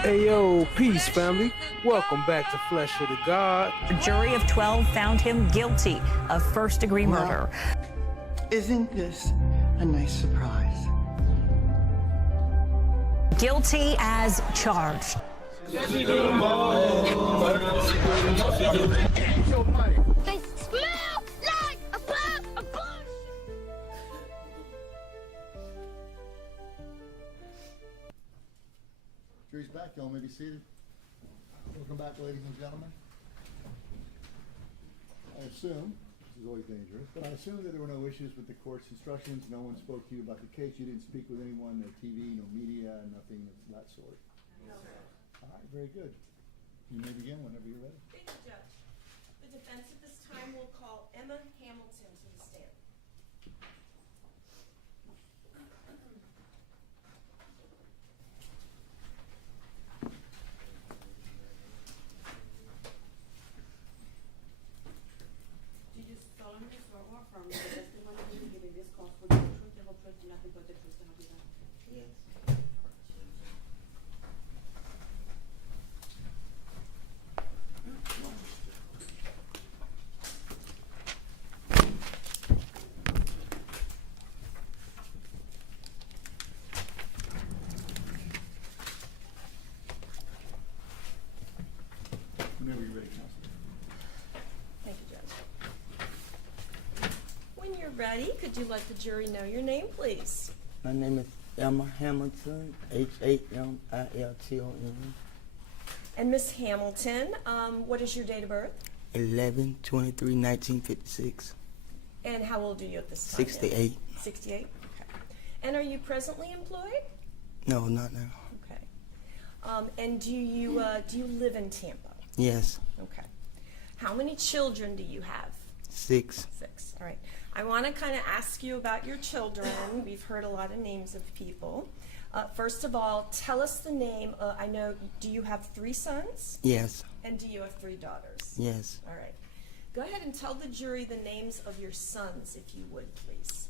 Hey yo, peace family. Welcome back to Flesh of the God. A jury of 12 found him guilty of first-degree murder. Isn't this a nice surprise? Guilty as charged. They smell like a bag of bush. Jury's back, y'all may be seated. Welcome back, ladies and gentlemen. I assume, this is always dangerous, but I assume that there were no issues with the court's instructions. No one spoke to you about the case. You didn't speak with anyone, no TV, no media, nothing of that sort. No. All right, very good. You may begin whenever you're ready. Thank you, Judge. The defense at this time will call Emma Hamilton to the stand. Do you solemnly swear or affirm that the testimony you give in this case will be the truth, the whole truth, and nothing but the truth, so help you God? Yes. Whenever you're ready, Counselor. Thank you, Judge. When you're ready, could you let the jury know your name, please? My name is Emma Hamilton, Hamilton. And Miss Hamilton, what is your date of birth? 11/23/1956. And how old are you at this time? 68. 68? Okay. And are you presently employed? No, not now. Okay. And do you live in Tampa? Yes, Okay. How many children do you have? 6. 6. All right. I want to kind of ask you about your children. We've heard a lot of names of people. First of all, tell us the name. I know, do you have 3 sons? Yes, And do you have 3 daughters? yes. All right. Go ahead and tell the jury the names of your sons, if you would, please.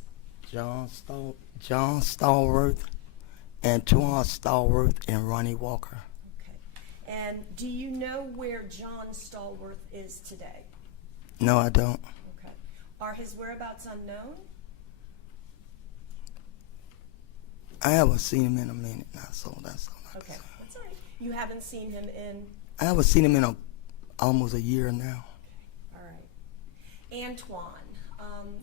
John Stallworth, Antoine Stallworth, and Ronnie Walker. Okay. And do you know where John Stallworth is today? No, I don't. Okay. Are his whereabouts unknown? I haven't seen him in a minute now, so that's all I can Okay. say. That's all right. You haven't seen him in. I haven't seen him in almost a year now. All right. Antoine.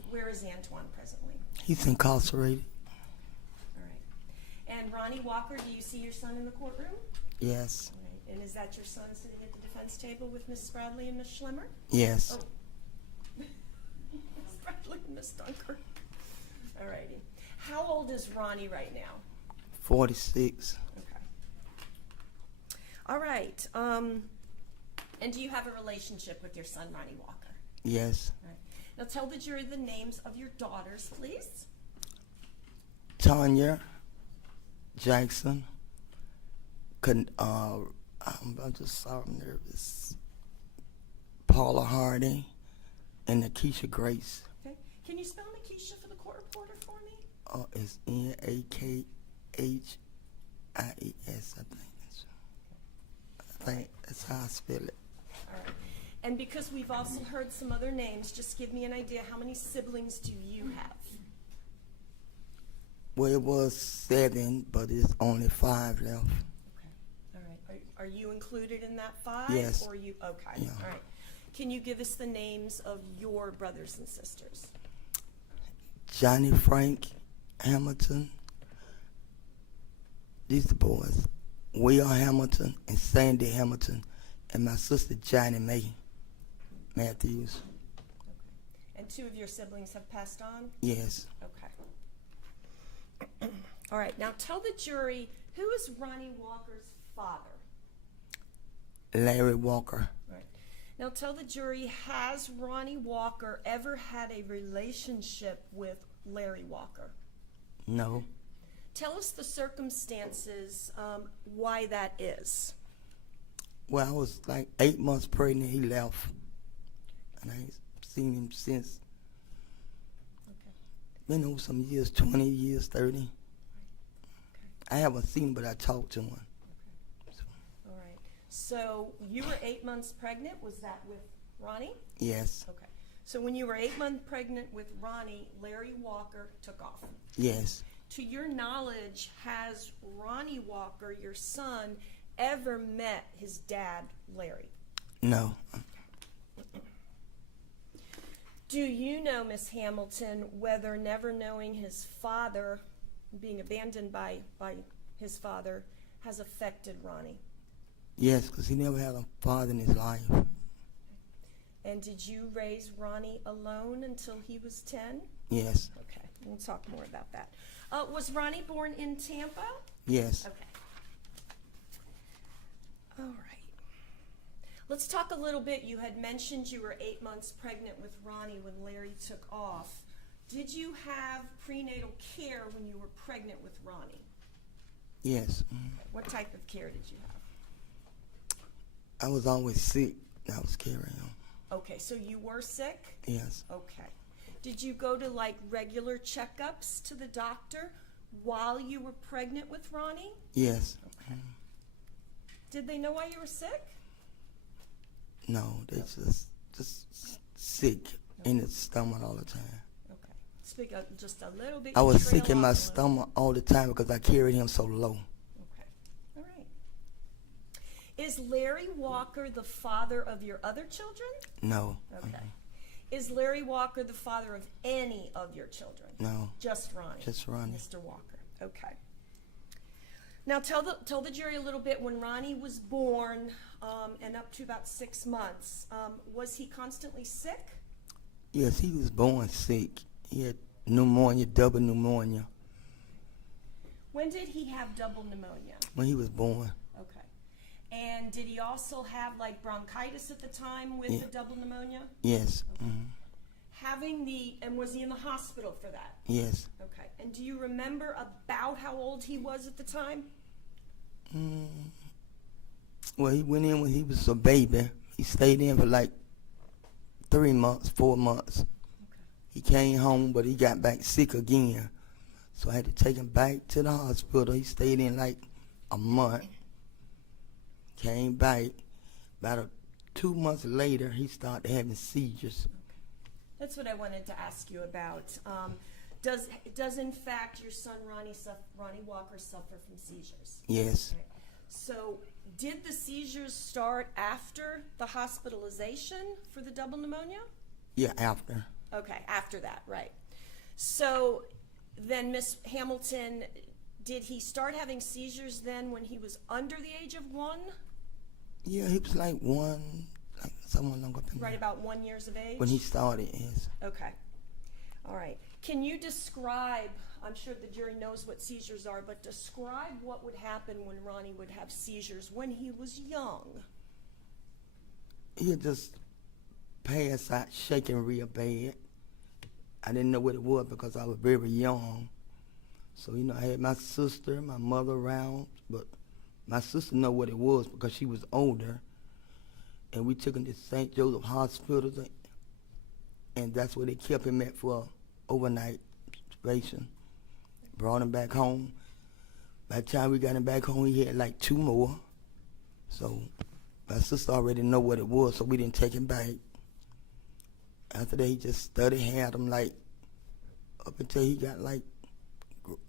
Where is Antoine presently? He's incarcerated. All right. And Ronnie Walker, do you see your son in the courtroom? Yes, All right. And is that your son sitting at the defense table with Miss Bradley and Miss Schlemmer? yes. Oh. Miss Bradley and Miss Dunker. All righty. How old is Ronnie right now? 46. Okay. All right. And do you have a relationship with your son, Ronnie Walker? Yes. All right. Now tell the jury the names of your daughters, please. Tanya Jackson. I'm just so nervous. Paula Hardy and Nakisha Grace. Okay. Can you spell Nakisha for the court reporter for me? It's Nakhis, I think that's how I spell it. All right. And because we've also heard some other names, just give me an idea. How many siblings do you have? Well, it was 7, but it's only 5 left. Okay. All right. Are you included in that 5? Yes. Or you? Okay. Yeah. All right. Can you give us the names of your brothers and sisters? Johnny Frank Hamilton. These the boys. Will Hamilton and Sandy Hamilton, and my sister Johnny May Matthews. Okay. And 2 of your siblings have passed on? Yes. Okay. All right. Now tell the jury, who is Ronnie Walker's father? Larry Walker. Right. Now tell the jury, has Ronnie Walker ever had a relationship with Larry Walker? No. Tell us the circumstances why that is. Well, I was like 8 months pregnant. He left, and I ain't seen him since. Okay. Been over some years, 20 years, 30. I haven't seen him, but I talked to him. All right. So you were 8 months pregnant. Was that with Ronnie? Yes. Okay. So when you were 8 months pregnant with Ronnie, Larry Walker took off. Yes. To your knowledge, has Ronnie Walker, your son, ever met his dad, Larry? No. Do you know, Miss Hamilton, whether never knowing his father, being abandoned by his father, has affected Ronnie? Yes, because he never had a father in his life. And did you raise Ronnie alone until he was 10? Yes. Okay, we'll talk more about that. Was Ronnie born in Tampa? Yes. Okay. All right. Let's talk a little bit. You had mentioned you were 8 months pregnant with Ronnie when Larry took off. Did you have prenatal care when you were pregnant with Ronnie? Yes. What type of care did you have? I was always sick. I was carrying him. Okay, so you were sick? Yes. Okay. Did you go to like regular checkups to the doctor while you were pregnant with Ronnie? Yes. Okay. Did they know why you were sick? No, they just sick in the stomach all the time. Okay. Speak up just a little bit. I was Trail sick in off my a little. stomach all the time because I carried him so low. Okay. All right. Is Larry Walker the father of your other children? No. Okay. Is Larry Walker the father of any of your children? No. Just Ronnie. Just Ronnie. Mr. Walker. Okay. Now tell the jury a little bit. When Ronnie was born, and up to about 6 months, was he constantly sick? Yes, he was born sick. He had pneumonia, double pneumonia. When did he have double pneumonia? When he was born. Okay. And did he also have like bronchitis at the time with Yeah. the double pneumonia? Yes. And was he in the hospital for that? Yes. Okay. And do you remember about how old he was at the time? Well, he went in when he was a baby. He stayed in for like 3 months, 4 months. Okay. He came home, but he got back sick again. So I had to take him back to the hospital. He stayed in like a month. Came back. About 2 months later, he started having seizures. That's what I wanted to ask you about. Does in fact your son Ronnie Walker suffer from seizures? Yes. Okay. So did the seizures start after the hospitalization for the double pneumonia? Yeah, after. Okay, after that, right. So then, Miss Hamilton, did he start having seizures then when he was under the age of 1? Yeah, he was like 1, like someone longer than Right me. about 1 year of age? When he started, yes. Okay. All right. Can you describe, I'm sure the jury knows what seizures are, but describe what would happen when Ronnie would have seizures when he was young? He'd just pass out shaking real bad. I didn't know what it was because I was very young. So, I had my sister, my mother around, but my sister know what it was because she was older. And we took him to St. Joseph Hospital, and that's where they kept him at for overnight observation. Brought him back home. By the time we got him back home, he had like 2 more. So my sister already know what it was, so we didn't take him back. After that, he just studied, had him like up until he got like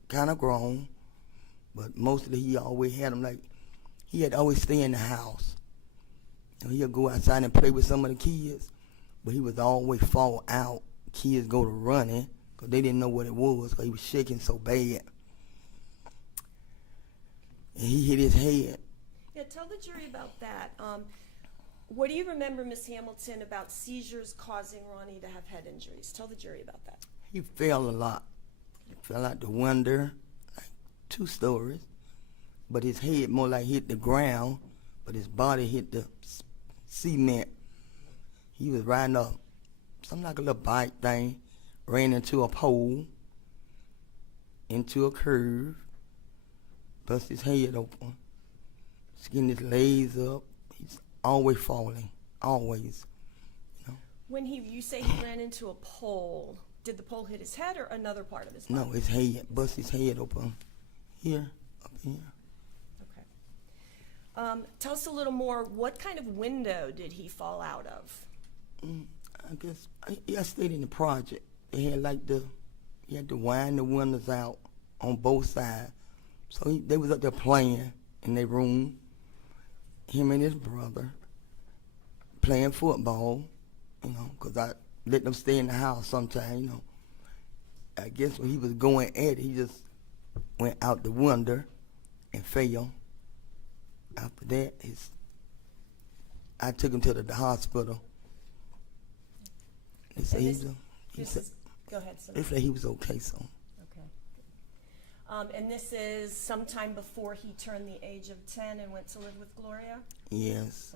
kind of grown. But mostly he always had him like, he had to always stay in the house. He'd go outside and play with some of the kids, but he would always fall out. Kids go to running because they didn't know what it was because he was shaking so bad. And he hit his head. Yeah, tell the jury about that. What do you remember, Miss Hamilton, about seizures causing Ronnie to have head injuries? Tell the jury about that. He fell a lot. He fell out the window, like 2 stories. But his head more like hit the ground, but his body hit the cement. He was riding up something like a little bike thing, ran into a pole, into a curve, bust his head open, getting his legs up. He's always falling, always. When you say he ran into a pole, did the pole hit his head or another part of his body? No, his head, bust his head open here, up Yeah. Okay. Tell us a little more. What kind of window did he fall out of? I guess I stayed in the project. They had you had to wind the windows out on both sides. So they was up there playing in their room, him and his brother, playing football, you know, 'cause I let them stay in the house sometime, you know. I guess when he was going at it, he just went out the window and fell. After that, I took him to the hospital. They said Go ahead, sir. they said he was okay, so. Okay. And this is sometime before he turned the age of 10 and went to live with Gloria? Yes.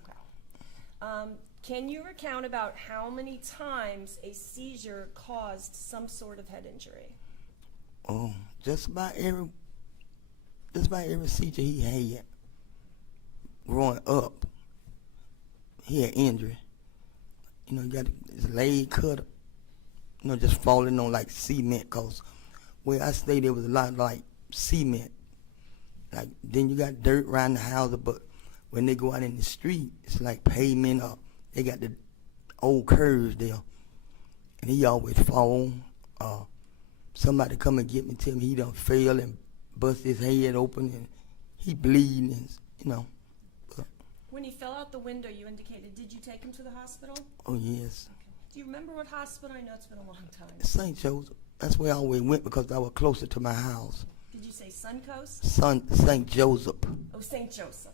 Okay. Can you recount about how many times a seizure caused some sort of head injury? Oh, just about every seizure he had growing up, he had injury. You know, he got his leg cut, you know, just falling on like cement, 'cause where I stayed there was a lot of like cement. Like then you got dirt around the house, but when they go out in the street, it's like pavement up. They got the old curves there, and he always fall. Somebody come and get me, tell me he done fell and bust his head open, and he bleeding, and, you know. But, When he fell out the window, you indicated, did you take him to the hospital? oh yes, Okay. Do you remember what hospital? I know it's been a long time. St. Joseph. That's where I always went because I was closer to my house. Did you say Suncoast? St. Joseph. Oh, St. Joseph.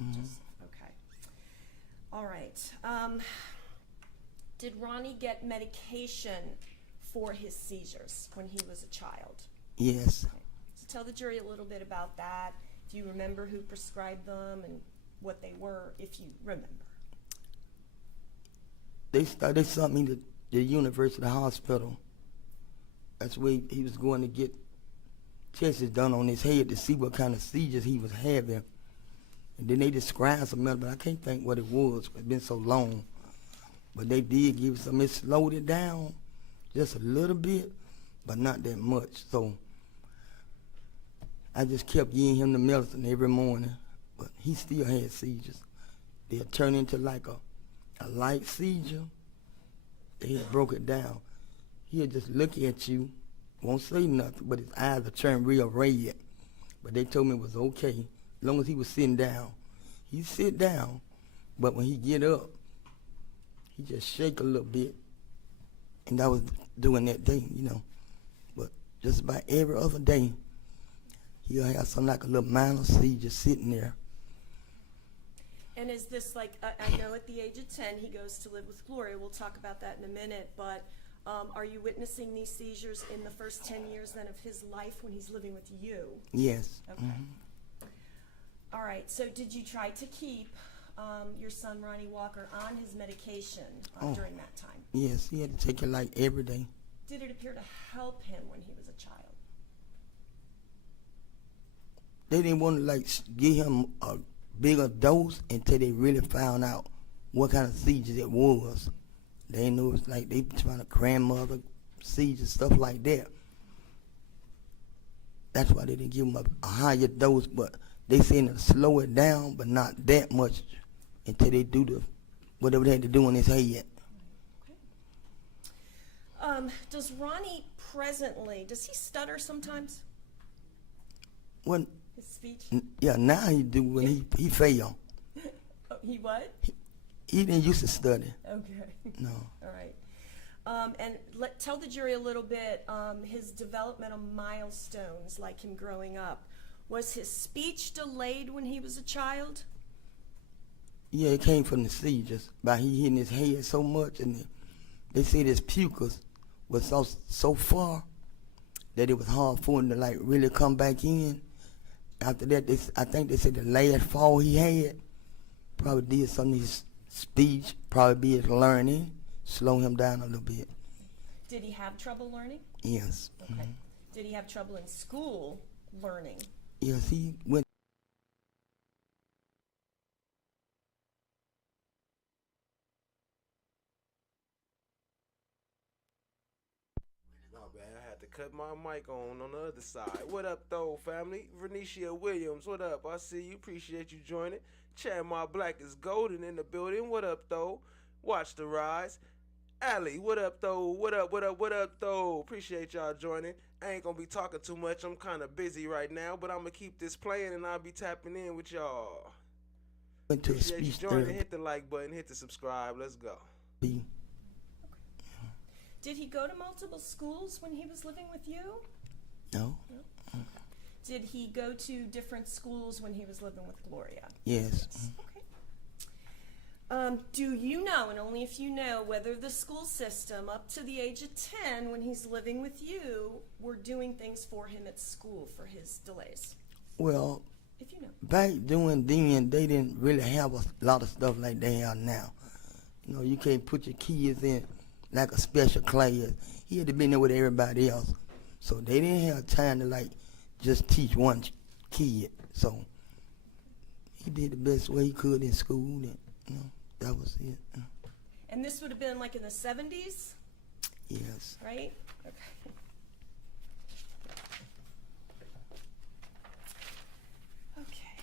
Mm-hmm. Okay. All right. Did Ronnie get medication for his seizures when he was a child? Yes. Okay. So tell the jury a little bit about that. Do you remember who prescribed them and what they were, if you remember? They sent me to the University Hospital. That's where he was going to get tests done on his head to see what kind of seizures he was having. And then they described some of it, but I can't think what it was. It's been so long. But they did give some. It slowed it down just a little bit, but not that much. So I just kept giving him the medicine every morning, but he still had seizures. They'll turn into like a light seizure. They had broke it down. He'll just look at you, won't say nothing, but his eyes will turn real red. But they told me it was okay, as long as he was sitting down. He sit down, but when he get up, he just shake a little bit. And I was doing that day, you know. But just about every other day, he'll have something like a little minor seizure sitting there. And is this like, I know at the age of 10 he goes to live with Gloria. We'll talk about that in a minute, but are you witnessing these seizures in the first 10 years then of his life when he's living with you? Yes. Okay. All right, so did you try to keep your son Ronnie Walker on his medication during that time? Yes, he had to take it like every day. Did it appear to help him when he was a child? They didn't want to like give him a bigger dose until they really found out what kind of seizures it was. They knew it was like they trying to grandmother seizures, stuff like that. That's why they didn't give him a higher dose, but they said to slow it down, but not that much until they do whatever they had to do on his head. Okay. Does Ronnie presently, does he stutter sometimes? When, His speech? yeah, now he do when he fail. Oh, he what? He didn't used to study. Okay. No. All right. And tell the jury a little bit his developmental milestones, like him growing up. Was his speech delayed when he was a child? Yeah, it came from the seizures. By he hitting his head so much, and they said his pupils was so far that it was hard for him to like really come back in. After that, I think they said the last fall he had probably did some of his speech, probably be his learning, slow him down a little bit. Did he have trouble learning? Yes. Okay. Mm-hmm. Did he have trouble in school learning? Yes, he went. My bad, I had to cut my mic on the other side. What up, though, family? Renisha Williams, what up? I see you. Appreciate you joining. Chad, my black is golden in the building. What up, though? Watch the rise. Allie, what up, though? What up, what up, what up, though? Appreciate y'all joining. I ain't gonna be talking too much. I'm kind of busy right now, but I'm gonna keep this playing and I'll be tapping in with y'all. Went to a Appreciate you speech joining. therapy. Hit the like button, hit the subscribe. Let's go. Did he go to multiple schools when he was living with you? No? Did he go to different schools when he was living with Gloria? Yes. Okay. Do you know, and only if you know, whether the school system up to the age of 10 when he's living with you were doing things for him at school for his delays? Well, If you know. back during then, they didn't really have a lot of stuff like they have now. You know, you can't put your kids in like a special class. He had to be there with everybody else. So they didn't have time to like just teach one kid. So he did the best way he could in school, and you know, that was it. And this would have been like in the 70s, Yes. right? Okay. Okay.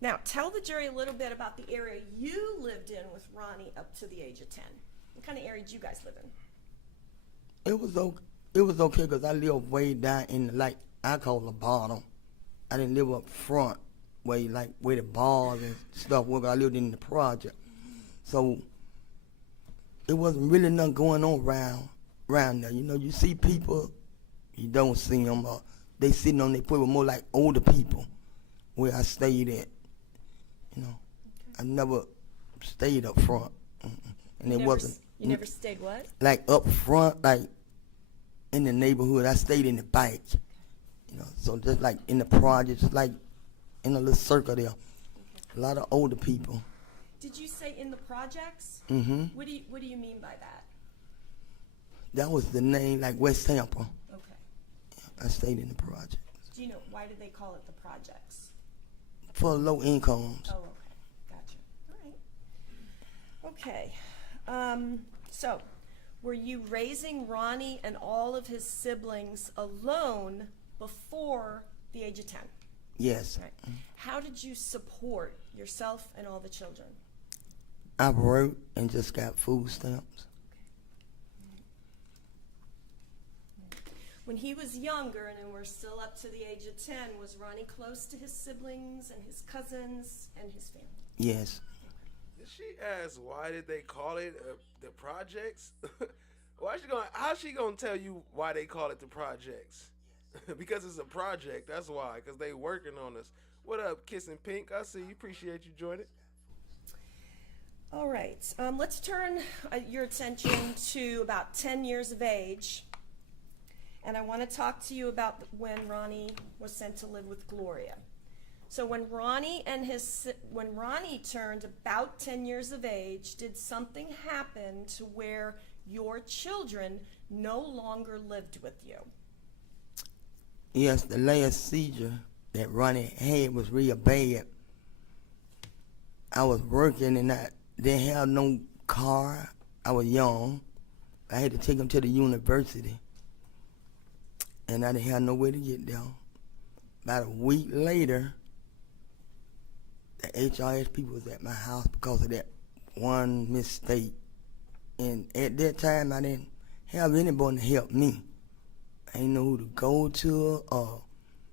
Now, tell the jury a little bit about the area you lived in with Ronnie up to the age of 10. What kind of area did you guys live in? It was okay. It was okay because I lived way down in like I call the bottom. I didn't live up front where where the bars and stuff were. I lived in the project, so it wasn't really nothing going on around there. You know, you see people, you don't see them. They sitting on their foot with more like older people. Where I stayed at, you know, I never stayed up front, and it wasn't. You never stayed what? Like up front, like in the neighborhood. I stayed in the back, you know. So just like in the project, just like in a little circle there. A lot of older people. Did you say in the projects? Mm-hmm. What do you mean by that? That was the name, like West Tampa. Okay. I stayed in the project Do you know why did they call it the projects? for low incomes. Oh, okay. Gotcha. All right. Okay. So, were you raising Ronnie and all of his siblings alone before the age of 10? Yes. Right. How did you support yourself and all the children? I worked and just got food stamps. When he was younger and we're still up to the age of 10, was Ronnie close to his siblings and his cousins and his family? Yes. Did she ask why did they call it the projects? How's she gonna tell you why they call it the projects? Because it's a project, that's why, because they working on us. What up, Kissing Pink? I see you. Appreciate you joining. All right, let's turn your attention to about 10 years of age. And I want to talk to you about when Ronnie was sent to live with Gloria. So when Ronnie turned about 10 years of age, did something happen to where your children no longer lived with you? Yes, the last seizure that Ronnie had was real bad. I was working and I didn't have no car. I was young. I had to take him to the university. And I didn't have no way to get there. About a week later, the HRS people was at my house because of that one mistake. And at that time, I didn't have anybody to help me. I didn't know who to go to or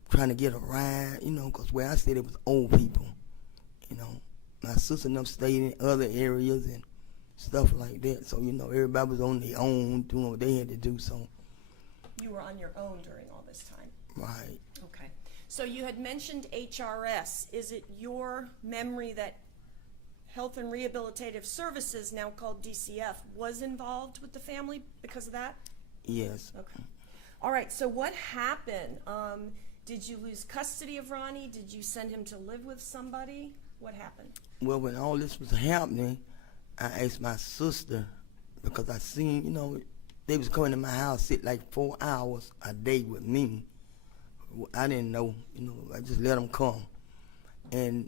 trying to get a ride, you know, because where I stayed, it was old people, you know. My sister and them stayed in other areas and stuff like that. So, you know, everybody was on their own doing what they had to do, so. You were on your own during all this time. Right. Okay. So you had mentioned HRS. Is it your memory that Health and Rehabilitative Services, now called DCF, was involved with the family because of that? Yes. Okay. All right, so what happened? Did you lose custody of Ronnie? Did you send him to live with somebody? What happened? Well, when all this was happening, I asked my sister, because I seen, you know, they was coming to my house, sit like 4 hours a day with me. I didn't know, you know, I just let them come. And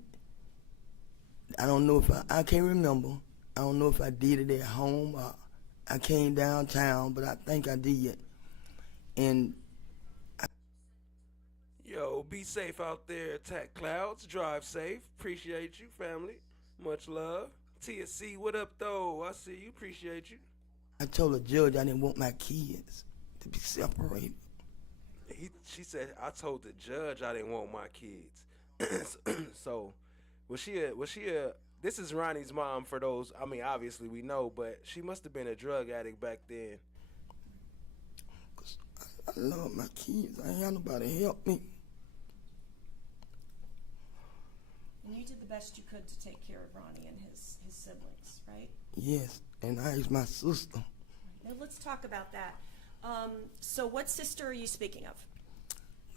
I don't know if I can't remember. I don't know if I did it at home or I came downtown, but I think I did. And Yo, be safe out there, Attack Clouds. Drive safe. Appreciate you, family. Much love. TSC, what up, though? I see you. Appreciate you. I told the judge I didn't want my kids to be separated. She said, I told the judge I didn't want my kids. So, was she a, this is Ronnie's mom for those, I mean, obviously we know, but she must have been a drug addict back then. 'Cause I love my kids. I ain't had nobody help me. And you did the best you could to take care of Ronnie and his siblings, right? Yes, and I asked my sister. Now let's talk about that. So what sister are you speaking of?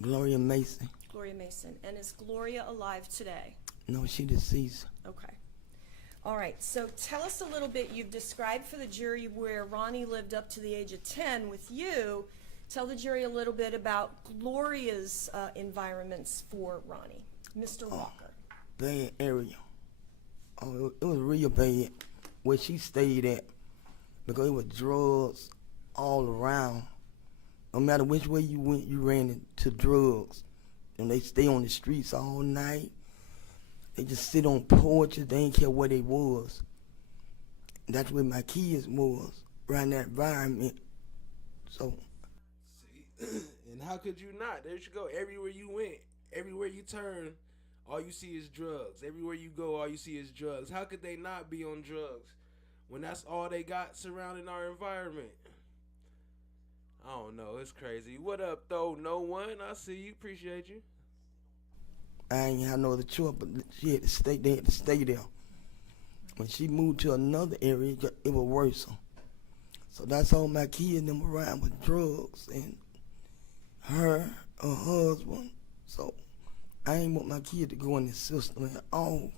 Gloria Mason. Gloria Mason. And is Gloria alive today? No, she deceased. Okay. All right, so tell us a little bit. You've described for the jury where Ronnie lived up to the age of 10 with you. Tell the jury a little bit about Gloria's environments for Ronnie. Mr. Walker. Bad area. Oh, it was real bad where she stayed at because it was drugs all around. No matter which way you went, you ran into drugs. And they stay on the streets all night. They just sit on porches. They ain't care where they was. That's where my kids was, around that environment. So. See, and how could you not? There you go. Everywhere you went, everywhere you turn, all you see is drugs. Everywhere you go, all you see is drugs. How could they not be on drugs when that's all they got surrounding our environment? I don't know. It's crazy. What up, though? No one. I see you. Appreciate you. I ain't had no other choice, but she had to stay. They had to stay there. When she moved to another area, it was worse. So that's all my kids them around with drugs and her husband. So I ain't want my kid to go in the system at all.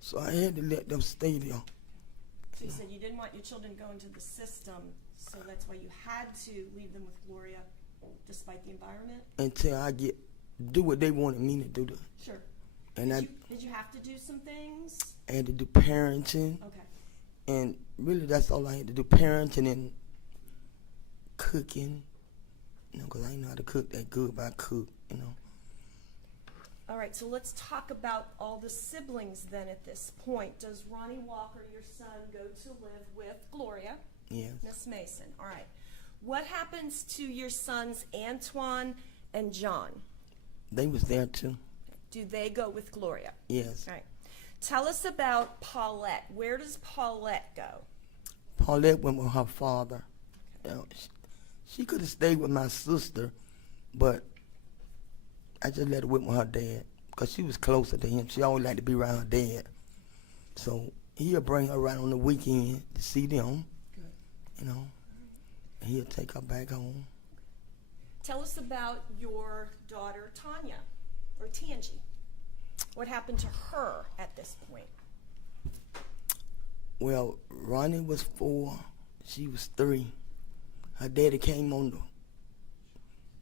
So I had to let them stay there. So you said you didn't want your children to go into the system, so that's why you had to leave them with Gloria despite the environment? Until I do what they wanted me to do. Sure. And Did you have to do some things? I had to do parenting. Okay. And really that's all I had to do, parenting and cooking. You know, because I didn't know how to cook that good, but I cook, you know. All right, so let's talk about all the siblings then at this point. Does Ronnie Walker, your son, go to live with Gloria? Yes. Miss Mason, all right. What happens to your sons Antoine and John? They was there too. Do they go with Gloria? Yes. All right. Tell us about Paulette. Where does Paulette go? Paulette went with her father. You know, she could have stayed with my sister, but I just let her with her dad because she was closer to him. She always liked to be around her dad. So he'll bring her around on the weekend to see them. Good. You know, and he'll take her back home. Tell us about your daughter Tanya, or Tangi. What happened to her at this point? Well, Ronnie was 4, she was 3. Her daddy came on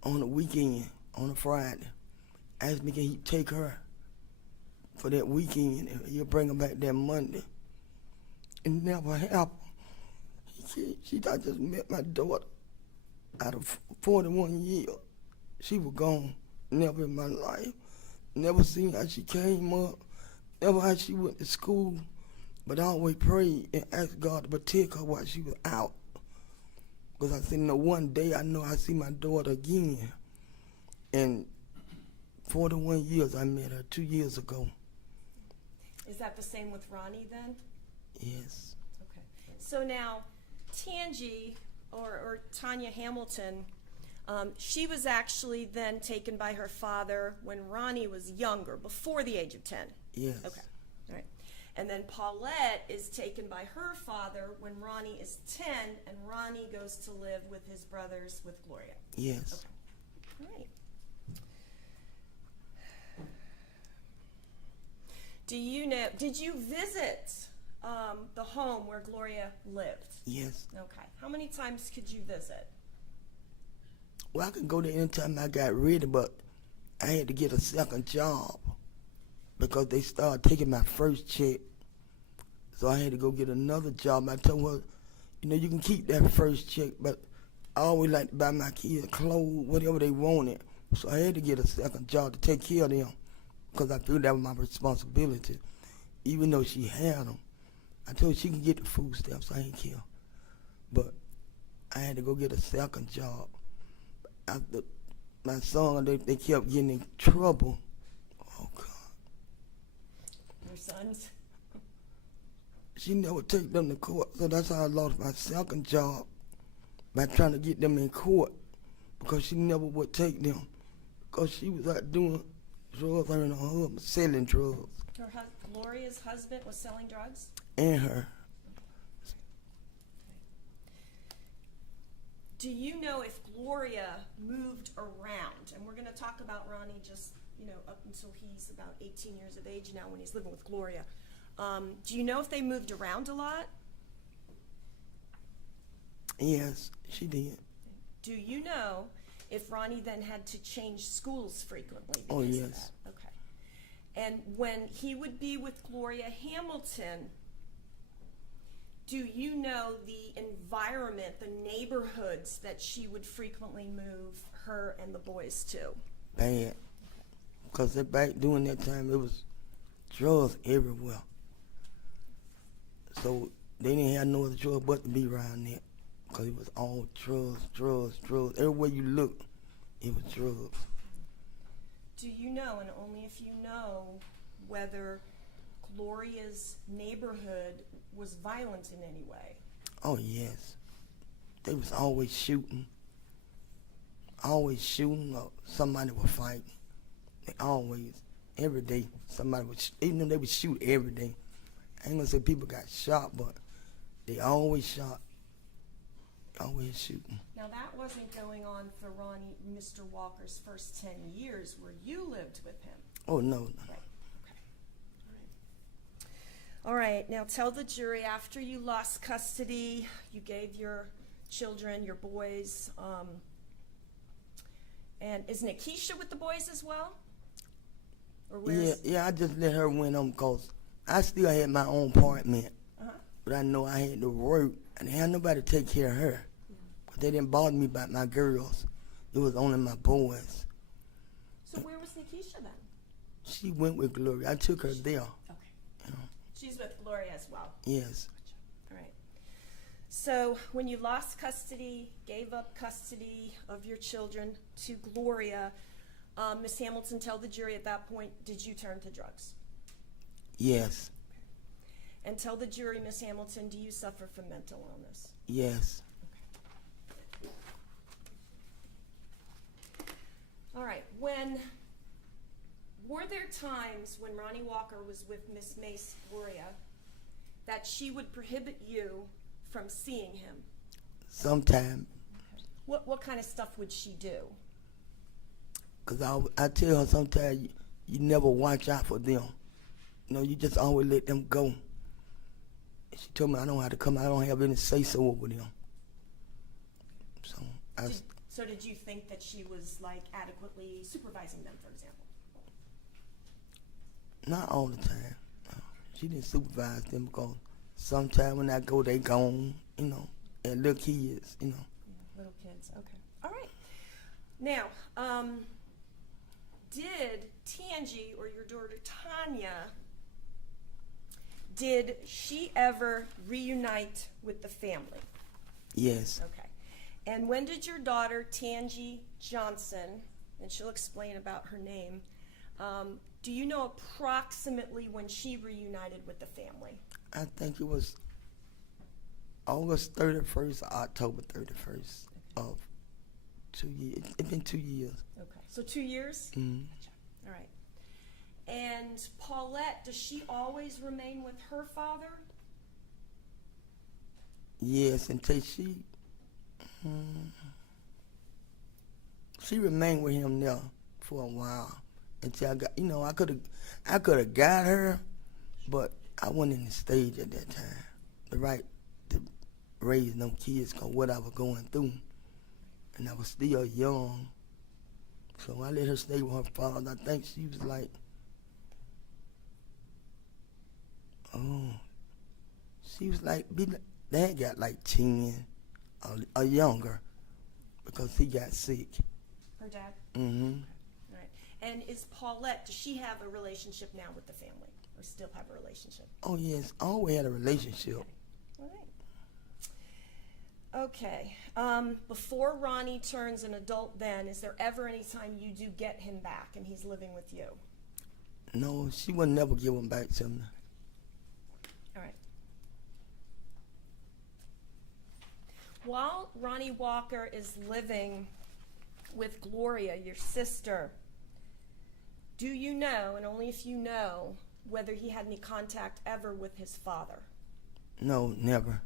the weekend, on a Friday. Asked me can he take her for that weekend and he'll bring her back that Monday. It never happened. She I just met my daughter out of 41 years. She was gone, never in my life. Never seen how she came up, never how she went to school, but I always prayed and asked God to protect her while she was out. Because I said, no, one day I know I see my daughter again. And 41 years I met her 2 years ago. Is that the same with Ronnie then? Yes. Okay. So now, Tangi, or Tanya Hamilton, she was actually then taken by her father when Ronnie was younger, before the age of 10. Yes. Okay. All right. And then Paulette is taken by her father when Ronnie is 10, and Ronnie goes to live with his brothers with Gloria. Yes. Okay. All right. Did you visit the home where Gloria lived? Yes. Okay. How many times could you visit? Well, I could go there anytime I got ready, but I had to get a second job because they started taking my first check. So I had to go get another job. I told her, you know, you can keep that first check, but I always like to buy my kids clothes, whatever they wanted. So I had to get a second job to take care of them because I feel that was my responsibility. Even though she had them, I told her she can get the food stamps. I ain't care. But I had to go get a second job. After my son, they kept getting in trouble. Oh, God. Your sons? She never take them to court, so that's how I lost my second job, by trying to get them in court, because she never would take them, because she was out doing drugs, her and her husband selling drugs. Gloria's husband was selling drugs? And her. Do you know if Gloria moved around? And we're going to talk about Ronny just, up until he's about 18 years of age now when he's living with Gloria. Do you know if they moved around a lot? Yes, she did. Do you know if Ronny then had to change schools frequently? Oh, because yes. of that? Okay. And when he would be with Gloria Hamilton, do you know the environment, the neighborhoods that she would frequently move her and the boys to? Bad. Because back during that time, it was drugs everywhere. So they didn't have no other choice but to be around there. Because it was all drugs, drugs, drugs. Everywhere you look, it was drugs. Do you know, and only if you know, whether Gloria's neighborhood was violent in any way? Oh, yes. They was always shooting. Always shooting, or somebody was fighting. They always, every day, somebody would, even though they would shoot every day. I ain't gonna say people got shot, but they always shot. Always shooting. Now that wasn't going on for Ronny, Mr. Walker's first 10 years where you lived with him. Oh, no. Right. Okay. All right. Now tell the jury, after you lost custody, you gave your children, your boys, and is Nikisha with the boys as well? Or Yeah, I just let her win them because I still had my own apartment. But I know I had to work. I didn't have nobody to take care of her. But they didn't bother me about my girls. It was only my boys. So where was Nikisha then? She went with Gloria. I took her there. Okay. She's with Gloria as well. Yes. All right. So when you lost custody, gave up custody of your children to Gloria, Miss Hamilton, tell the jury at that point, did you turn to drugs? Yes. And tell the jury, Miss Hamilton, do you suffer from mental illness? Yes. Okay. All right. Were there times when Ronny Walker was with Miss Mace Gloria that she would prohibit you from seeing him? Sometime. What kind of stuff would she do? Because I tell her sometimes you never watch out for them. You just always let them go. And she told me I don't have to come. I don't have any say-so over them. So did you think that she was adequately supervising them, for example? Not all the time. She didn't supervise them because sometimes when I go, they gone, and little kids, Yeah, little kids, okay. All right. Now, did Tangi, or your daughter Tanya, did she ever reunite with the family? Yes. Okay. And when did your daughter Tangi Johnson, and she'll explain about her name, do you know approximately when she reunited with the family? I think it was August 31st or October 31st of 2 years. It's been 2 years. Okay. So 2 years? Mm-hmm. Gotcha. All right. And Paulette, does she always remain with her father? Yes, until she remained with him there for a while until I got, I could have got her, but I wasn't in the stage at that time, to raise them kids, cause what I was going through, and I was still young, so I let her stay with her father. I think she was they got 10 or younger because he got sick. Her dad? Mm-hmm. All right. And is Paulette, does she have a relationship now with the family? Or still have a relationship? Oh, yes. Always had a relationship. Okay. All right. Okay. Before Ronnie turns an adult then, is there ever any time you do get him back and he's living with you? No, she would never give him back to me. All right. While Ronnie Walker is living with Gloria, your sister, do you know, and only if you know, whether he had any contact ever with his father? No, never.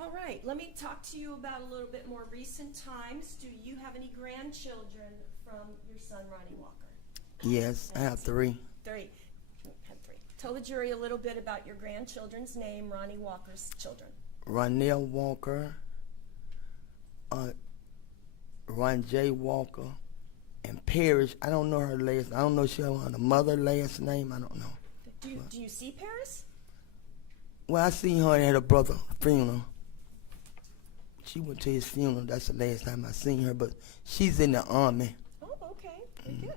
All right, let me talk to you about a little bit more recent times. Do you have any grandchildren from your son, Ronnie Walker? Yes, I have 3. 3. Had 3. Tell the jury a little bit about your grandchildren's name, Ronnie Walker's children. Ronell Walker, Ron J. Walker, and Parrish. I don't know her last. I don't know if she has the mother last name. I don't know. Do you see Paris? Well, I seen her at her brother's funeral. She went to his funeral. That's the last time I seen her. But she's in the army. Oh, okay. Very good.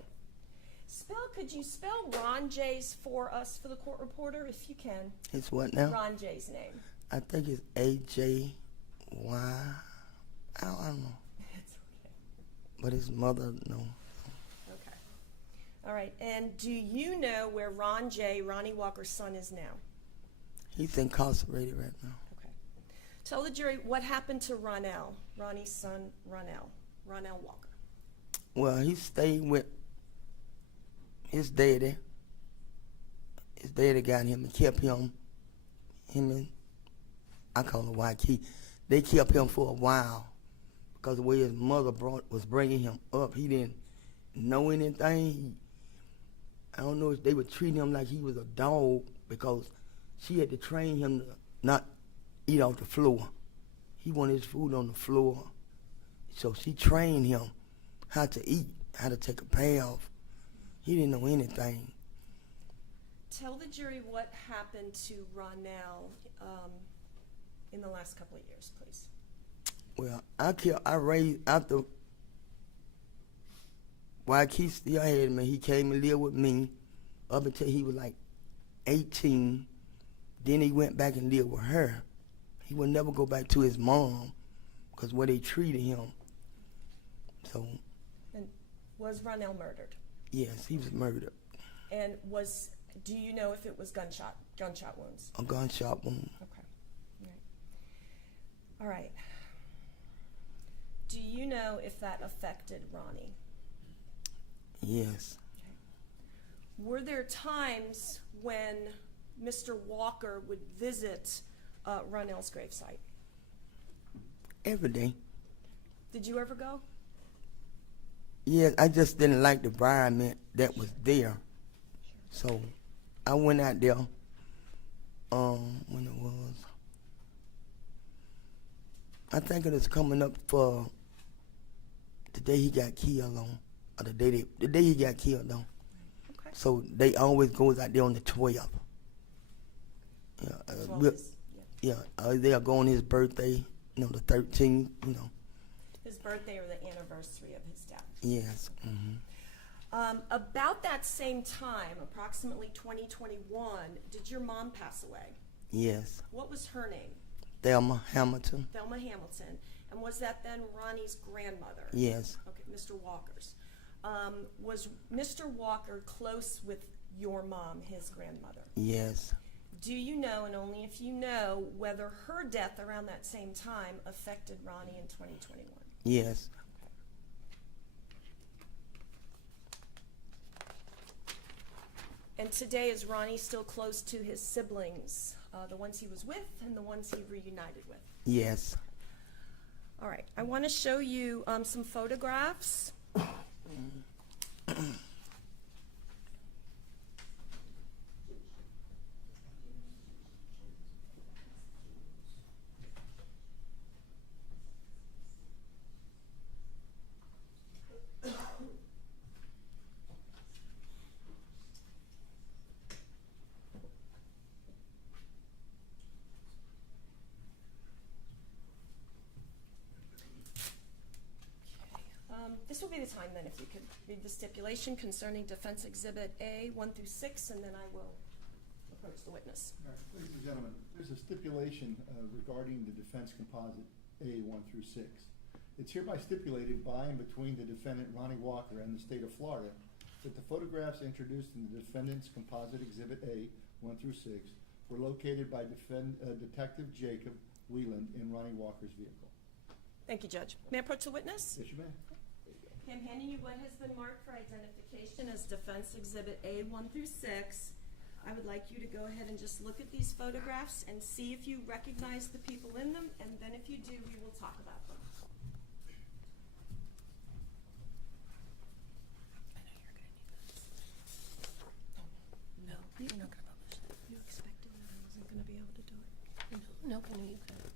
Could you spell Ron J's for us for the court reporter, if you can? It's what now? Ron J's name. I think it's AJY. I don't know. It's okay. But his mother, no. Okay. All right. And do you know where Ron J, Ronnie Walker's son, is now? He's incarcerated right now. Okay. Tell the jury what happened to Ronell, Ronnie's son, Ronell Walker. Well, he stayed with his daddy. His daddy got him and kept him and I call him YK. They kept him for a while because the way his mother was bringing him up, he didn't know anything. I don't know if they were treating him like he was a dog because she had to train him to not eat off the floor. He wanted his food on the floor. So she trained him how to eat, how to take a bath. He didn't know anything. Tell the jury what happened to Ronell in the last couple of years, please. Well, I raised after YK still had me. He came and lived with me up until he was like 18. Then he went back and lived with her. He would never go back to his mom because where they treated him. So. And was Ronell murdered? Yes, he was murdered. And do you know if it was gunshot wounds? A gunshot wound. Okay. All right. Do you know if that affected Ronnie? Yes. Okay. Were there times when Mr. Walker would visit Ronell's gravesite? Every day. Did you ever go? Yes, I just didn't like the environment that was there. So I went out there when it was, I think it was coming up for the day he got killed on, or the day he got killed on. Okay. So they always goes out there on the 12th. They'll go on his birthday, the 13th, His birthday or the anniversary of his death. Yes. Mm-hmm. About that same time, approximately 2021, did your mom pass away? Yes. What was her name? Thelma Hamilton. Thelma Hamilton. And was that then Ronnie's grandmother? Yes. Okay, Mr. Walker's. Was Mr. Walker close with your mom, his grandmother? Yes. Do you know, and only if you know, whether her death around that same time affected Ronnie in 2021? Yes. And today, is Ronnie still close to his siblings, the ones he was with and the ones he reunited with? Yes. All right. I want to show you some photographs. This will be the time then if you could read the stipulation concerning Defense Exhibit A 1 through 6, and then I will approach the witness. All right, ladies and gentlemen, there's a stipulation regarding the defense composite A 1 through 6. It's hereby stipulated by and between the defendant Ronnie Walker and the state of Florida that the photographs introduced in the defendant's composite Exhibit A 1 through 6 were located by Detective Jacob Wieland in Ronnie Walker's vehicle. Thank you, Judge. May I approach the witness? Yes, you may. Okay, I'm handing you what has been marked for identification as Defense Exhibit A 1 through 6. I would like you to go ahead and just look at these photographs and see if you recognize the people in them, and then if you do, we will talk about them. No, you're not gonna publish that. You expected that I wasn't going to be able to do it? No, can you just?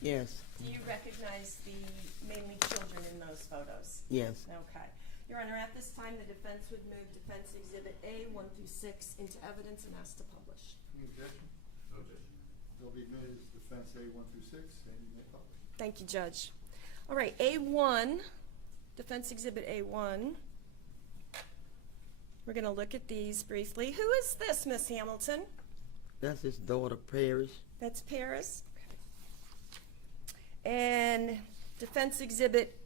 Yes, Do you recognize the mainly children in those photos? yes. Okay. Your Honor, at this time, the defense would move Defense Exhibit A 1 through 6 into evidence and ask to publish. Any objection? No objection. They'll be admitted as defense A 1 through 6, and you may publish. Thank you, Judge. All right, A1, Defense Exhibit A1. We're going to look at these briefly. Who is this, Miss Hamilton? That's his daughter, Paris. That's Paris. Okay. And Defense Exhibit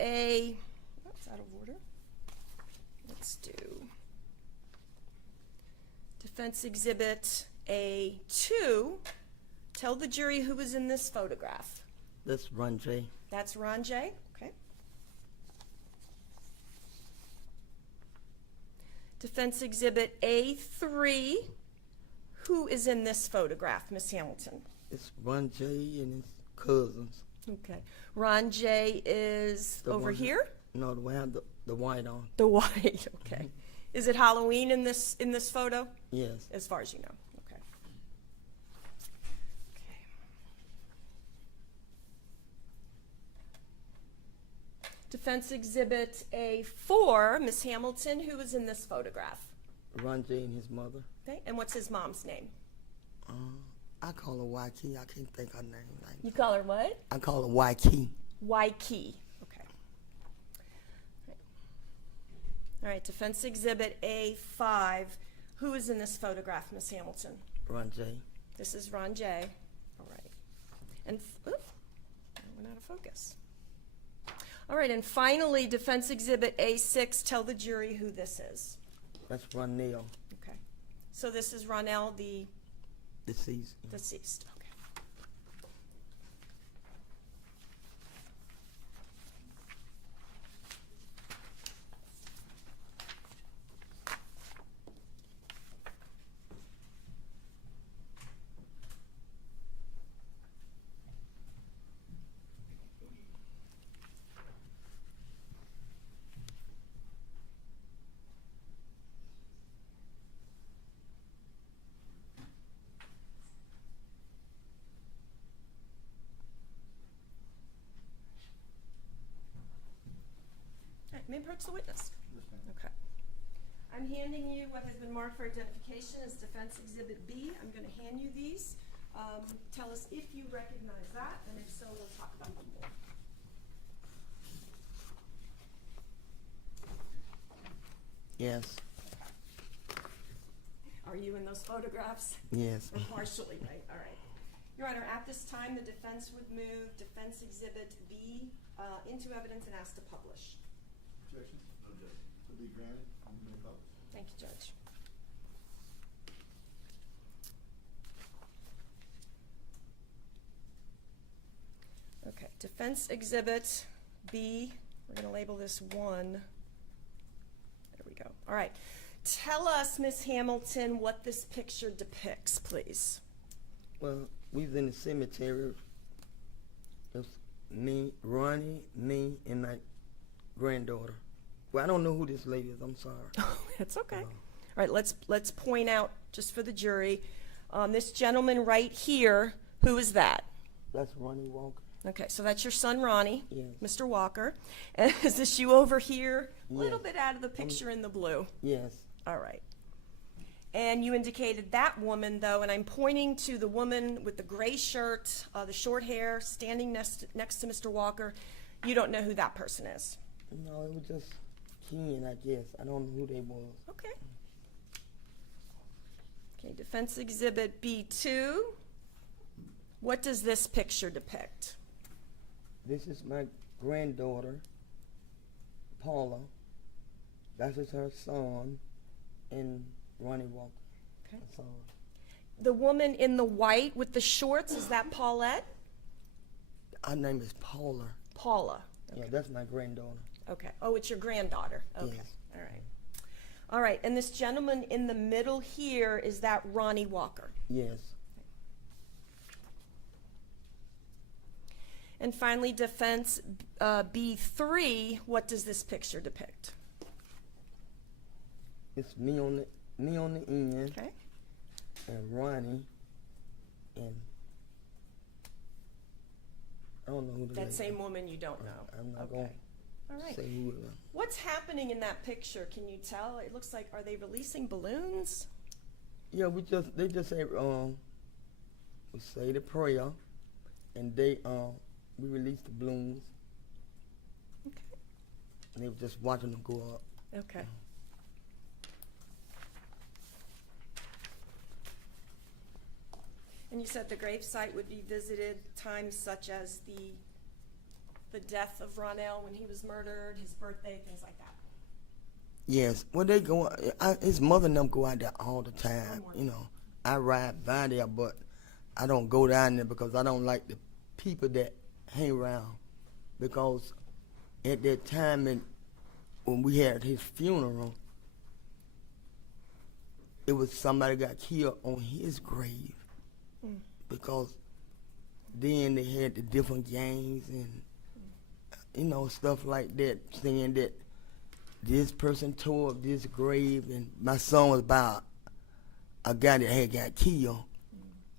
A, that's out of order. Let's do Defense Exhibit A2. Tell the jury who was in this photograph. That's Ron J. That's Ron J. Okay. Defense Exhibit A3. Who is in this photograph, Miss Hamilton? It's Ron J and his cousins. Okay. Ron J is The over one- here? No, the one had the white on. The white, okay. Is it Halloween in this photo? Yes. As far as you know, okay. Defense Exhibit A4, Miss Hamilton, who was in this photograph? Ron J and his mother. Okay, and what's his mom's name? I call her Waikiki. I can't think her name. You call her what? I call her Waikiki. Waikiki. Okay. All right, Defense Exhibit A5. Who is in this photograph, Miss Hamilton? Ron J. This is Ron J. All right. And, oop, I went out of focus. All right, and finally, Defense Exhibit A6. Tell the jury who this is. That's Ron Neal, Okay. So this is Ronell, the deceased. deceased. Okay. All right, may I approach the witness? Yes, ma'am. Okay. I'm handing you what has been marked for identification as Defense Exhibit B. I'm going to hand you these. Tell us if you recognize that, and if so, we'll talk about them more. Yes. Are you in those photographs? Yes. Or partially, right? All right. Your Honor, at this time, the defense would move Defense Exhibit B into evidence and ask to publish. Objection? No objection. To be granted, and you may publish. Thank you, Judge. Okay, Defense Exhibit B, we're going to label this 1. There we go. All right. Tell us, Miss Hamilton, what this picture depicts, please. Well, we was in the cemetery. It was me, Ronnie, me, and my granddaughter. Well, I don't know who this lady is. I'm sorry. Oh, that's okay. All right, let's point out, just for the jury, this gentleman right here, who is that? That's Ronnie Walker. Okay, so that's your son, Ronnie, Yes. Mr. Walker. And is this you over here? A little Yes. bit out of the picture in the blue. Yes. All right. And And you indicated that woman, though, and I'm pointing to the woman with the gray shirt, the short hair, standing next to Mr. Walker. You don't know who that person is? No, it was just Ken, I guess. I don't know who they was. Okay. Okay, Defense Exhibit B2. What does this picture depict? This is my granddaughter, Paula. That is her son, and Ronny Walker. Okay. That's all. The woman in the white with the shorts, is that Paulette? Her name is Paula. Paula. Yeah, that's my granddaughter. Okay. Oh, it's your granddaughter. Okay. Yes. All right. All right. And this gentleman in the middle here, is that Ronny Walker? Yes. And finally, Defense B3, what does this picture depict? It's me on the end, Okay. and Ronny, and I don't know who the That lady same is. woman you don't know. I'm not Okay. going All to right. say who it was. What's happening in that picture? Can you tell? It looks like, are they releasing balloons? Yeah, they just say we say the prayer, and we release the balloons, Okay. and they were just watching them go up. Okay. And you said the gravesite would be visited times such as the death of Ronell when he was murdered, his birthday, things like that. Yes, well they go. His mother and them go out there all the time. You know, I ride by there, but I don't go down there because I don't like the people that hang around. Because at that time, when we had his funeral, it was somebody got killed on his grave. Because then they had the different gangs and stuff like that, saying that this person tore up this grave, and my son was about a guy that had got killed.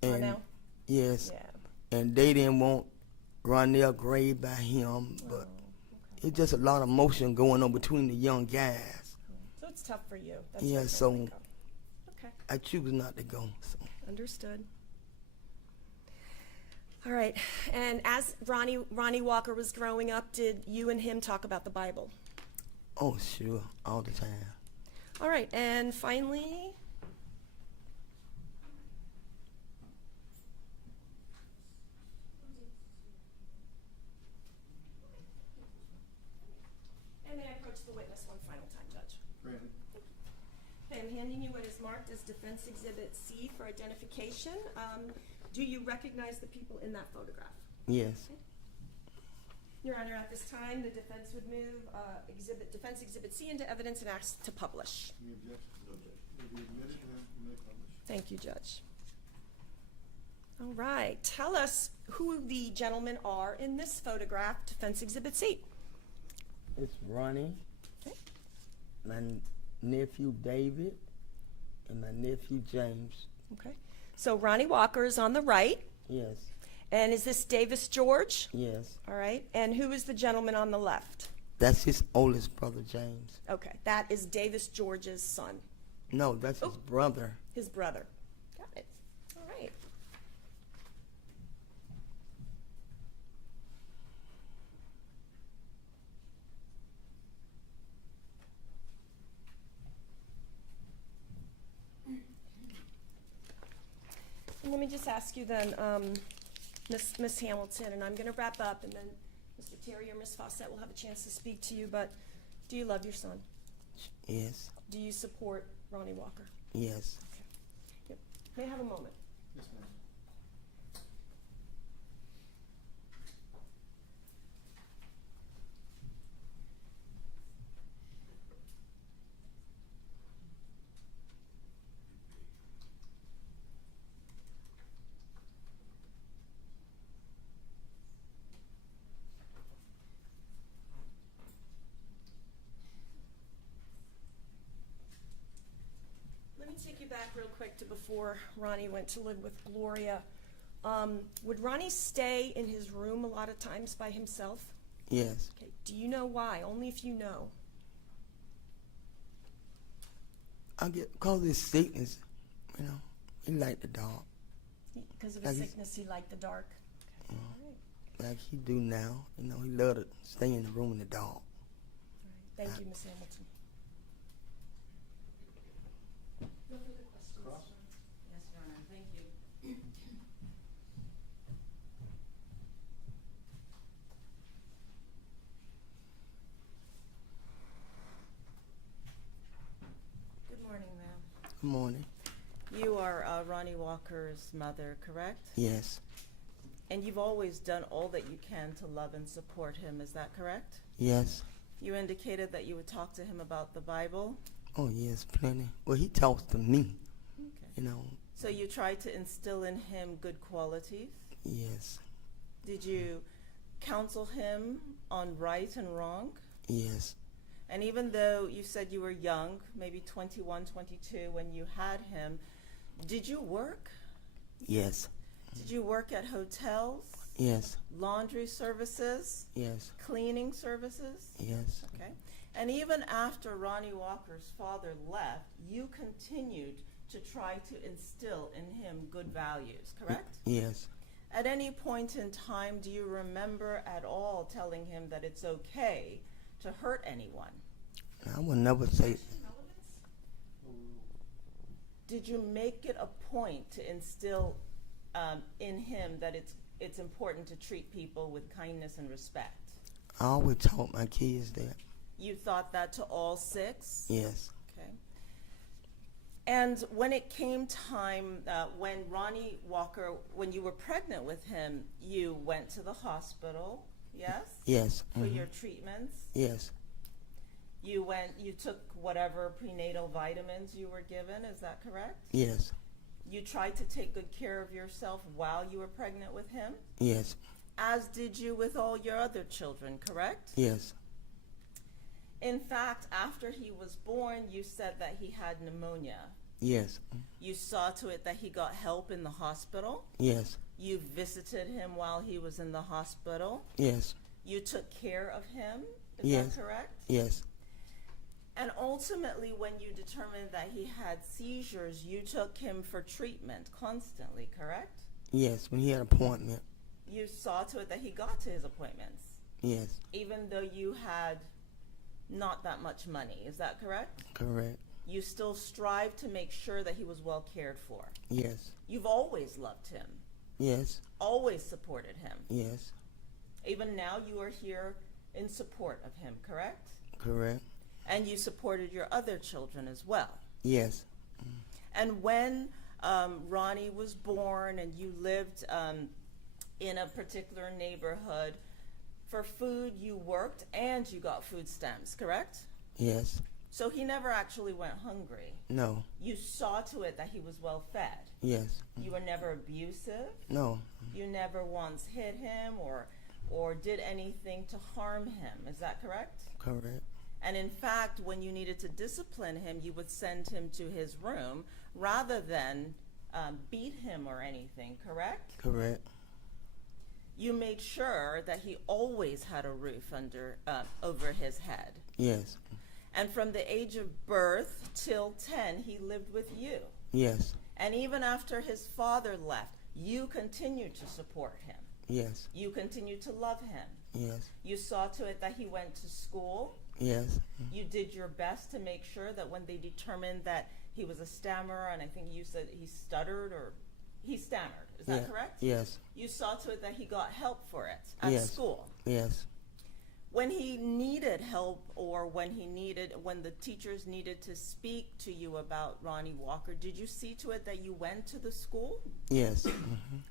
And Ronell? yes, Yeah. and they didn't want Ronell grave by him, but it's just a lot of motion going on between the young guys. So it's tough for you. That's Yeah, why you so don't go. Okay. I choose not to go. So. Understood. All right. And as Ronny Walker was growing up, did you and him talk about the Bible? Oh, sure, all the time. All right. And finally, and may I approach the witness one final time, Judge? Granted. Okay, I'm handing you what is marked as Defense Exhibit C for identification. Do you recognize the people in that photograph? Yes. Your Honor, at this time, the defense would move Defense Exhibit C into evidence and ask to publish. Any objection? No objection. Will be admitted and you may publish. Thank you, Judge. All right, tell us who the gentlemen are in this photograph, Defense Exhibit C. It's Ronny, Okay. my nephew David, and my nephew James. Okay. So Ronny Walker is on the right. Yes, And is this Davis George? yes. All right. And who is the gentleman on the left? That's his oldest brother, James. Okay. That is Davis George's son, No, that's his brother. his brother. Got it. All right. And let me just ask you then, Miss Hamilton, and I'm going to wrap up, and then Mr. Terry or Miss Fawcett will have a chance to speak to you, but do you love your son? Yes, Do you support Ronny Walker? yes. Yep. May I have a moment? Yes, ma'am. Let me take you back real quick to before Ronny went to live with Gloria. Would Ronny stay in his room a lot of times by himself? Yes. Okay. Do you know why? Only if you know. I get cause his sickness. You know, he liked the dark, Because of Like his he's- sickness, he liked the dark. Okay. All right. like he do now. You know, he loved to stay in the room in the dark. Thank you, Miss Hamilton. No further questions. Yes, Your Honor, thank you. Good morning, ma'am. Good morning. You are Ronnie Walker's mother, correct? Yes, And you've always done all that you can to love and support him, is that correct? yes. You indicated that you would talk to him about the Bible. Oh, yes, plenty. Well, he talks to me, Okay. you know. So you tried to instill in him good qualities. Yes, Did you counsel him on right and wrong? yes, And even though you said you were young, maybe 21, 22, when you had him, did you work? yes, Did you work at hotels, yes, laundry services, yes, cleaning services? yes, Okay. And even after Ronnie Walker's father left, you continued to try to instill in him good values, correct? yes. At any point in time, do you remember at all telling him that it's okay to hurt anyone? I would never say, Did you make it a point to instill in him that it's important to treat people with kindness and respect? I always taught my kids that. You thought that to all six? Yes, Okay. And when it came time, when Ronnie Walker, when you were pregnant with him, you went to the hospital, yes? yes, For your treatments? yes, You took whatever prenatal vitamins you were given, is that correct? yes, You tried to take good care of yourself while you were pregnant with him, yes, as did you with all your other children, correct? yes, In fact, after he was born, you said that he had pneumonia. yes, You saw to it that he got help in the hospital. yes, You visited him while he was in the hospital. yes, You took care of him, is Yes. that correct? yes, And ultimately, when you determined that he had seizures, you took him for treatment constantly, correct? yes. When he had an appointment, You saw to it that he got to his appointments, yes, even though you had not that much money, is that correct? correct, You still strive to make sure that he was well cared for. yes, You've always loved him, yes, always supported him. yes, Even now, you are here in support of him, correct? correct, And you supported your other children as well. yes, And when Ronnie was born and you lived in a particular neighborhood, for food you worked and you got food stamps, correct? yes, So he never actually went hungry. no, You saw to it that he was well fed. yes, You were never abusive. no, You never once hit him or did anything to harm him. Is that correct? correct, And in fact, when you needed to discipline him, you would send him to his room rather than beat him or anything, correct? correct, You made sure that he always had a roof over his head. yes, And from the age of birth till 10, he lived with you. yes, And even after his father left, you continued to support him. yes, You continued to love him. yes, You saw to it that he went to school. yes, You did your best to make sure that when they determined that he was a stammerer, and I think you said he stuttered or he stammered, is that yeah, correct? yes, You saw to it that he got help for it at Yes. school. yes, When he needed help or when the teachers needed to speak to you about Ronnie Walker, did you see to it that you went to the school? yes,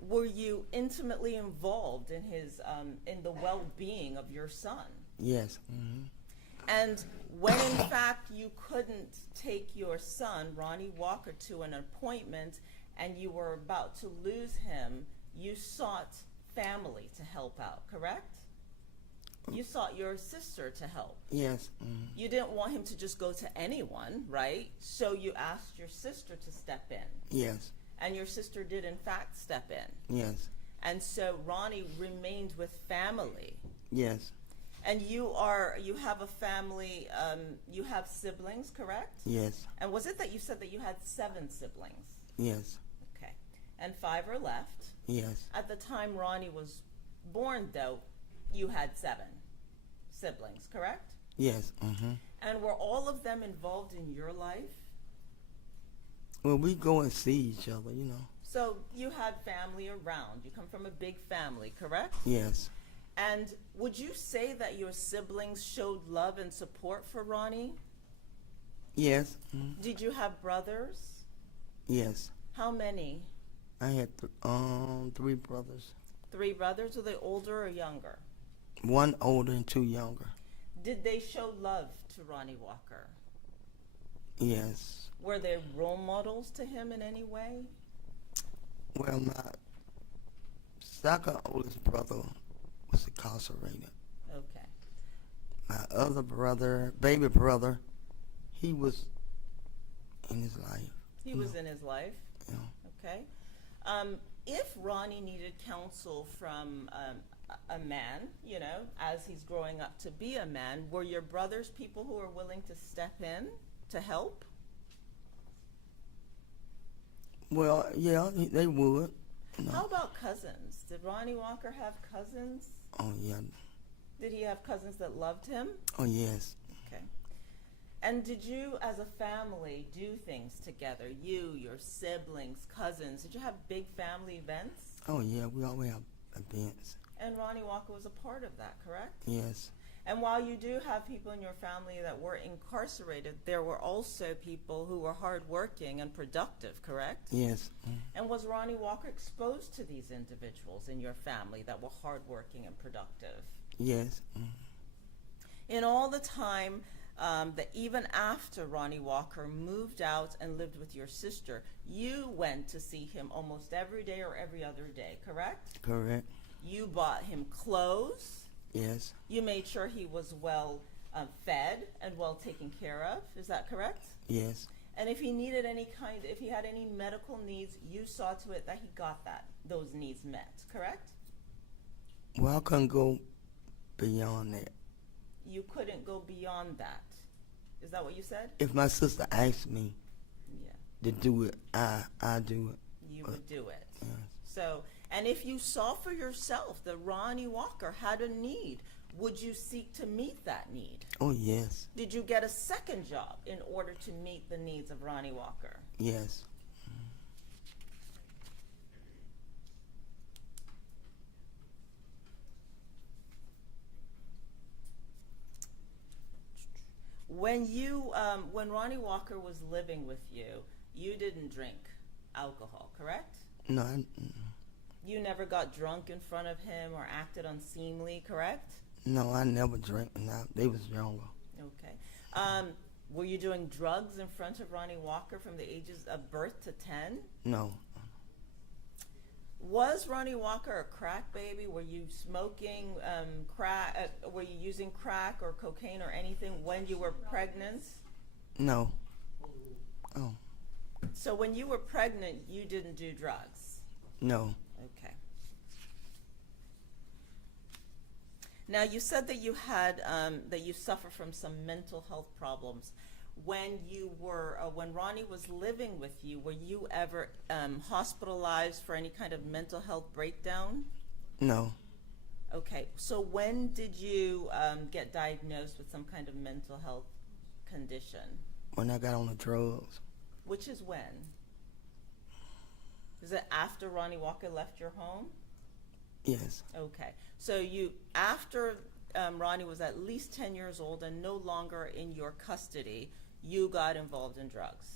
Were you intimately involved in in the well-being of your son? yes, And when in fact you couldn't take your son, Ronnie Walker, to an appointment and you were about to lose him, you sought family to help out, correct? You sought your sister to help. yes, You didn't want him to just go to anyone, right? So you asked your sister to step in. yes, And your sister did in fact step in. yes, And so Ronnie remained with family. yes, And you have a family, you have siblings, correct? yes, And was it that you said that you had 7 siblings? Yes. Okay. And 5 are left. Yes. At the time Ronnie was born, though, you had 7 siblings, correct? Yes. Mm-hmm. And were all of them involved in your life? Well, we go and see each other, you know. So you had family around. You come from a big family, correct? Yes. And would you say that your siblings showed love and support for Ronnie? Yes. Mm-hmm. Did you have brothers? Yes. How many? I had 3 brothers. 3 brothers. Were they older or younger? 1 older and 2 younger. Did they show love to Ronnie Walker? Yes. Were they role models to him in any way? Well, my second oldest brother was incarcerated. Okay. My other brother, baby brother, he was in his life. He was in his life. Yeah. Okay. If Ronnie needed counsel from a man, you know, as he's growing up to be a man, were your brothers people who were willing to step in to help? Well, yeah, they would. You know. How about cousins? Did Ronnie Walker have cousins? Oh, yeah. Did he have cousins that loved him? Oh, yes. Okay. And did you, as a family, do things together? You, your siblings, cousins. Did you have big family events? Oh, yeah, we always have events. And Ronnie Walker was a part of that, correct? Yes. And while you do have people in your family that were incarcerated, there were also people who were hardworking and productive, correct? Yes. And was Ronnie Walker exposed to these individuals in your family that were hardworking and productive? Yes. In all the time that even after Ronnie Walker moved out and lived with your sister, you went to see him almost every day or every other day, correct? Correct. You bought him clothes. Yes. You made sure he was well fed and well taken care of. Is that correct? Yes. And if he needed if he had any medical needs, you saw to it that he got those needs met, correct? Well, I couldn't go beyond that. You couldn't go beyond that. Is that what you said? If my sister asked me Yeah. to do it, I do it. You would do it. Yes. So, and if you saw for yourself that Ronnie Walker had a need, would you seek to meet that need? Oh, yes. Did you get a second job in order to meet the needs of Ronnie Walker? Yes. When Ronnie Walker was living with you, you didn't drink alcohol, correct? No, You never got drunk in front of him or acted unseemly, correct? no, I never drank. No, they was younger. Okay. Were you doing drugs in front of Ronnie Walker from the ages of birth to 10? No. Was Ronnie Walker a crack baby? Were you smoking crack? Were you using crack or cocaine or anything when you were pregnant? No. Oh, So when you were pregnant, you didn't do drugs? no. Okay. Now you said that you had that you suffer from some mental health problems. When Ronnie was living with you, were you ever hospitalized for any kind of mental health breakdown? No. Okay. So when did you get diagnosed with some kind of mental health condition? When I got on the drugs. Which is when? Is it after Ronnie Walker left your home? Yes. Okay. So after Ronnie was at least 10 years old and no longer in your custody, you got involved in drugs.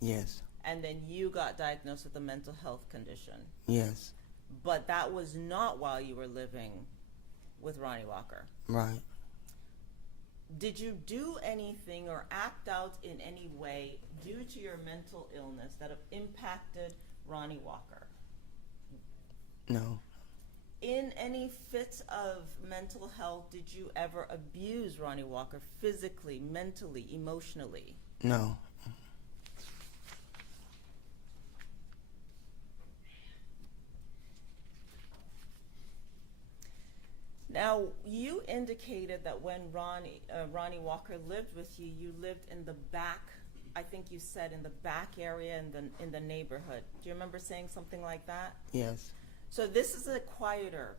Yes. And then you got diagnosed with a mental health condition. Yes. But that was not while you were living with Ronnie Walker. Right. Did you do anything or act out in any way due to your mental illness that have impacted Ronnie Walker? No. In any fits of mental health, did you ever abuse Ronnie Walker physically, mentally, emotionally? No. Now, you indicated that when Ronnie Walker lived with you, you lived in the back I think you said in the back area in the neighborhood. Do you remember saying something like that? Yes. So this is a quieter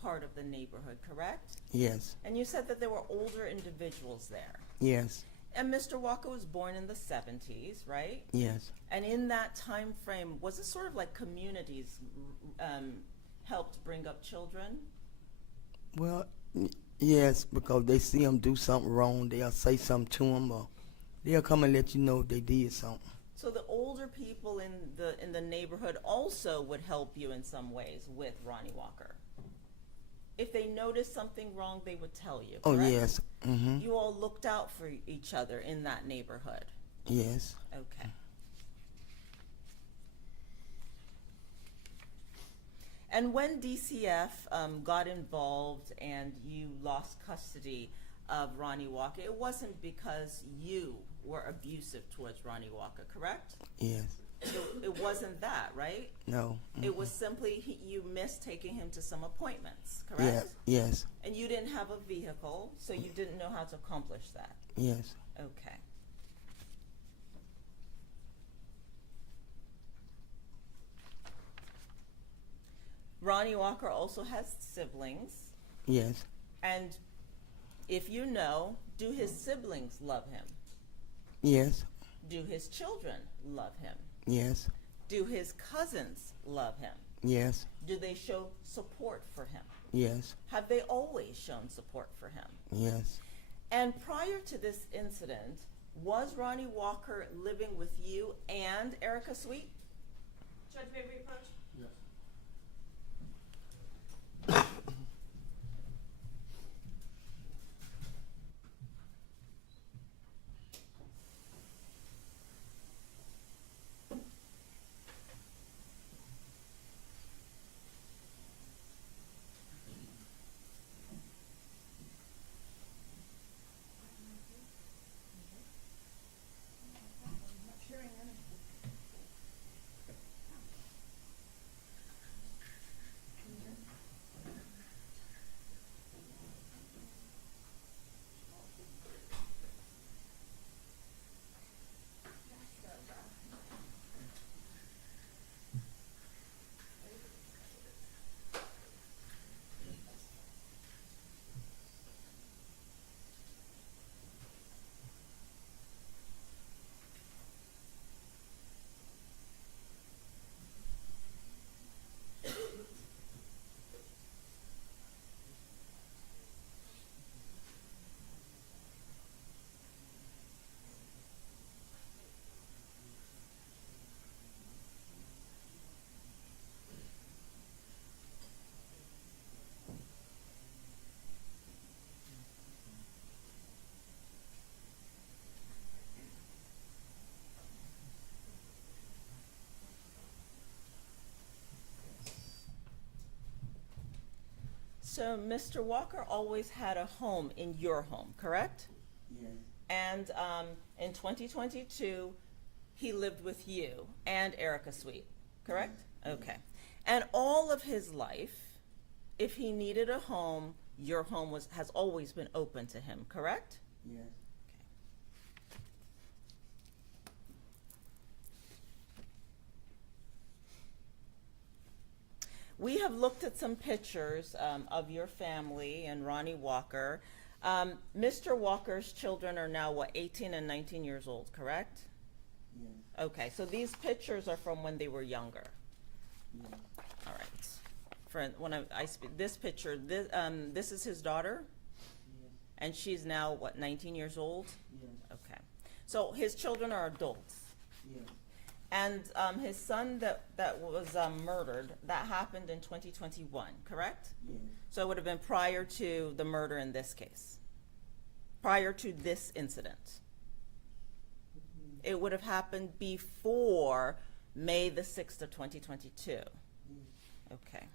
part of the neighborhood, correct? Yes. And you said that there were older individuals there. Yes. And Mr. Walker was born in the 70s, right? Yes. And in that time frame, was it sort of like communities helped bring up children? Well, yes, because they see them do something wrong, they'll say something to them, or they'll come and let you know if they did something. So the older people in the neighborhood also would help you in some ways with Ronnie Walker. If they noticed something wrong, they would tell you, correct? Oh, yes. Mm-hmm. You all looked out for each other in that neighborhood. Yes. Okay. And when DCF got involved and you lost custody of Ronnie Walker, it wasn't because you were abusive towards Ronnie Walker, correct? Yes. It wasn't that, right? No. It was simply you missed taking him to some appointments, correct? Yes. Yes. And you didn't have a vehicle, so you didn't know how to accomplish that. Yes. Okay. Ronnie Walker also has siblings, Yes. and if you know, do his siblings love him? Yes. Do his children love him? Yes. Do his cousins love him? Yes. Do they show support for him? Yes. Have they always shown support for him? Yes. And prior to this incident, was Ronnie Walker living with you and Erica Sweet? Judge, may we approach? Yes. So Mr. Walker always had a home in your home, correct? Yes. And in 2022, he lived with you and Erica Sweet, correct? Okay. And all of his life, if he needed a home, your home has always been open to him, correct? Yes. We have looked at some pictures of your family and Ronnie Walker. Mr. Walker's children are now, what, 18 and 19 years old, correct? Yes. Okay, so these pictures are from when they were younger. Yes. All right. When I speak, this picture, this is his daughter? Yes. And she's now, what, 19 years old? Yes. Okay. So his children are adults. Yes. And his son that was murdered, that happened in 2021, correct? Yes. So it would have been prior to the murder in this case, prior to this incident. It would have happened before May the 6th of 2022. Okay.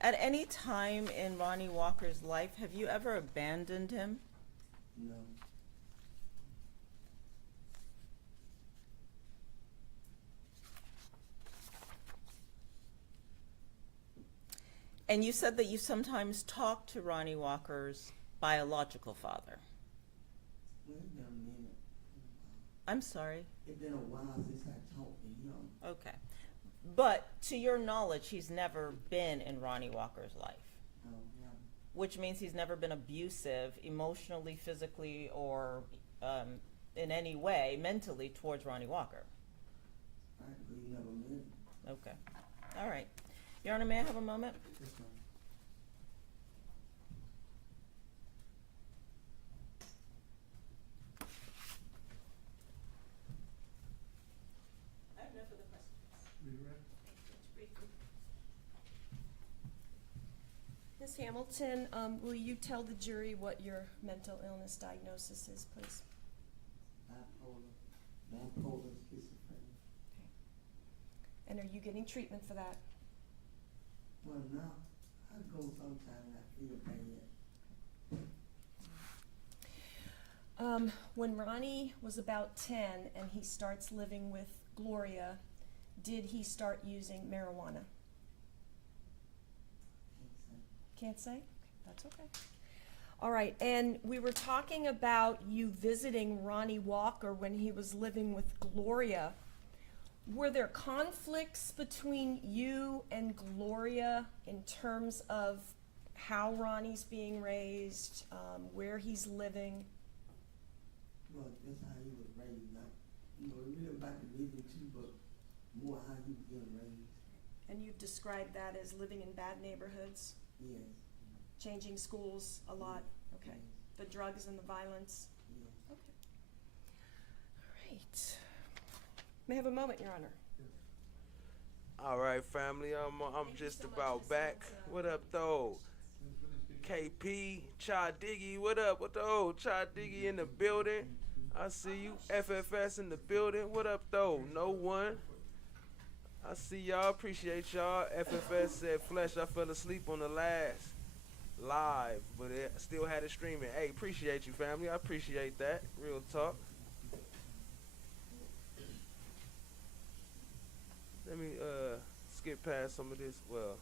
At any time in Ronnie Walker's life, have you ever abandoned him? No. And you said that you sometimes talk to Ronnie Walker's biological father. Well, it's been a minute. I'm sorry. It's been a while since I talked to him. Okay. But to your knowledge, he's never been in Ronnie Walker's life, Yeah. which means he's never been abusive emotionally, physically, or in any way mentally towards Ronnie Walker. Practically never met him. Okay. All right. Your Honor, may I have a moment? Yes, ma'am. I have no further questions. Ms. Hamilton, will you tell the jury what your mental illness diagnosis is, please? Bipolar schizophrenia. And are you getting treatment for that? Well, now, I go sometime and I feel bad. When Ronnie was about 10 and he starts living with Gloria, did he start using marijuana? Can't say? That's okay. All right, and we were talking about you visiting Ronnie Walker when he was living with Gloria. Were there conflicts between you and Gloria in terms of how Ronnie's being raised, where he's living? Well, that's how he was raised. Like, you know, it really about the living too, but more how he was getting raised. And you've described that as living in bad neighborhoods, Yes. changing schools a lot. Okay. The drugs and the violence. Yes. Okay. All right. May I have a moment, Your Honor? All right, family. I'm just about back. What up, though? KP, Cha Diggy, what up? What the old Cha Diggy in the building? I see you. FFS in the building. What up, though? No one. I see y'all. Appreciate y'all. FFS said, Flesh, I fell asleep on the last live, but it still had it streaming. Hey, appreciate you, family. I appreciate that. Real talk. Let me skip past some of this. Well,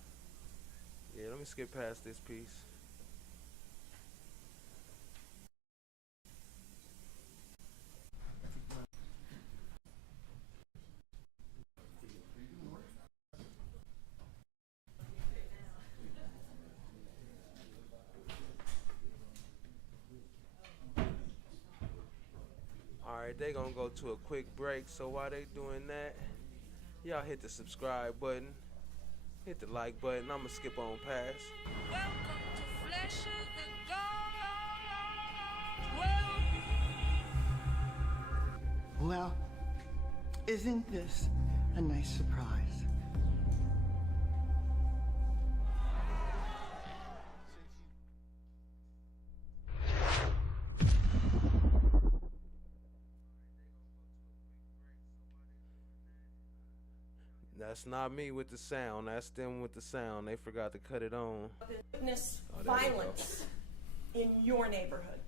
yeah, let me skip past this piece. Alright, they gonna go to a quick break, so while they doing that, y'all hit the subscribe button, hit the like button. I'ma skip on past. Welcome to Flesh of the Gods. Well, isn't this a nice surprise? That's not me with the sound. That's them with the sound. They forgot to cut it on. Witness Oh, there we go. violence in your neighborhood.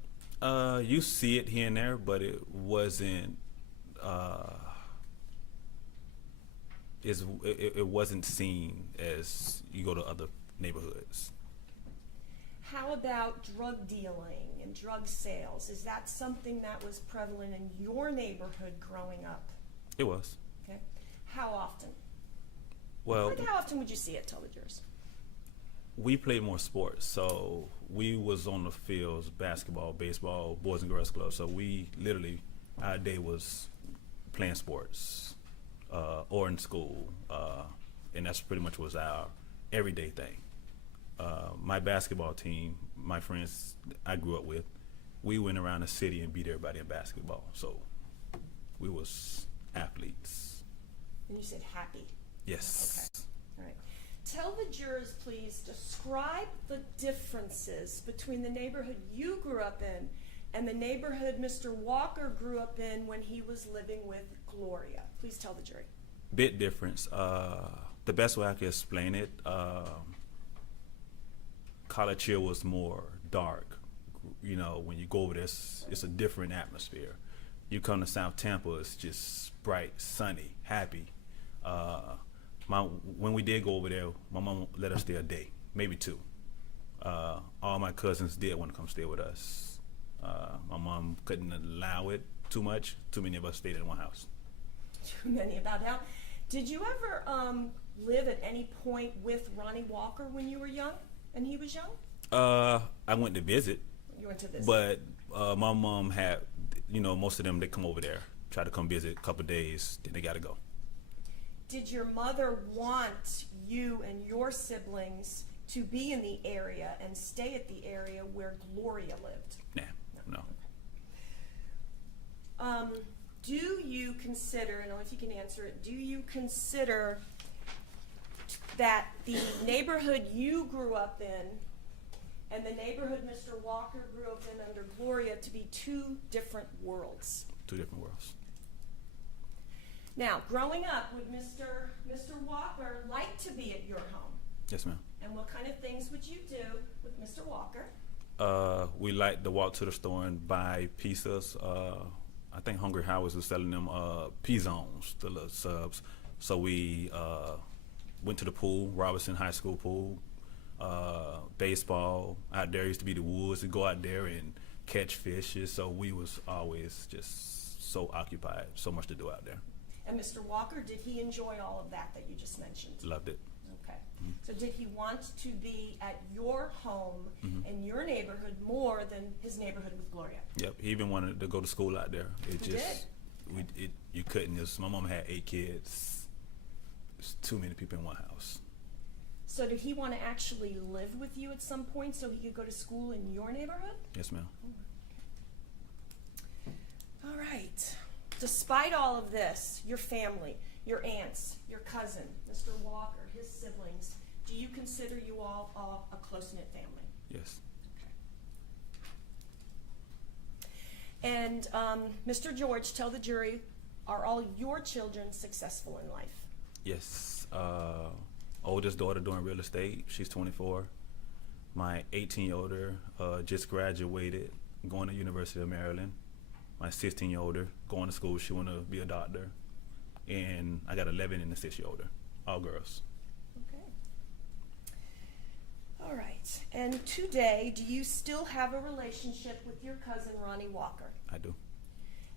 You see it here and there, but it wasn't. It wasn't seen as you go to other neighborhoods. How about drug dealing and drug sales? Is that something that was prevalent in your neighborhood growing up? It was. Okay. How often? Well, Like how often would you see it? Tell the jurors. we played more sports, so we was on the fields, basketball, baseball, boys and girls club. So we literally, our day was playing sports or in school, and that's pretty much was our everyday thing. My basketball team, my friends I grew up with, we went around the city and beat everybody in basketball. So we was athletes. And you said happy. Yes. Okay. All right. Tell the jurors, please, describe the differences between the neighborhood you grew up in and the neighborhood Mr. Walker grew up in when he was living with Gloria. Please tell the jury. Bit difference. The best way I can explain it, College Hill was more dark. You know, when you go over there, it's a different atmosphere. You come to South Tampa, it's just bright, sunny, happy. When we did go over there, my mom let us stay a day maybe 2. All my cousins did want to come stay with us. My mom couldn't allow it too much. Too many of us stayed in one house. Too many about now. Did you ever live at any point with Ronnie Walker when you were young and he was young? I went to visit. You went to visit. But my mom had, most of them, they come over there, try to come visit a couple of days, then they got to go. Did your mother want you and your siblings to be in the area and stay at the area where Gloria lived? No. Do you consider, I don't know if you can answer it, do you consider that the neighborhood you grew up in and the neighborhood Mr. Walker grew up in under Gloria to be 2 different worlds? 2 different worlds. Now, growing up, would Mr. Walker like to be at your home? Yes, ma'am. And what kind of things would you do with Mr. Walker? We like to walk to the store and buy pizzas. I think Hungry Howard's was selling them P-zones, the little subs. So we went to the pool, Robertson High School pool, baseball. Out there used to be the woods. We'd go out there and catch fishes. So we was always just so occupied, so much to do out there. And Mr. Walker, did he enjoy all of that you just mentioned? Loved it. Okay. So did he want to be at your home in your neighborhood more than his neighborhood with Gloria? Yep. He even wanted to go to school out there. Did? You couldn't. My mom had 8 kids. It's too many people in one house. So did he want to actually live with you at some point so he could go to school in your neighborhood? Yes, ma'am. All right. Despite all of this, your family, your aunts, your cousin, Mr. Walker, his siblings, do you consider you all a close-knit family? Yes. Okay. And Mr. George, tell the jury, are all your children successful in life? Yes. Oldest daughter doing real estate. She's 24. My 18-year-older just graduated, going to University of Maryland. My 16-year-older going to school. She want to be a doctor. And I got 11 and a 6-year-older, all girls. Okay. All right. And today, do you still have a relationship with your cousin, Ronnie Walker? I do.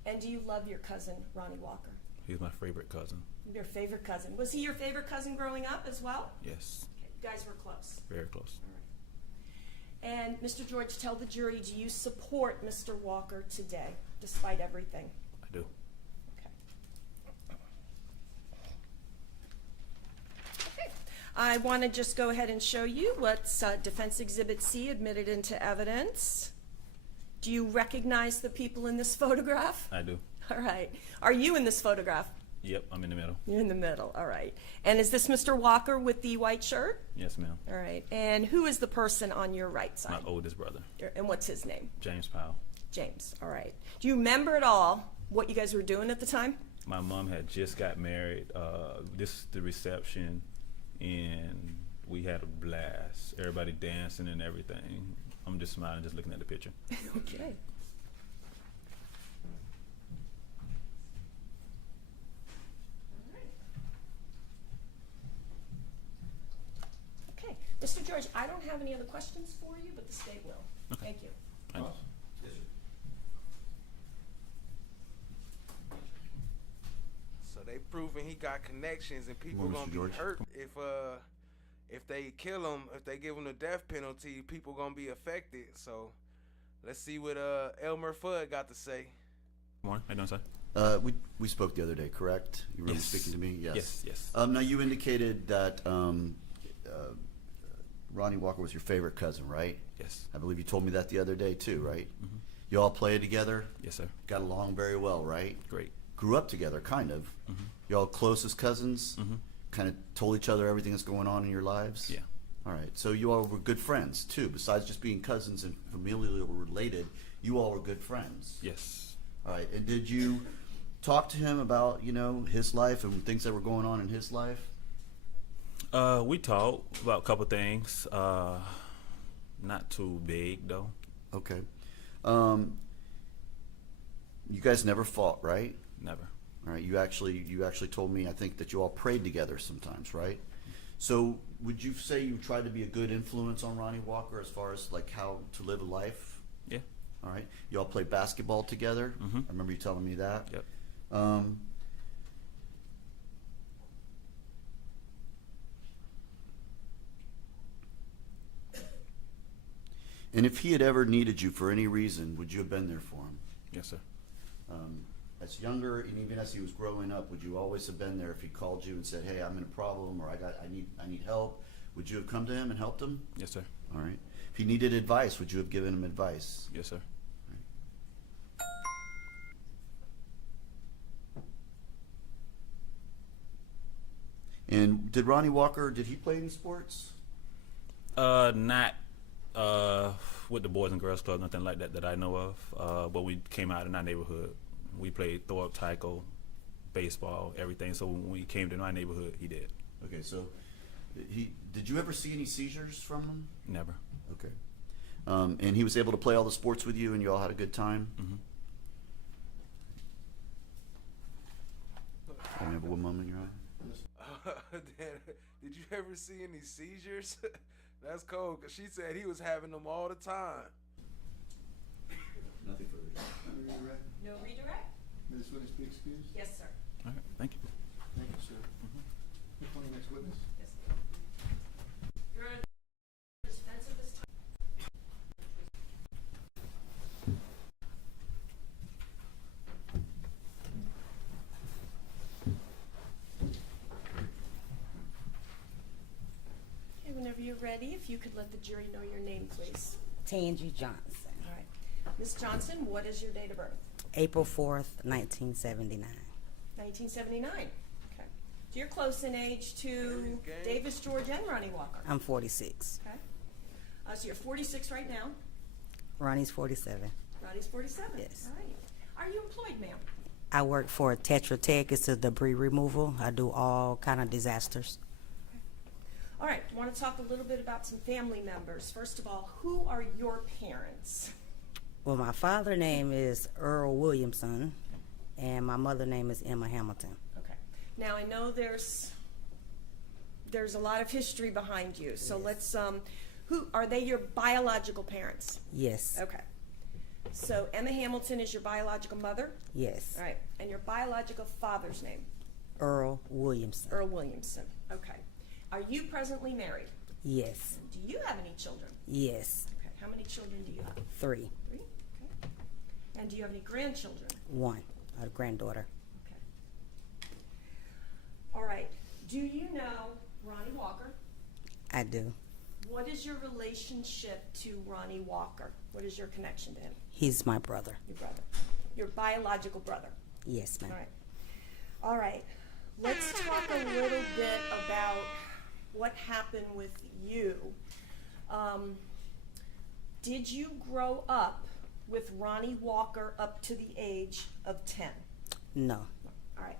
And do you love your cousin, Ronnie Walker? He's my favorite cousin. Your favorite cousin. Was he your favorite cousin growing up as well? Yes. Okay. You guys were close. Very close. All right. And Mr. George, tell the jury, do you support Mr. Walker today, despite everything? I do. I want to just go ahead and show you what's Defense Exhibit C, admitted into evidence. Do you recognize the people in this photograph? I do. All right. Are you in this photograph? Yep, I'm in the middle. You're in the middle. All right. And is this Mr. Walker with the white shirt? Yes, ma'am. All right. And who is the person on your right side? My oldest brother. And what's his name? James Powell. James. All right. Do you remember at all what you guys were doing at the time? My mom had just got married. This is the reception, and we had a blast. Everybody dancing and everything. I'm just smiling, just looking at the picture. Okay. Okay. Mr. George, I don't have any other questions for you, but the state will. Okay. Thank you. Thanks. So they proving he got connections and people Well, gonna Mr. be George. hurt if they kill him, if they give him the death penalty, people gonna be affected. So let's see what Elmer Fudd got to say. Good morning. How you doing, sir? We spoke the other day, correct? You were Yes. speaking to me? Yes. Yes. Now, you indicated that Ronnie Walker was your favorite cousin, right? Yes. I believe you told me that the other day, too, right? Mm-hmm. You all played together? Yes, sir. Got along very well, right? Great. Grew up together, kind of. Mm-hmm. You all close as cousins? Mm-hmm. Kind of told each other everything that's going on in your lives? Yeah. All right. So you all were good friends, too. Besides just being cousins and familially related, you all were good friends? Yes. All right. And did you talk to him about, his life and things that were going on in his life? We talked about a couple things. Not too big, though. Okay. You guys never fought, right? Never. All right. You actually told me, I think, that you all prayed together sometimes, right? So would you say you tried to be a good influence on Ronnie Walker as far as like how to live a life? Yeah. All right. You all played basketball together. Mhm. I remember you telling me that. Yep. And if he had ever needed you for any reason, would you have been there for him? Yes, sir. As younger, and even as he was growing up, would you always have been there if he called you and said, "Hey, I'm in a problem," or I need help"? Would you have come to him and helped him? Yes, sir. All right. If he needed advice, would you have given him advice? Yes, sir. And did Ronnie Walker, did he play any sports? Not with the Boys and Girls Club, nothing like that that I know of. But we came out in our neighborhood. We played throw up tackle, baseball, everything. So when we came to my neighborhood, he did. Okay, so did you ever see any seizures from him? Never. Okay. And he was able to play all the sports with you, and you all had a good time? Mm-hmm. I have one moment in your eye. Did you ever see any seizures? That's cold, because she said he was having them all the time. Nothing further. Redirect. No redirect? Ms. Witness, be excused. Yes, sir. All right. Thank you. Thank you, sir. Which one, next witness? Yes, sir. Your Honor, the defense of this time. Okay, whenever you're ready, if you could let the jury know your name, please. Tangi Johnson. All right. Ms. Johnson, what is your date of birth? April 4th, 1979. 1979. Okay. So you're close in age to Davis George and Ronnie Walker. I'm 46. Okay. So you're 46 right now. Ronnie's 47. Ronnie's 47. Yes. All right. Are you employed, ma'am? I work for Tetra Tech. It's a debris removal. I do all kind of disasters. All right. I want to talk a little bit about some family members. First of all, who are your parents? Well, my father's name is Earl Williamson, and my mother's name is Emma Hamilton. Okay. Now I know there's a lot of history behind you. So let's who are they? Your biological parents? Yes. Okay. So Emma Hamilton is your biological mother? Yes. All right. And your biological father's name? Earl Williamson. Earl Williamson. Okay. Are you presently married? Yes. Do you have any children? Yes. Okay. How many children do you have? 3. 3? Okay. And do you have any grandchildren? 1. A granddaughter. Okay. All right. Do you know Ronnie Walker? I do. What is your relationship to Ronnie Walker? What is your connection to him? He's my brother. Your brother. Your biological brother. Yes, ma'am. All right. All right. Let's talk a little bit about what happened with you. Did you grow up with Ronnie Walker up to the age of 10? No. All right.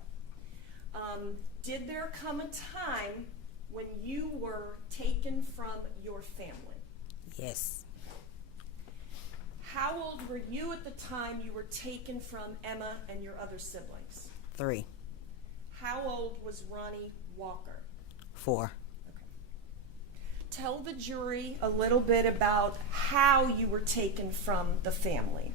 Did there come a time when you were taken from your family? Yes. How old were you at the time you were taken from Emma and your other siblings? 3. How old was Ronnie Walker? 4. Tell the jury a little bit about how you were taken from the family.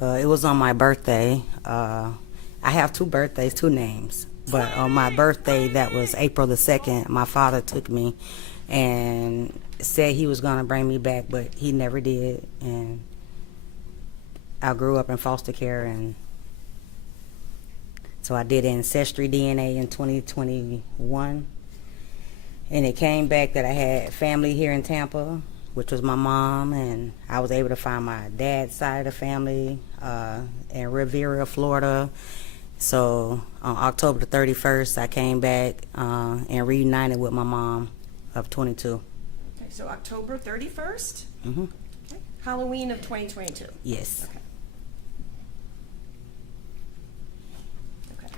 It was on my birthday. I have 2 birthdays, 2 names. But on my birthday, that was April the 2nd, my father took me and said he was going to bring me back, but he never did. And I grew up in foster care, and so I did ancestry DNA in 2021. And it came back that I had family here in Tampa, which was my mom, and I was able to find my dad's side of the family in Riviera, Florida. So on October the 31st, I came back and reunited with my mom of 22. Okay, so October 31st? Mm-hmm. Okay. Halloween of 2022? Yes. Okay. Okay.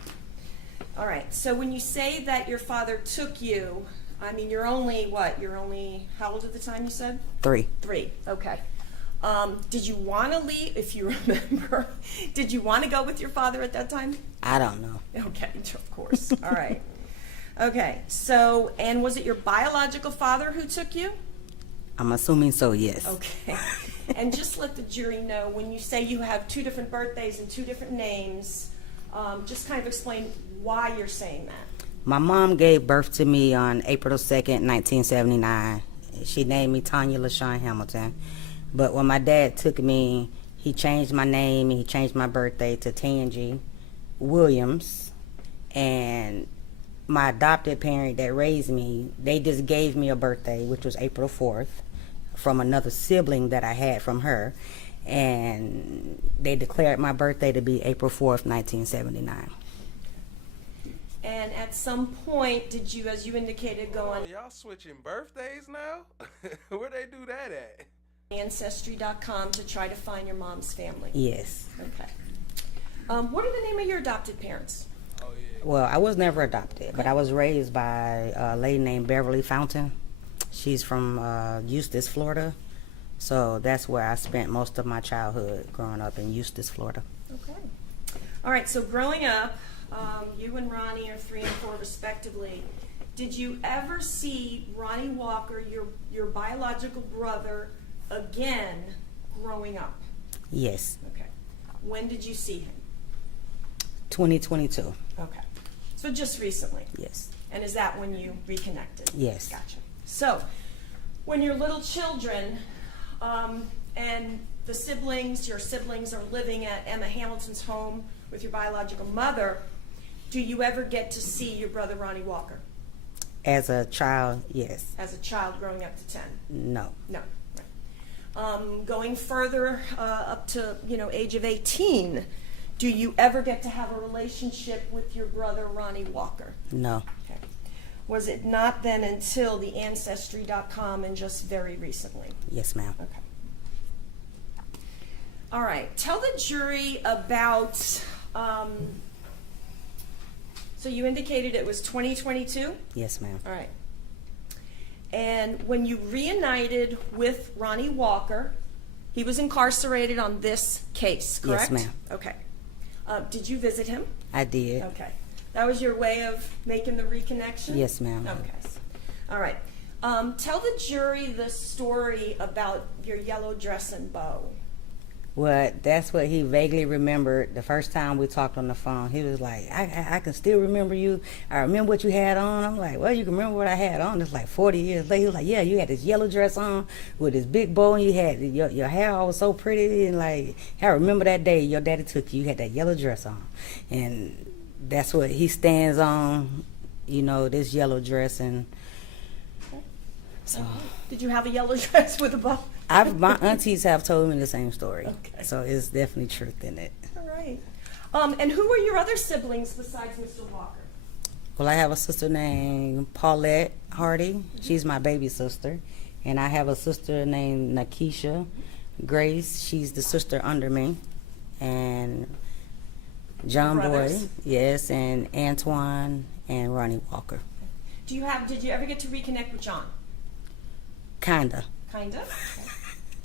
All right, so when you say that your father took you, I mean, you're only, what? You're only, how old at the time you said? 3. 3, okay. Did you want to leave, if you remember, did you want to go with your father at that time? I don't know. Okay, of course. All right. Okay, so, and was it your biological father who took you? I'm assuming so, yes. Okay. And just let the jury know, when you say you have 2 different birthdays and 2 different names, just kind of explain why you're saying that. My mom gave birth to me on April 2nd, 1979. She named me Tanya LaShawn Hamilton. But when my dad took me, he changed my name and he changed my birthday to Tangi Williams. And my adopted parent that raised me, they just gave me a birthday, which was April 4th, from another sibling that I had from her. And they declared my birthday to be April 4th, 1979. And at some point, did you, as you indicated, go on Y'all switching birthdays now? Where they do that at? Ancestry.com to try to find your mom's family? Yes. Okay. What are the name of your adopted parents? Well, I was never adopted, but I was raised by a lady named Beverly Fountain. She's from Eustis, Florida. So that's where I spent most of my childhood, growing up in Eustis, Florida. Okay. All right, so growing up, you and Ronnie are 3 and 4 respectively. Did you ever see Ronnie Walker, your biological brother, again growing up? Yes. Okay. When did you see him? 2022. Okay. So just recently? Yes. And is that when you reconnected? Yes. Gotcha. So, when you're little children, and the siblings, your siblings are living at Emma Hamilton's home with your biological mother, do you ever get to see your brother Ronnie Walker? As a child, yes. As a child growing up to 10? No. No. Right. Going further up to, age of 18, do you ever get to have a relationship with your brother Ronnie Walker? No. Okay. Was it not then until the Ancestry.com and just very recently? Yes, ma'am. Okay. All right. Tell the jury about, so you indicated it was 2022? Yes, ma'am. All right. And when you reunited with Ronnie Walker, he was incarcerated on this case, correct? Yes, ma'am. Okay. Did you visit him? I did. Okay. That was your way of making the reconnection? Yes, ma'am. Okay. All right. Tell the jury the story about your yellow dress and bow. Well, that's what he vaguely remembered the first time we talked on the phone. He was like, I can still remember you. I remember what you had on. I'm like, well, you can remember what I had on. It's like 40 years later. He was like, yeah, you had this yellow dress on with this big bow, and you had your hair all was so pretty. And like, I remember that day your daddy took you. You had that yellow dress on. And that's what he stands on, this yellow dress. And so. Did you have a yellow dress with a bow? My aunties have told me the same story. Okay. So it's definitely truth in it. All right. And who were your other siblings besides Mr. Walker? Well, I have a sister named Paulette Hardy. She's my baby sister. And I have a sister named Nakisha Grace. She's the sister under me. And John Boy, yes, and Antoine and Ronnie Walker. Did you ever get to reconnect with John? Kinda. Kinda? Okay.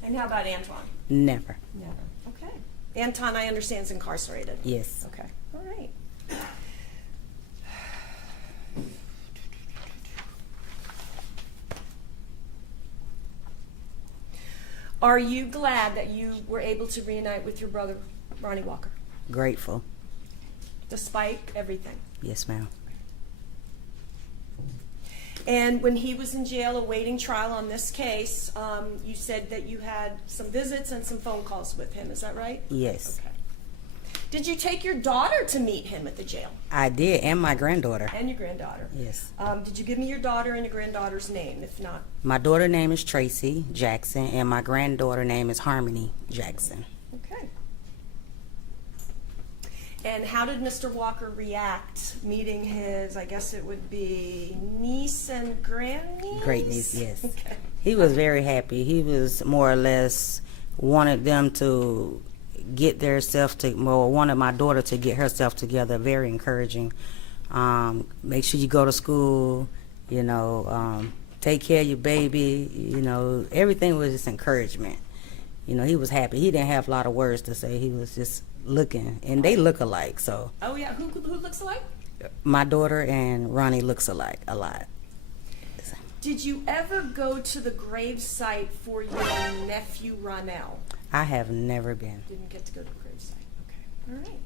And how about Antoine? Never. Never. Okay. Anton, I understand, is incarcerated. Yes. Okay. All right. Are you glad that you were able to reunite with your brother, Ronnie Walker? Grateful. Despite everything? Yes, ma'am. And when he was in jail awaiting trial on this case, you said that you had some visits and some phone calls with him. Is that right? Yes. Okay. Did you take your daughter to meet him at the jail? I did, and my granddaughter. And your granddaughter? Yes. Did you give me your daughter and your granddaughter's name? If not, My daughter's name is Tracy Jackson, and my granddaughter's name is Harmony Jackson. okay. And how did Mr. Walker react meeting his, I guess it would be niece and grandniece? Great niece, yes. Okay. He was very happy. He was more or less wanted them to get their self to, well, wanted my daughter to get herself together. Very encouraging. Make sure you go to school, take care of your baby, everything was just encouragement. He was happy. He didn't have a lot of words to say. He was just looking, and they look alike, so. Oh yeah, who looks alike? My daughter and Ronnie looks alike a lot. Did you ever go to the grave site for your nephew Ronell? I have never been. Didn't get to go to the grave site. Okay. All right.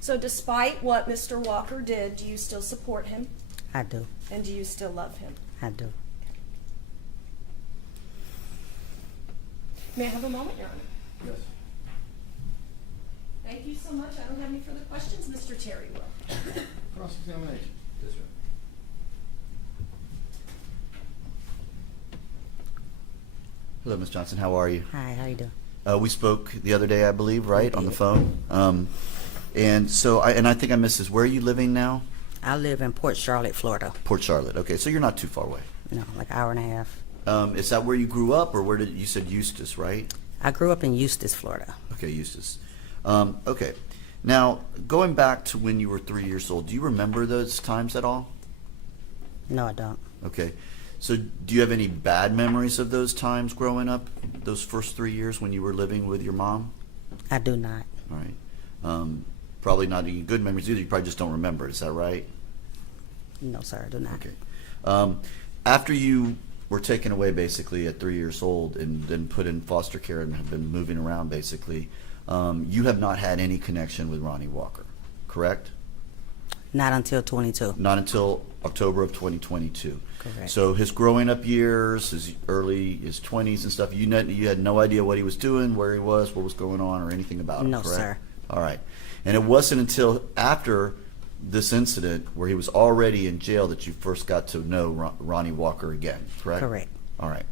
So despite what Mr. Walker did, do you still support him? I do. And do you still love him? I do. May I have a moment, Your Honor? Yes. Thank you so much. I don't have any further questions. Mr. Terry will. Cross-examination. Yes, sir. Hello, Ms. Johnson. How are you? Hi, how you doing? We spoke the other day, I believe, right, on the did. phone. And so, I think I missed this. Where are you living now? I live in Port Charlotte, Florida. Port Charlotte. Okay, so you're not too far away. No, like an hour and a half. Is that where you grew up, or where did you said Eustis, right? I grew up in Eustis, Florida. Okay, Eustis. Okay. Now, going back to when you were 3 years old, do you remember those times at all? No, I don't. Okay. So do you have any bad memories of those times growing up, those first 3 years when you were living with your mom? I do not. All right. Probably not any good memories either. You probably just don't remember. Is that right? No, sir, I do not. Okay. After you were taken away basically at 3 years old and then put in foster care and have been moving around basically, you have not had any connection with Ronnie Walker, correct? Not until 22. Not until October of 2022. Correct. So his growing up years, his 20s and stuff, you had no idea what he was doing, where he was, what was going on, or anything about him, No, correct? sir. All right. And it wasn't until after this incident where he was already in jail that you first got to know Ronnie Walker again, correct? Correct. All right.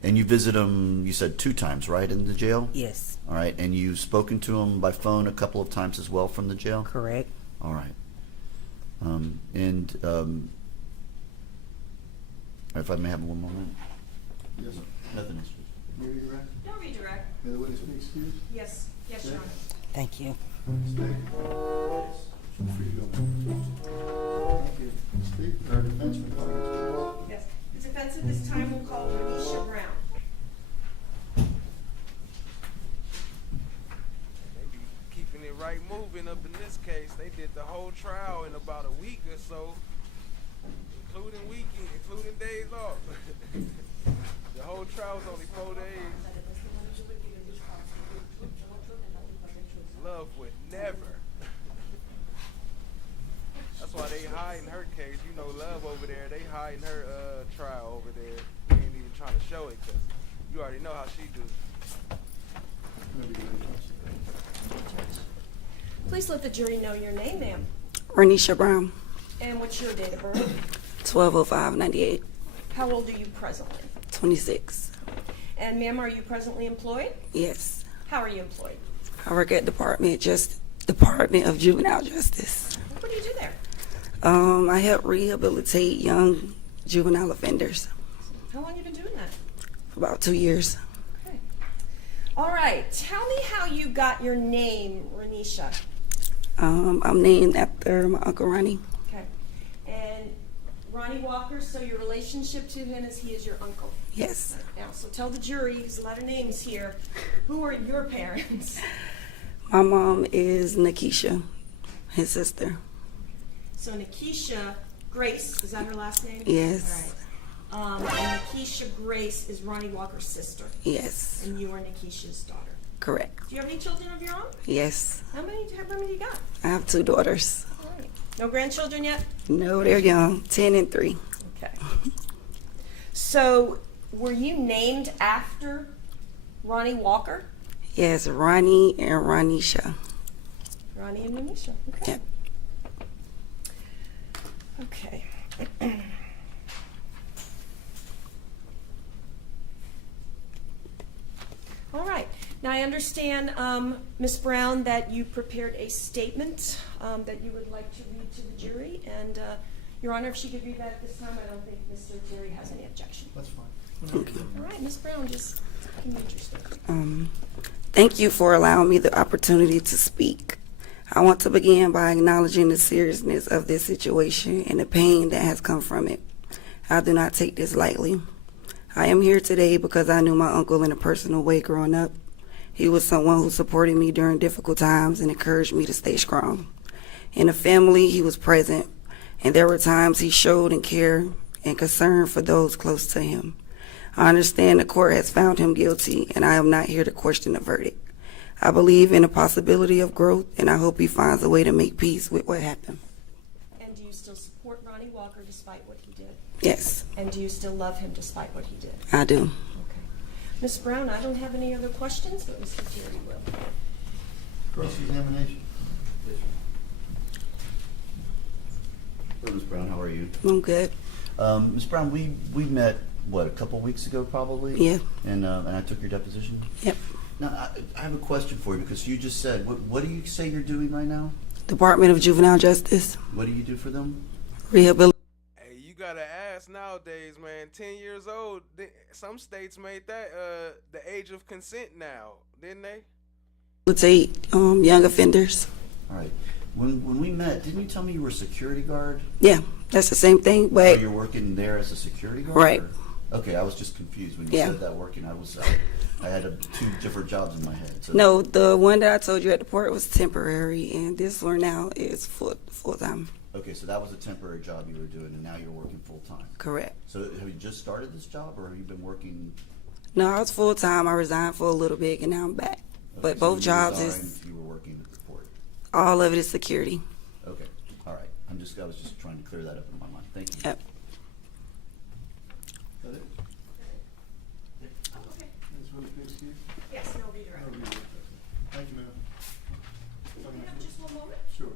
And you visit him, you said 2 times, right, in the jail? Yes. All right. And you've spoken to him by phone a couple of times as well from the jail? Correct. All right. If I may have one moment. Yes, sir. Nothing else. May I redirect? No redirect. May the witness be excused? Yes. Yes, Your Honor. Thank you. Stay. Free to go. Thank you. Speak. Our defense may call your Yes. The defense at this time will call Renisha Brown. They be keeping it right moving up in this case. They did the whole trial in about a week or so, including weekend, including days off. The whole trial was only 4 days. Love would never. That's why they hiding her case. You know, Love over there, they hiding her trial over there. They ain't even trying to show it because you already know how she do. Please let the jury know your name, ma'am. Renisha Brown, And what's your date of birth? 120598, How old are you presently? 26. And ma'am, are you presently employed? Yes. How are you employed? I work at Department of Juvenile Justice. What do you do there? I help rehabilitate young juvenile offenders How long have you been doing that? for about 2 years. Okay. All right. Tell me how you got your name, Renisha. I'm named after my Uncle Ronnie. Okay. And Ronnie Walker, so your relationship to him is he is your uncle. Yes. Now, so tell the jury, there's a lot of names here. Who are your parents? My mom is Nikisha, his sister. So Nikisha Grace, is that her last name? Yes. All right. And Nikisha Grace is Ronnie Walker's sister. Yes. And you are Nikisha's daughter. Correct. Do you have any children of your own? Yes. How many do you got? I have 2 daughters. All right. No grandchildren yet? No, they're young, 10 and 3. Okay. So were you named after Ronnie Walker? Yes, Ronnie and Ronisha. Ronnie and Renisha. Okay. Yep. Okay. All right. Now I understand, Ms. Brown, that you prepared a statement that you would like to read to the jury. And, Your Honor, if she could read that at this time, I don't think Mr. Terry has any objection. That's fine. Okay. All right, Ms. Brown, just give me your statement. Thank you for allowing me the opportunity to speak. I want to begin by acknowledging the seriousness of this situation and the pain that has come from it. I do not take this lightly. I am here today because I knew my uncle in a personal way growing up, He was someone who supported me during difficult times and encouraged me to stay strong. In the family, he was present, and there were times he showed and care and concern for those close to him. I understand the court has found him guilty, and I am not here to question the verdict. I believe in the possibility of growth, and I hope he finds a way to make peace with what happened. And do you still support Ronnie Walker despite what he did? Yes, And do you still love him despite what he did? I do. Okay. Ms. Brown, I don't have any other questions, but Mr. Terry will. Cross-examination. Hello, Ms. Brown, how are you? I'm good. Ms. Brown, we met, what, a couple weeks ago probably? Yeah. And I took your deposition? Yep. Now, I have a question for you because you just said, what do you say you're doing right now? Department of Juvenile Justice. What do you do for them? Rehabilitation. Hey, you gotta ask nowadays, man. 10 years old. Some states made that the age of consent now, didn't they? Young offenders. All right. When we met, didn't you tell me you were a security guard? Yeah, that's the same thing, but Oh, you're working there as a security guard? Right. Or? Okay, I was just confused when you Yeah. said that working. I had two different jobs in my head. So. no, the one that I told you at the port was temporary, and this one now is full time. Okay, so that was a temporary job you were doing, and now you're working full time. Correct. So have you just started this job, or have you been working? No, I was full time. I resigned for a little bit, and now I'm back. Okay, But so both when jobs you is resigned, you were working at the port. all of it is security. Okay, all right. I was just trying to clear that up in my mind. Thank you. Yep. Is that it? That's what it is here? Yes, and I'll read it I'll read it. Thank you, ma'am. You have just one moment? Sure.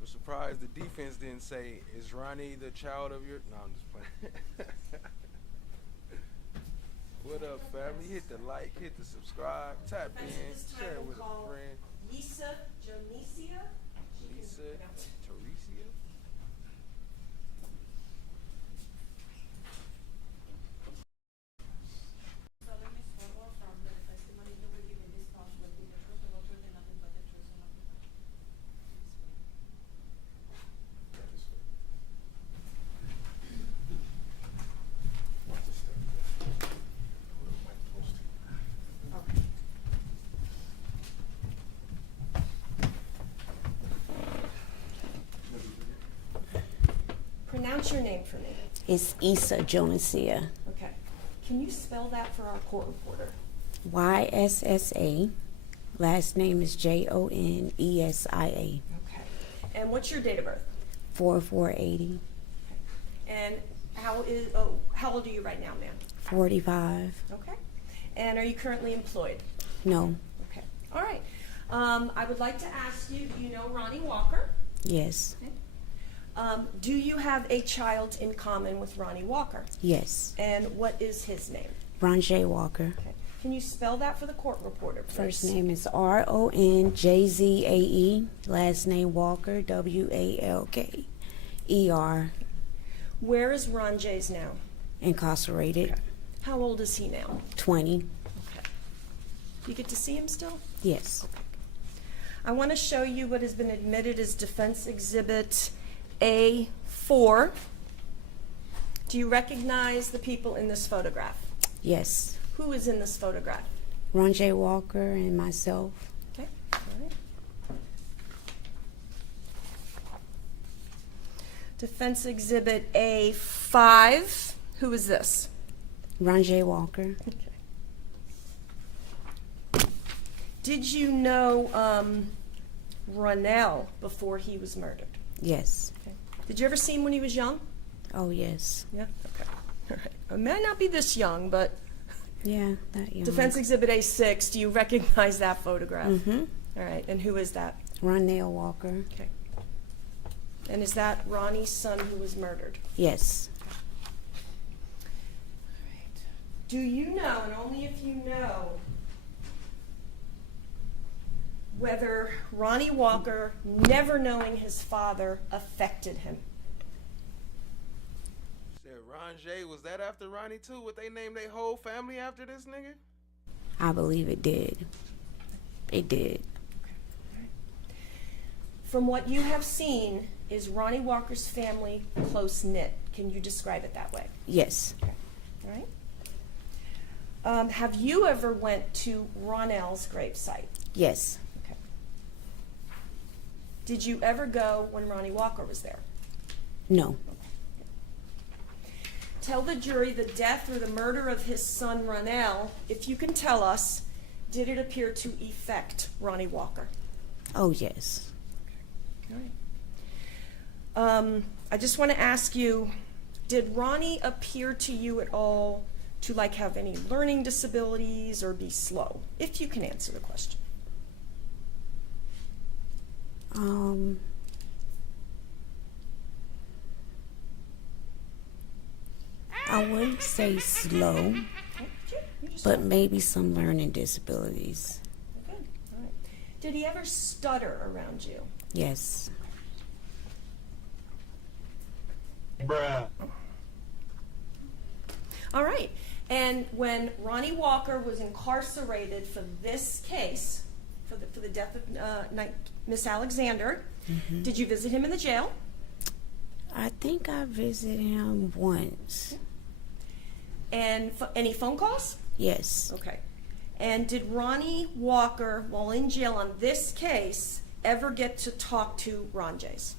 I'm surprised the defense didn't say, "Is Ronnie the child of your?" No, I'm just playing. What up, family? Hit the like, hit the subscribe, tap in, share it with a friend. Lisa Jonicia. Lisa Teresia. Pronounce your name for me. It's Issa Jonesia. Okay. Can you spell that for our court reporter? YSSA. Last name is JONESIA. Okay. And what's your date of birth? 4480. And how old are you right now, ma'am? 45. Okay. And are you currently employed? No. Okay. All right. I would like to ask you, do you know Ronnie Walker? Yes. Okay. Do you have a child in common with Ronnie Walker? Yes. And what is his name? Ronjay Walker. Okay. Can you spell that for the court reporter, please? First name is RONJZAE. Last name Walker, WALKER. Where is Ronjay's now? Incarcerated. Okay. How old is he now? 20. Okay. You get to see him still? Yes. I want to show you what has been admitted as Defense Exhibit A4. Do you recognize the people in this photograph? Yes. Who is in this photograph? Ronjay Walker and myself. Okay. All right. Defense Exhibit A5. Who is this? Ronjay Walker. Okay. Did you know Ronell before he was murdered? Yes. Okay. Did you ever see him when he was young? Oh, yes. Yeah. Okay. All right. It may not be this young, but Yeah, that young. Defense Exhibit A6. Do you recognize that photograph? Mm-hmm. All right. And who is that? Ronell Walker. Okay. And is that Ronnie's son who was murdered? Yes. All right. Do you know, and only if you know, whether Ronnie Walker never knowing his father affected him? Said Ron J, was that after Ronnie too? Would they name their whole family after this nigga? I believe it did. It did. From what you have seen, is Ronnie Walker's family close-knit? Can you describe it that way? Yes. Okay. All right. Have you ever went to Ronell's gravesite? Yes. Okay. Did you ever go when Ronnie Walker was there? No. Tell the jury the death or the murder of his son Ronell, if you can tell us, did it appear to affect Ronnie Walker? Oh, yes. All right. I just want to ask you, did Ronnie appear to you at all to like have any learning disabilities or be slow? If you can answer the question. I wouldn't say slow, but maybe some learning disabilities. Good. All right. Did he ever stutter around you? Yes. Bruh. All right. And when Ronnie Walker was incarcerated for this case, for the death of Miss Alexander, did you visit him in the jail? I think I visited him once. And any phone calls? Yes. Okay. And did Ronnie Walker, while in jail on this case, ever get to talk to Ron Jace?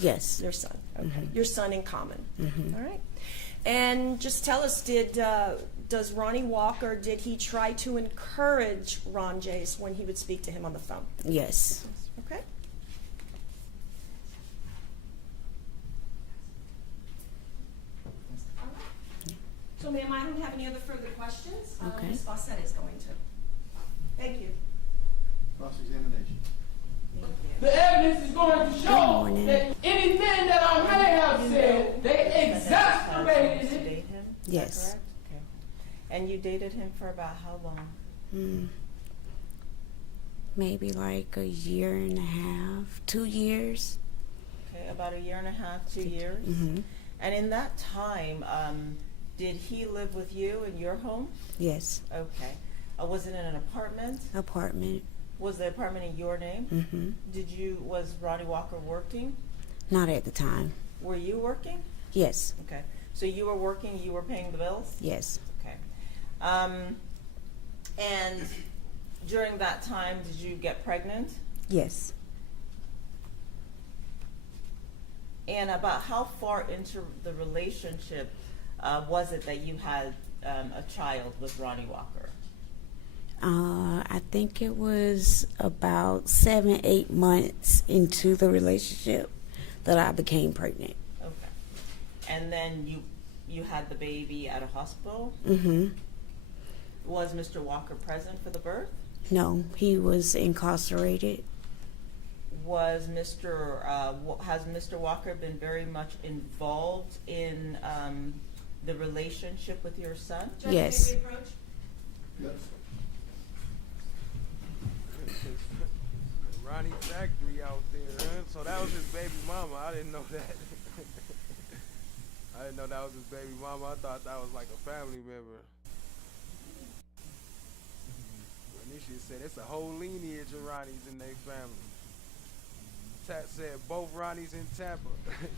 Yes. Your son. Okay. Your son in common. All right. And just tell us, does Ronnie Walker, did he try to encourage Ron Jace when he would speak to him on the phone? Yes. Okay. So, ma'am, I don't have any other further questions. Okay. Ms. Fawcett is going to. Thank you. Cross-examination. The evidence is going to show that anything that I may have said, they exasperated it. Yes. Okay. And you dated him for about how long? Maybe like a year and a half, 2 years. Okay, about a year and a half, 2 years. And in that time, did he live with you in your home? Yes. Okay. Was it in an apartment? Apartment. Was the apartment in your name? Was Ronnie Walker working? Not at the time. Were you working? Yes. Okay. So you were working, you were paying the bills? Yes. Okay. And during that time, did you get pregnant? Yes. And about how far into the relationship was it that you had a child with Ronnie Walker? I think it was about 7-8 months into the relationship that I became pregnant. Okay. And then you had the baby at a hospital? Was Mr. Walker present for the birth? No, he was incarcerated. Has Mr. Walker been very much involved in the relationship with your son? Judge, Yes. may we approach? Yes. Ronnie Factory out there, huh? So that was his baby mama. I didn't know that. I didn't know that was his baby mama. I thought that was like a family member. Renisha said it's a whole lineage of Ronnies in their family. Tat said both Ronnies in Tampa.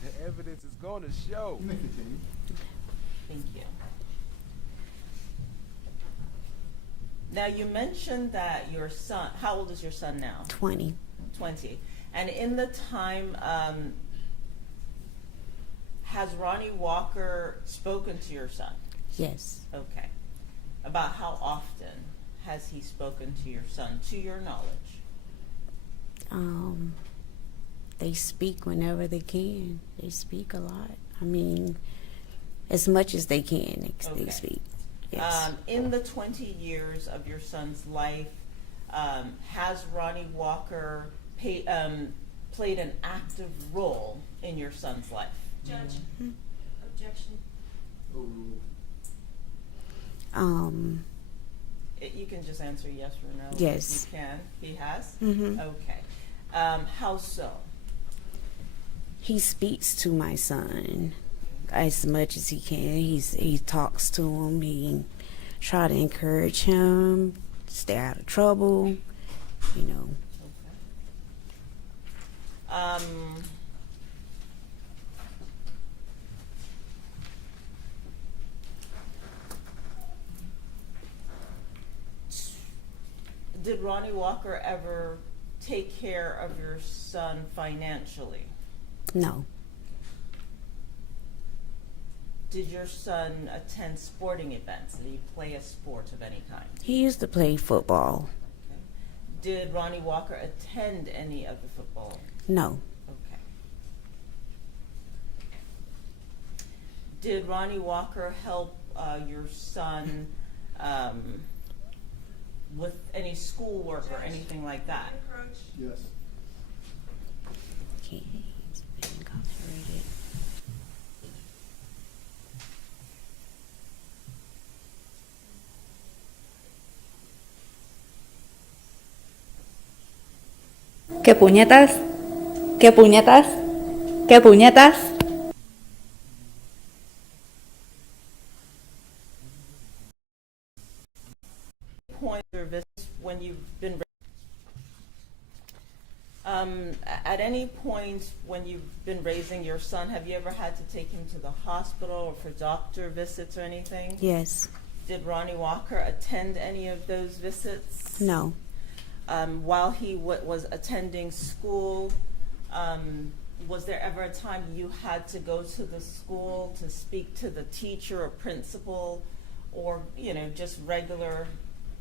The evidence is going to show. You may continue. Thank you. Now, you mentioned that your son, how old is your son now? 20. 20. And in the time, has Ronnie Walker spoken to your son? Yes. Okay. About how often has he spoken to your son, to your knowledge? They speak whenever they can. They speak a lot. I mean, as much as they can, they speak. Yes. In the 20 years of your son's life, has Ronnie Walker played an active role in your son's life? Judge, objection. You can just answer yes or no. Yes. You can. He has? Mm-hmm. Okay. How so? He speaks to my son as much as he can. He talks to him. He try to encourage him, stay out of trouble, you know. Did Ronnie Walker ever take care of your son financially? No. Did your son attend sporting events? Did he play a sport of any kind? He used to play football. Okay. Did Ronnie Walker attend any of the football? No. Okay. Did Ronnie Walker help your son with any schoolwork or anything like that? Yes. Okay, he's been incarcerated. ¿Qué puñetas? ¿Qué puñetas? ¿Qué puñetas? Point or visits when you've been at any point when you've been raising your son, have you ever had to take him to the hospital or for doctor visits or anything? Yes. Did Ronnie Walker attend any of those visits? No. While he was attending school, was there ever a time you had to go to the school to speak to the teacher or principal, or just regular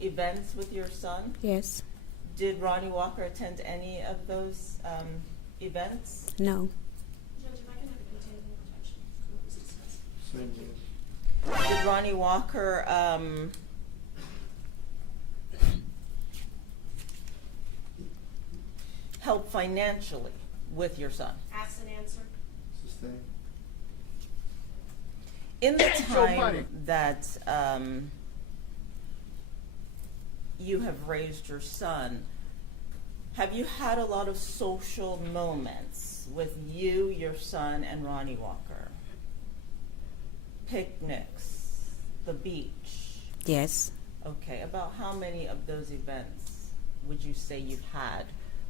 events with your son? Yes. Did Ronnie Walker attend any of those events? No. Did Ronnie Walker help financially with your son? Ask and answer. Sustain. In the time that you have raised your son, have you had a lot of social moments with you, your son, and Ronnie Walker? Picnics, the beach? Yes. Okay, about how many of those events would you say you've had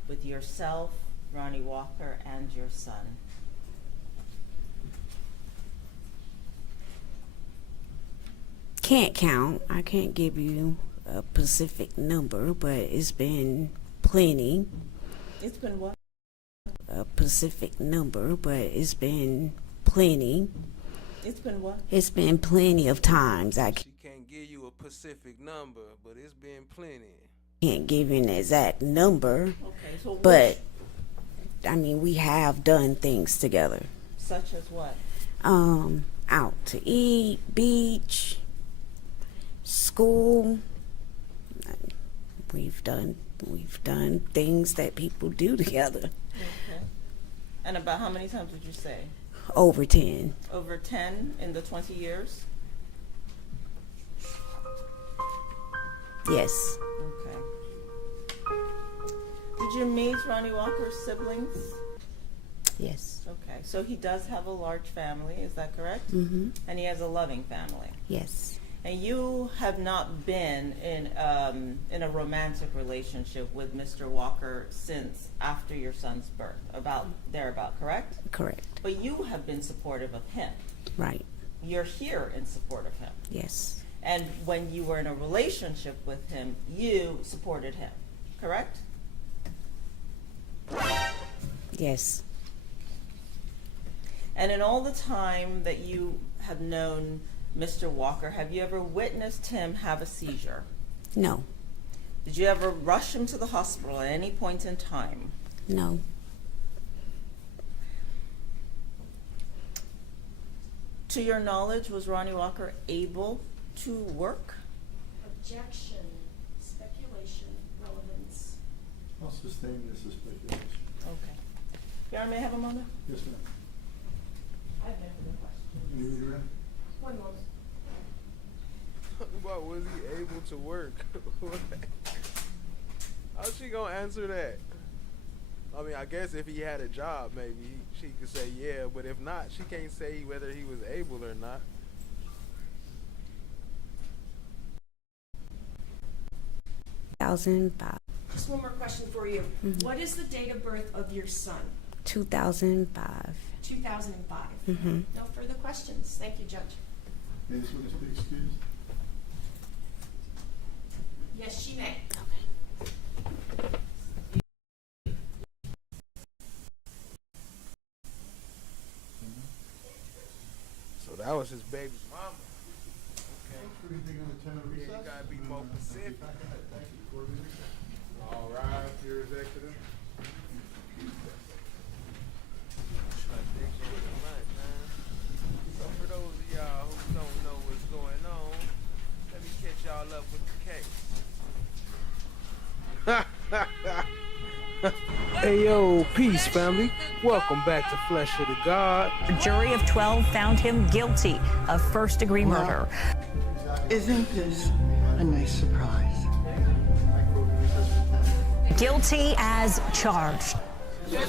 with yourself, Ronnie Walker, and your son? Can't count. I can't give you a specific number, but it's been plenty. It's been what? A specific number, but it's been plenty. It's been what? It's been plenty of times. I She can't give you a specific number, but it's been plenty. can't give you an exact number, Okay, so but I mean, we have done things together. such as what? Out to eat, beach, school. We've done things that people do together. Okay. And about how many times would you say? Over 10. Over 10 in the 20 years? Yes. Okay. Did you meet Ronnie Walker's siblings? Yes. Okay, so he does have a large family, is that correct? Mm-hmm. And he has a loving family. Yes. And you have not been in a romantic relationship with Mr. Walker since after your son's birth, thereabout, correct? Correct. But you have been supportive of him. Right. You're here in support of him. Yes. And when you were in a relationship with him, you supported him, correct? Yes. And in all the time that you have known Mr. Walker, have you ever witnessed him have a seizure? No. Did you ever rush him to the hospital at any point in time? No. To your knowledge, was Ronnie Walker able to work? Objection, speculation, relevance. I'll sustain this as speculation. Okay. Yara, may I have a moment? Yes, ma'am. I've never been questioned. You read it, Ren? One moment. Talk about was he able to work? How's she gonna answer that? I mean, I guess if he had a job, maybe she could say yeah, but if not, she can't say whether he was able or not. Just one more question for you. What is the date of birth of your son? 2005. 2005. Mhm. No further questions. Thank you, Judge. May this witness be excused? Yes, she may. So that was his baby's mama. Okay. Anything on the 10 of Yeah, recess? you gotta be more specific. Thank you. Before we recess. All rise, your executive. So for those of y'all who don't know what's going on, let me catch y'all up with the case. Hey yo, peace family. Welcome back to Flesh of the God. A jury of 12 found him guilty of first-degree murder. Isn't this a nice surprise? Guilty as charged. They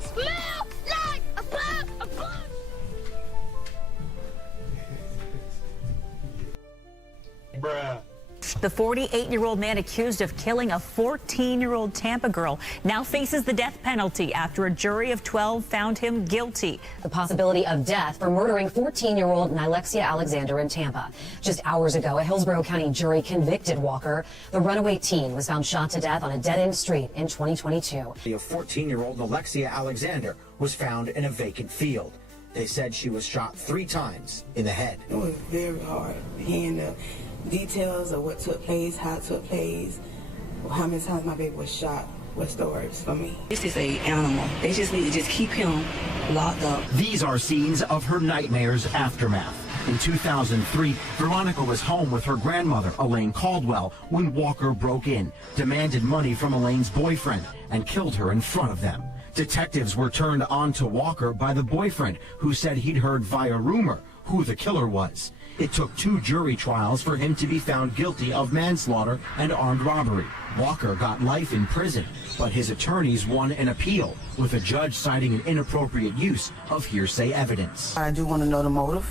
smell like a bag of blood. Bruh. The 48-year-old man accused of killing a 14-year-old Tampa girl now faces the death penalty after a jury of 12 found him guilty. The possibility of death for murdering 14-year-old Nylexia Alexander in Tampa. Just hours ago, a Hillsborough County jury convicted Walker. The runaway teen was found shot to death on a dead-end street in 2022. A 14-year-old Nylexia Alexander was found in a vacant field. They said she was shot 3 times in the head. It was very hard hearing the details of what took place, how it took place, how many times my baby was shot. What's the words for me? This is an animal. They just need to just keep him locked up. These are scenes of her nightmare's aftermath. In 2003, Veronica was home with her grandmother, Elaine Caldwell, when Walker broke in, demanded money from Elaine's boyfriend, and killed her in front of them. Detectives were turned on to Walker by the boyfriend, who said he'd heard via rumor who the killer was. It took 2 jury trials for him to be found guilty of manslaughter and armed robbery. Walker got life in prison, but his attorneys won an appeal, with a judge citing an inappropriate use of hearsay evidence. I do want to know the motive.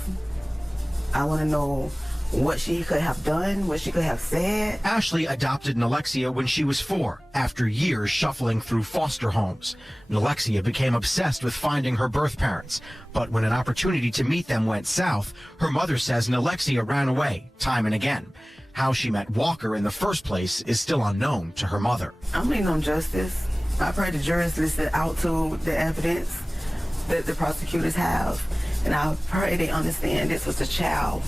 I want to know what she could have done, what she could have said. Ashley adopted Nylexia when she was 4, after years shuffling through foster homes. Nylexia became obsessed with finding her birth parents, but when an opportunity to meet them went south, her mother says Nylexia ran away time and again. How she met Walker in the first place is still unknown to her mother. I'm waiting on justice. I pray the jurors listen out to the evidence that the prosecutors have, and I pray they understand this was a child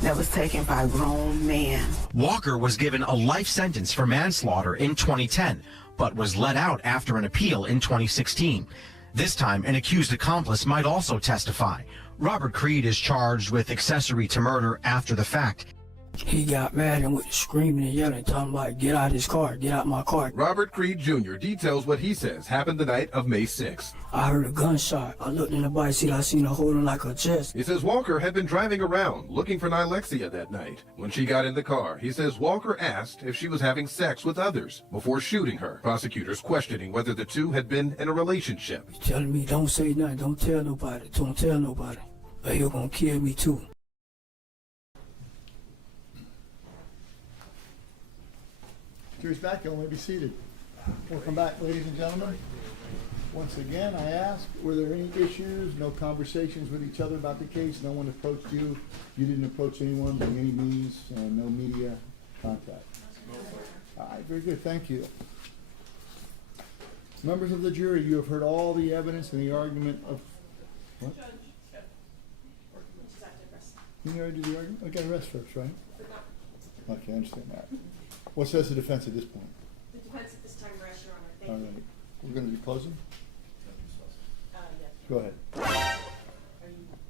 that was taken by a grown man. Walker was given a life sentence for manslaughter in 2010, but was let out after an appeal in 2016. This time, an accused accomplice might also testify. Robert Creed is charged with accessory to murder after the fact. He got mad and went screaming and yelling, telling him, like, get out his car, get out my car. Robert Creed Jr. details what he says happened the night of May 6th. I heard a gunshot. I looked in the bike seat, I seen her holding like her chest. He says Walker had been driving around looking for Nylexia that night. When she got in the car, he says Walker asked if she was having sex with others before shooting her. Prosecutors questioning whether the two had been in a relationship. He's telling me, don't say nothing, don't tell nobody, don't tell nobody. Or you're gonna kill me too. Jury's back, y'all may be seated. Welcome back, ladies and gentlemen. Once again, I ask, were there any issues, no conversations with each other about the case? No one approached you? You didn't approach anyone by any means, and no media contact? All right, very good, thank you. Members of the jury, you have heard all the evidence and the argument of... What? You already do the argument? We got to rest first, right? Okay, I understand that. What says the defense at this point? The defense at this time, Your Honor. Thank All you. right. We're going to be closing? Yes. Go ahead.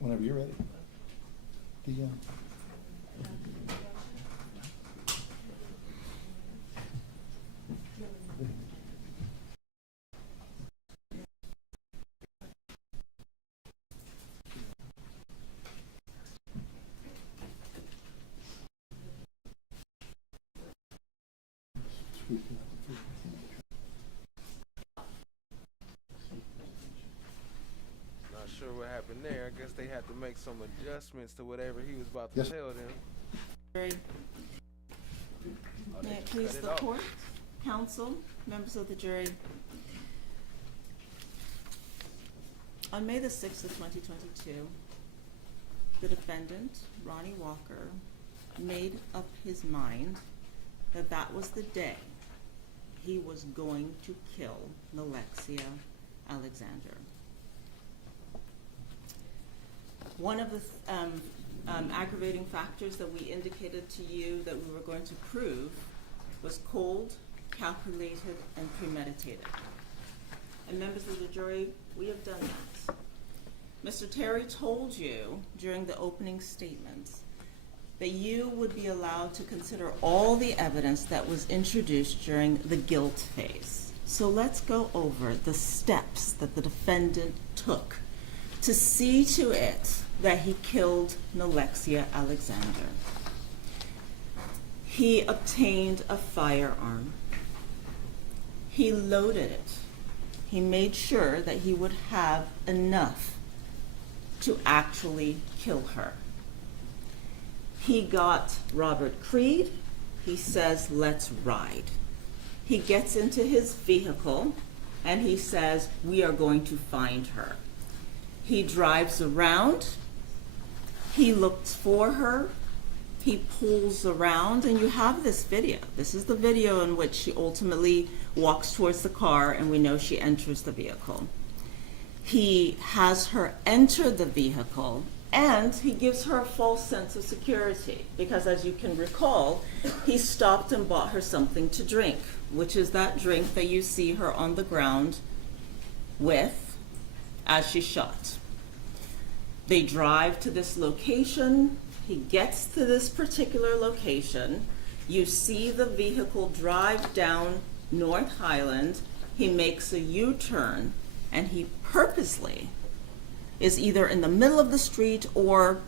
Whenever you're ready. Not sure what happened there. I guess they had to make some adjustments to whatever he was about to Yes. tell them. May they it please cut it the off. court, counsel, members of the jury. On May the 6th of 2022, the defendant, Ronny Walker, made up his mind that that was the day he was going to kill Alexia Alexander. One of the aggravating factors that we indicated to you that we were going to prove was cold, calculated, and premeditated. And members of the jury, we have done that. Mr. Terry told you during the opening statements that you would be allowed to consider all the evidence that was introduced during the guilt phase. So let's go over the steps that the defendant took to see to it that he killed Alexia Alexander. He obtained a firearm. He loaded it. He made sure that he would have enough to actually kill her. He got Robert Creed. He says, let's ride. He gets into his vehicle and he says, we are going to find her. He drives around. He looks for her. He pulls around, and you have this video. This is the video in which she ultimately walks towards the car, and we know she enters the vehicle. He has her enter the vehicle, and he gives her a false sense of security, because as you can recall, he stopped and bought her something to drink, which is that drink that you see her on the ground with as she's shot. They drive to this location. He gets to this particular location. You see the vehicle drive down North Highland. He makes a U-turn, and he purposely is either in the middle of the street or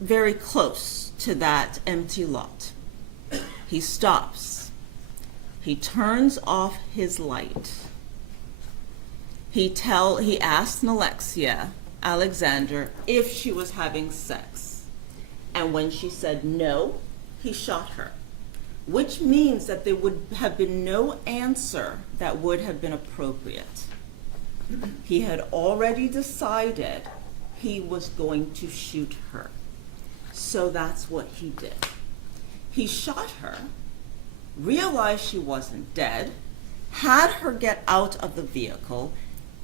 very close to that empty lot. He stops. He turns off his light. He asked Alexia Alexander if she was having sex. And when she said no, he shot her, which means that there would have been no answer that would have been appropriate. He had already decided he was going to shoot her. So that's what he did. He shot her, realized she wasn't dead, had her get out of the vehicle.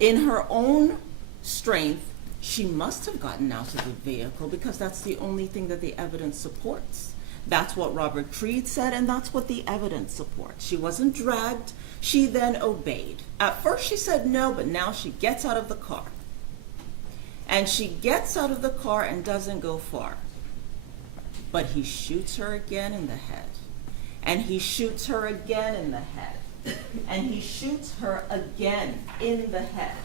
In her own strength, she must have gotten out of the vehicle because that's the only thing that the evidence supports. That's what Robert Creed said, and that's what the evidence supports. She wasn't dragged. She then obeyed. At first she said no, but now she gets out of the car. And she gets out of the car and doesn't go far. But he shoots her again in the head. And he shoots her again in the head. And he shoots her again in the head.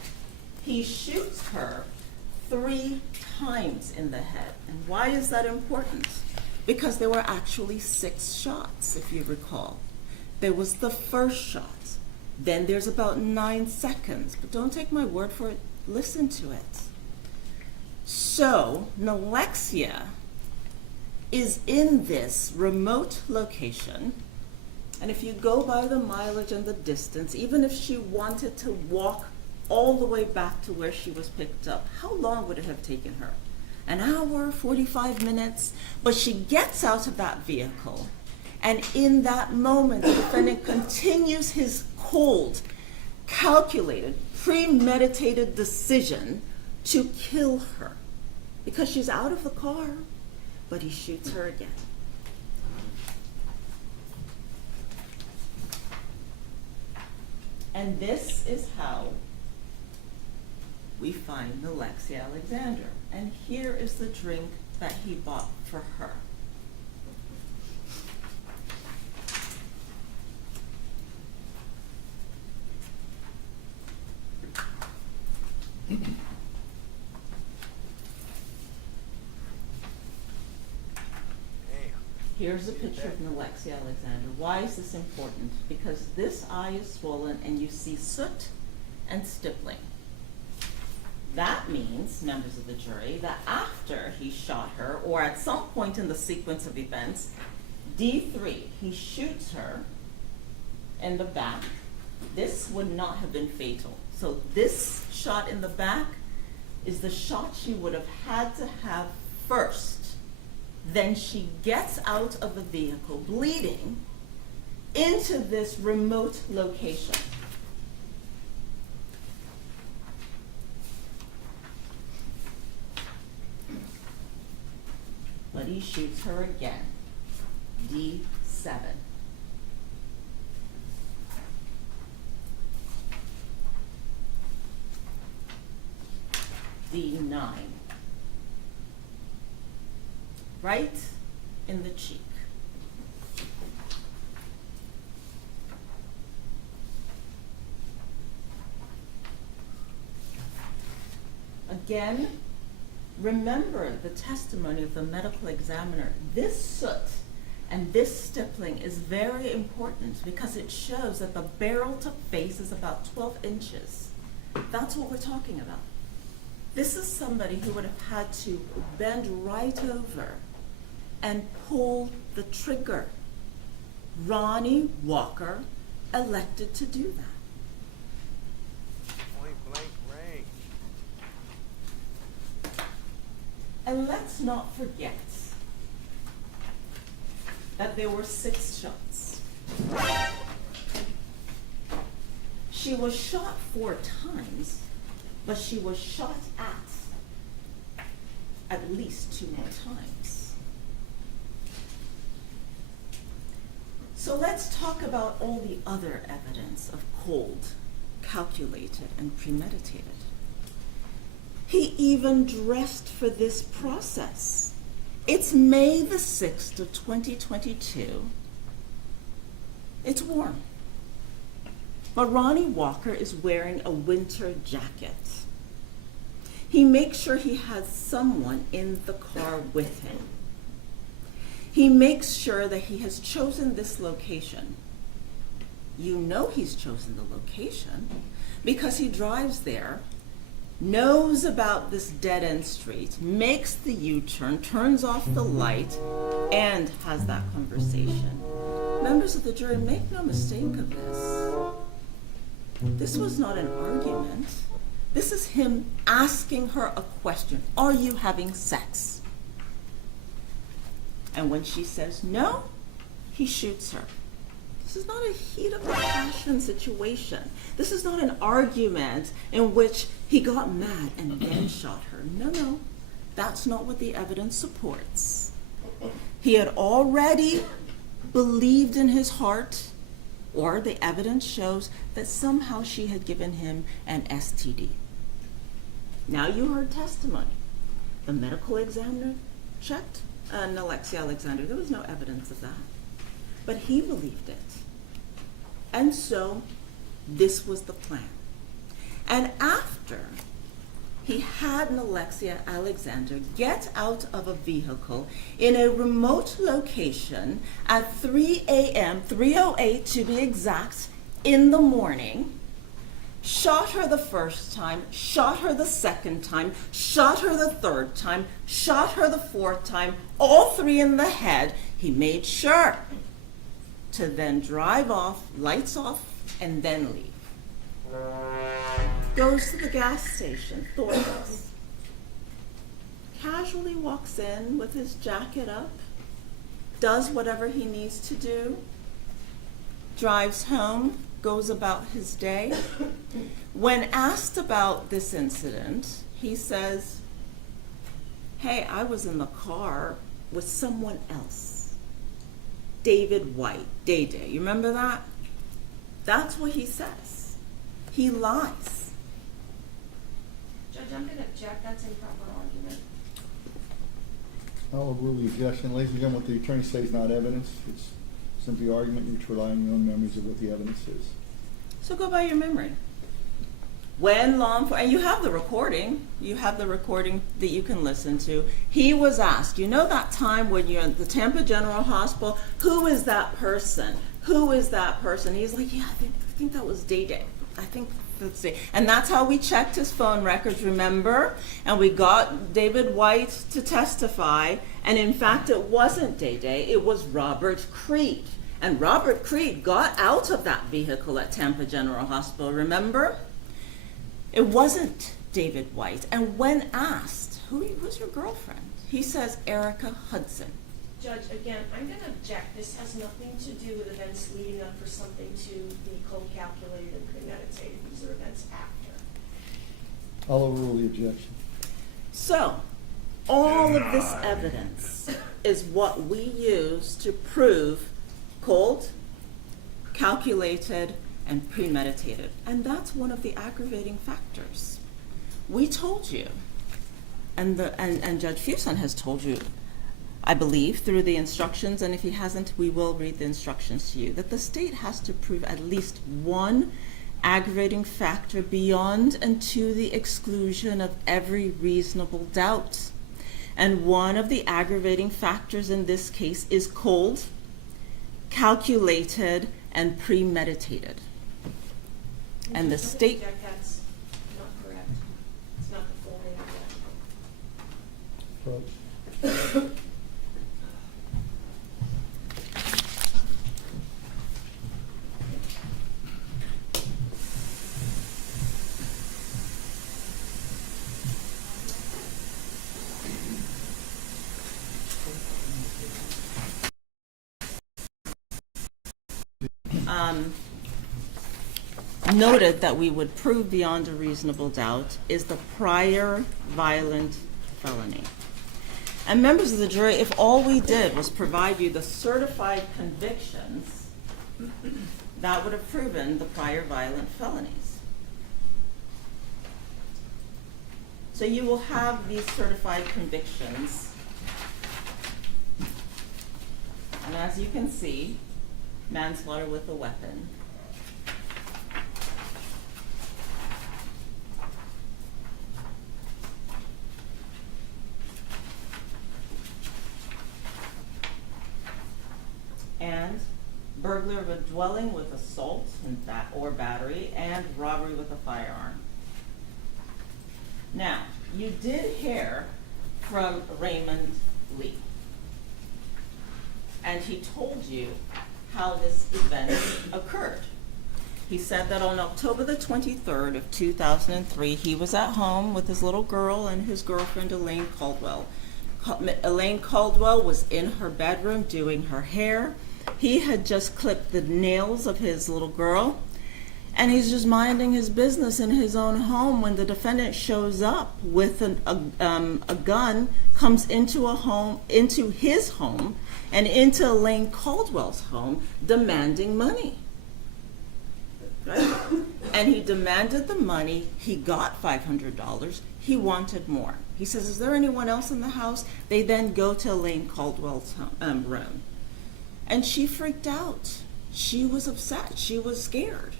He shoots her 3 times in the head. And why is that important? Because there were actually 6 shots, if you recall. There was the first shot. Then there's about 9 seconds. But don't take my word for it. Listen to it. So, Alexia is in this remote location. And if you go by the mileage and the distance, even if she wanted to walk all the way back to where she was picked up, how long would it have taken her? An hour, 45 minutes? But she gets out of that vehicle, and in that moment, the defendant continues his cold, calculated, premeditated decision to kill her because she's out of the car, but he shoots her again. And this is how we find Alexia Alexander. And here is the drink that he bought for her. Damn. Here's a picture of Alexia Alexander. Why is this important? Because this eye is swollen and you see soot and stippling. That means, members of the jury, that after he shot her, or at some point in the sequence of events, D3, he shoots her in the back. This would not have been fatal. So this shot in the back is the shot she would have had to have first. Then she gets out of the vehicle bleeding into this remote location. But he shoots her again. D7. D9. Right in the cheek. Again, remember the testimony of the medical examiner. This soot and this stippling is very important because it shows that the barrel to face is about 12 inches. That's what we're talking about. This is somebody who would have had to bend right over and pull the trigger. Ronny Walker elected to do that. Point blank range. And let's not forget that there were 6 shots. She was shot 4 times, but she was shot at least 2 more times. So let's talk about all the other evidence of cold, calculated, and premeditated. He even dressed for this process. It's May the 6th of 2022. It's warm. But Ronny Walker is wearing a winter jacket. He makes sure he has someone in the car with him. He makes sure that he has chosen this location. You know he's chosen the location because he drives there, knows about this dead-end street, makes the U-turn, turns off the light, and has that conversation. Members of the jury, make no mistake of this. This was not an argument. This is him asking her a question. Are you having sex? And when she says no, he shoots her. This is not a heat of the passion situation. This is not an argument in which he got mad and then shot her. No, that's not what the evidence supports. He had already believed in his heart, or the evidence shows that somehow she had given him an STD. Now you heard testimony. The medical examiner checked Alexia Alexander. There was no evidence of that. But he believed it. And so this was the plan. And after he had Alexia Alexander get out of a vehicle in a remote location at 3 a.m., 3:08 to be exact, in the morning, shot her the first time, shot her the second time, shot her the third time, shot her the fourth time, all 3 in the head, he made sure to then drive off, lights off, and then leave. Goes to the gas station, Thornton's. Casually walks in with his jacket up, does whatever he needs to do, drives home, goes about his day. When asked about this incident, he says, hey, I was in the car with someone else. David White, Day Day, you remember that? That's what he says. He lies. Judge, I'm going to object. That's improper argument. I'll overrule the objection. Ladies and gentlemen, what the attorney says is not evidence. It's simply argument. You rely on your own memories of what the evidence is. So go by your memory. when and you have the recording that you can listen to, he was asked, you know that time when you're at the Tampa General Hospital, who is that person? Who is that person? He's like, yeah, I think that was Day Day. I think that's it. And that's how we checked his phone records, remember? And we got David White to testify, and in fact it wasn't Day Day, it was Robert Creed. And Robert Creed got out of that vehicle at Tampa General Hospital, remember? It wasn't David White. And when asked, who's your girlfriend? He says, Erica Hudson. Judge, again, I'm going to object. This has nothing to do with events leading up for something to be calculated and premeditated. These are events after. I'll overrule the objection. So, all of this evidence is what we use to prove cold, calculated, and premeditated. And that's one of the aggravating factors. We told you, and Judge Fuson has told you, I believe, through the instructions, and if he hasn't, we will read the instructions to you, that the state has to prove at least one aggravating factor beyond and to the exclusion of every reasonable doubt. And one of the aggravating factors in this case is cold, calculated, and premeditated. And the state... That's not correct. It's not the full name of that. Noted that we would prove beyond a reasonable doubt is the prior violent felony. And members of the jury, if all we did was provide you the certified convictions, that would have proven the prior violent felonies. So you will have these certified convictions. And as you can see, manslaughter with a weapon, and burglary of a dwelling with assault or battery, and robbery with a firearm. Now, you did hear from Raymond Lee, and he told you how this event occurred. He said that on October the 23rd of 2003, he was at home with his little girl and his girlfriend, Elaine Caldwell. Elaine Caldwell was in her bedroom doing her hair. He had just clipped the nails of his little girl, and he's just minding his business in his own home when the defendant shows up with a gun, comes into his home, and into Elaine Caldwell's home, demanding money. Right? And he demanded the money. He got $500. He wanted more. He says, is there anyone else in the house? They then go to Elaine Caldwell's room. And she freaked out. She was upset. She was scared.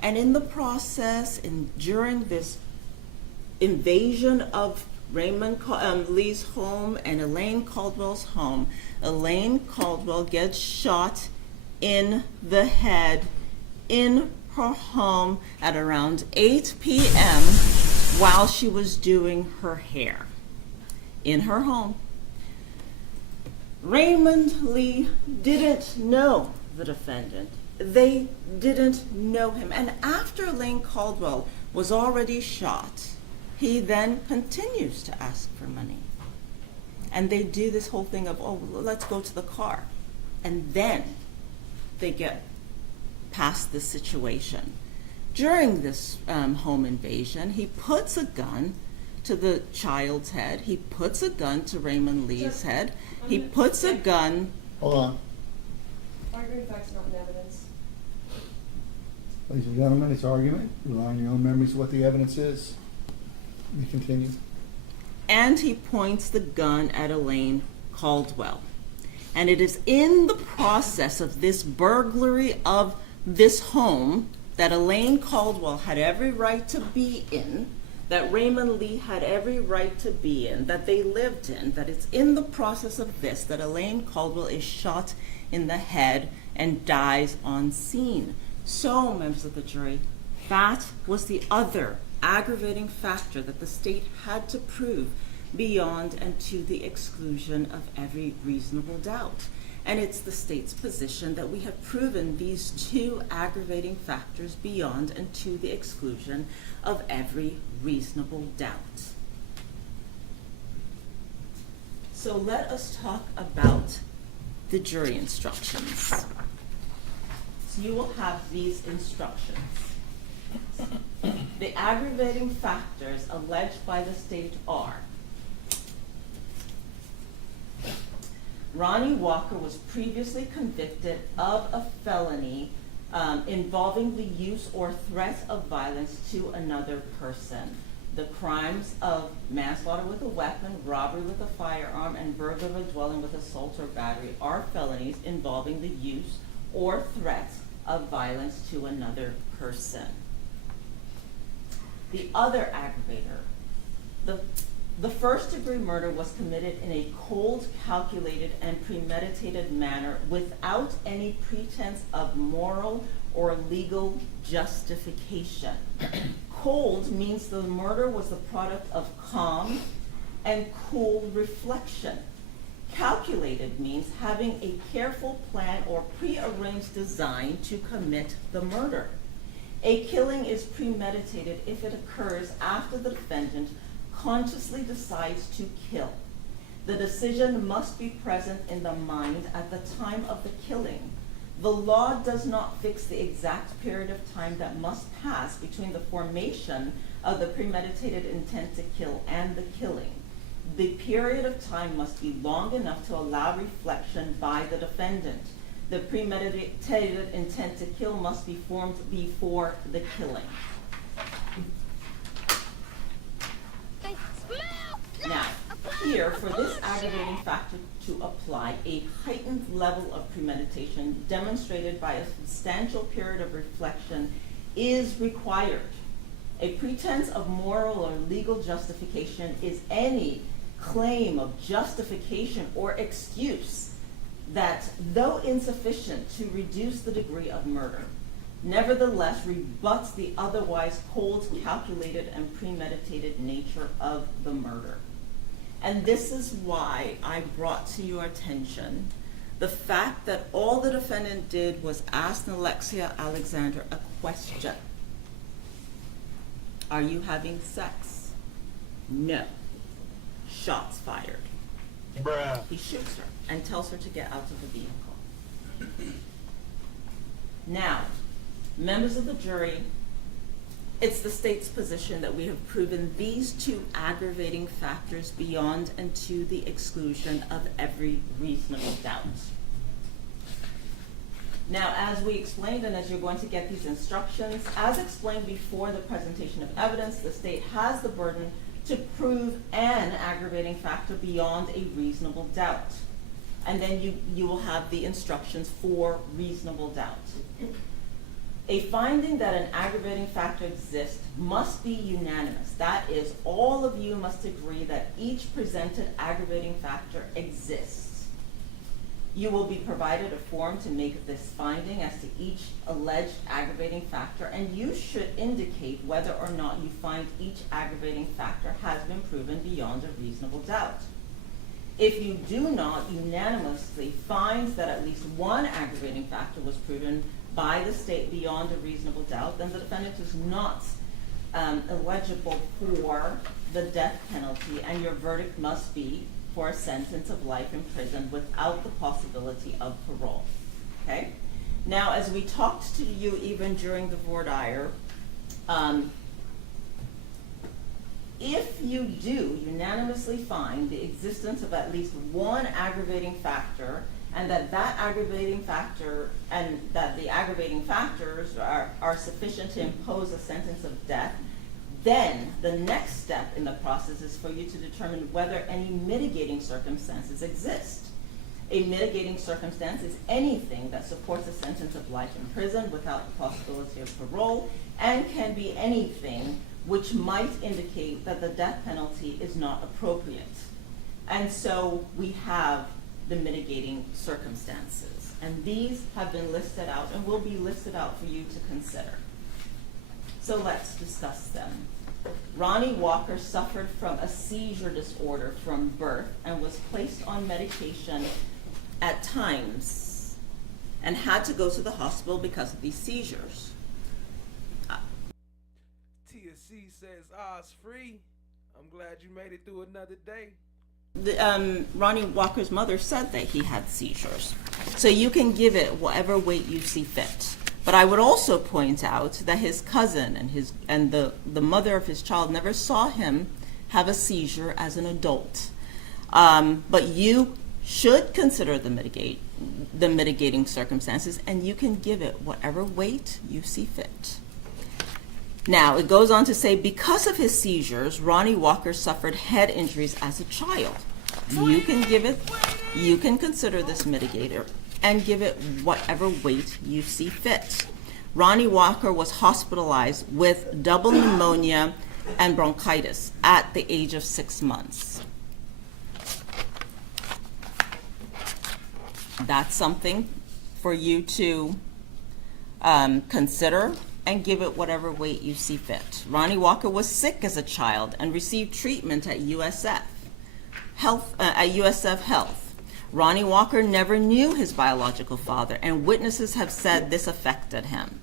And in the process, during this invasion of Raymond Lee's home and Elaine Caldwell's home, Elaine Caldwell gets shot in the head in her home at around 8 p.m. while she was doing her hair in her home. Raymond Lee didn't know the defendant. They didn't know him. And after Elaine Caldwell was already shot, he then continues to ask for money. And they do this whole thing of, oh, let's go to the car. And then they get past the situation. During this home invasion, he puts a gun to the child's head. He puts a gun to Raymond Lee's head. He puts a gun... Hold on. Arguing facts, not evidence. Ladies and gentlemen, it's argument. Rely on your own memories of what the evidence is. You may continue. And he points the gun at Elaine Caldwell. And it is in the process of this burglary of this home that Elaine Caldwell had every right to be in, that Raymond Lee had every right to be in, that they lived in, that it's in the process of this that Elaine Caldwell is shot in the head and dies on scene. So, members of the jury, that was the other aggravating factor that the state had to prove beyond and to the exclusion of every reasonable doubt. And it's the state's position that we have proven these two aggravating factors beyond and to the exclusion of every reasonable doubt. So let us talk about the jury instructions. So you will have these instructions. The aggravating factors alleged by the state are: Ronny Walker was previously convicted of a felony involving the use or threat of violence to another person. The crimes of manslaughter with a weapon, robbery with a firearm, and burglary of a dwelling with assault or battery are felonies involving the use or threat of violence to another person. The other aggravator, the first-degree murder was committed in a cold, calculated, and premeditated manner without any pretense of moral or legal justification. Cold means the murder was the product of calm and cool reflection. Calculated means having a careful plan or prearranged design to commit the murder. A killing is premeditated if it occurs after the defendant consciously decides to kill. The decision must be present in the mind at the time of the killing. The law does not fix the exact period of time that must pass between the formation of the premeditated intent to kill and the killing. The period of time must be long enough to allow reflection by the defendant. The premeditated intent to kill must be formed before the killing. Now, here, for this aggravating factor to apply, a heightened level of premeditation demonstrated by a substantial period of reflection is required. A pretense of moral or legal justification is any claim of justification or excuse that, though insufficient to reduce the degree of murder, nevertheless rebuts the otherwise cold, calculated, and premeditated nature of the murder. And this is why I brought to your attention the fact that all the defendant did was ask Alexia Alexander a question. Are you having sex? No. Shots fired. Bruh. He shoots her and tells her to get out of the vehicle. Now, members of the jury, it's the state's position that we have proven these two aggravating factors beyond and to the exclusion of every reasonable doubt. Now, as we explained, and as you're going to get these instructions, as explained before the presentation of evidence, the state has the burden to prove an aggravating factor beyond a reasonable doubt. And then you will have the instructions for reasonable doubt. A finding that an aggravating factor exists must be unanimous. That is, all of you must agree that each presented aggravating factor exists. You will be provided a form to make this finding as to each alleged aggravating factor, and you should indicate whether or not you find each aggravating factor has been proven beyond a reasonable doubt. If you do not unanimously find that at least one aggravating factor was proven by the state beyond a reasonable doubt, then the defendant is not eligible for the death penalty, and your verdict must be for a sentence of life in prison without the possibility of parole. Okay? Now, as we talked to you even during the voir dire, if you do unanimously find the existence of at least one aggravating factor, and that aggravating factor and that the aggravating factors are sufficient to impose a sentence of death, then the next step in the process is for you to determine whether any mitigating circumstances exist. A mitigating circumstance is anything that supports a sentence of life in prison without the possibility of parole, and can be anything which might indicate that the death penalty is not appropriate. And so we have the mitigating circumstances. And these have been listed out and will be listed out for you to consider. So let's discuss them. Ronny Walker suffered from a seizure disorder from birth and was placed on medication at times and had to go to the hospital because of these seizures. TSC says, Oz free. I'm glad you made it through another day. Ronny Walker's mother said that he had seizures. So you can give it whatever weight you see fit. But I would also point out that his cousin and the mother of his child never saw him have a seizure as an adult. But you should consider the mitigating circumstances, and you can give it whatever weight you see fit. Now, it goes on to say, because of his seizures, Ronny Walker suffered head injuries as a child. You can consider this mitigator and give it whatever weight you see fit. Ronny Walker was hospitalized with double pneumonia and bronchitis at the age of 6 months. That's something for you to consider and give it whatever weight you see fit. Ronny Walker was sick as a child and received treatment at USF Health. Ronny Walker never knew his biological father, and witnesses have said this affected him.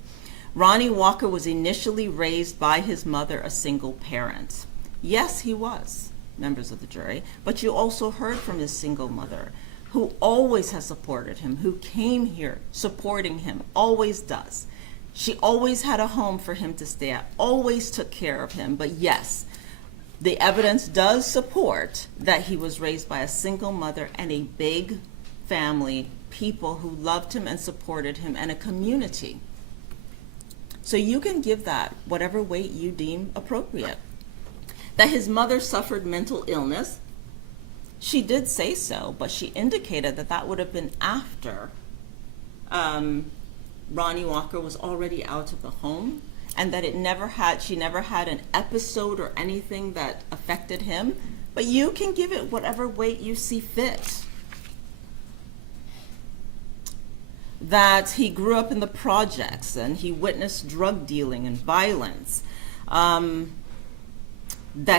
Ronny Walker was initially raised by his mother, a single parent. Yes, he was, members of the jury, but you also heard from his single mother, who always has supported him, who came here supporting him, always does. She always had a home for him to stay at, always took care of him, but yes, the evidence does support that he was raised by a single mother and a big family, people who loved him and supported him, and a community. So you can give that whatever weight you deem appropriate. That his mother suffered mental illness, she did say so, but she indicated that that would have been after Ronny Walker was already out of the home, and that she never had an episode or anything that affected him, but you can give it whatever weight you see fit. That he grew up in the projects and he witnessed drug dealing and violence. That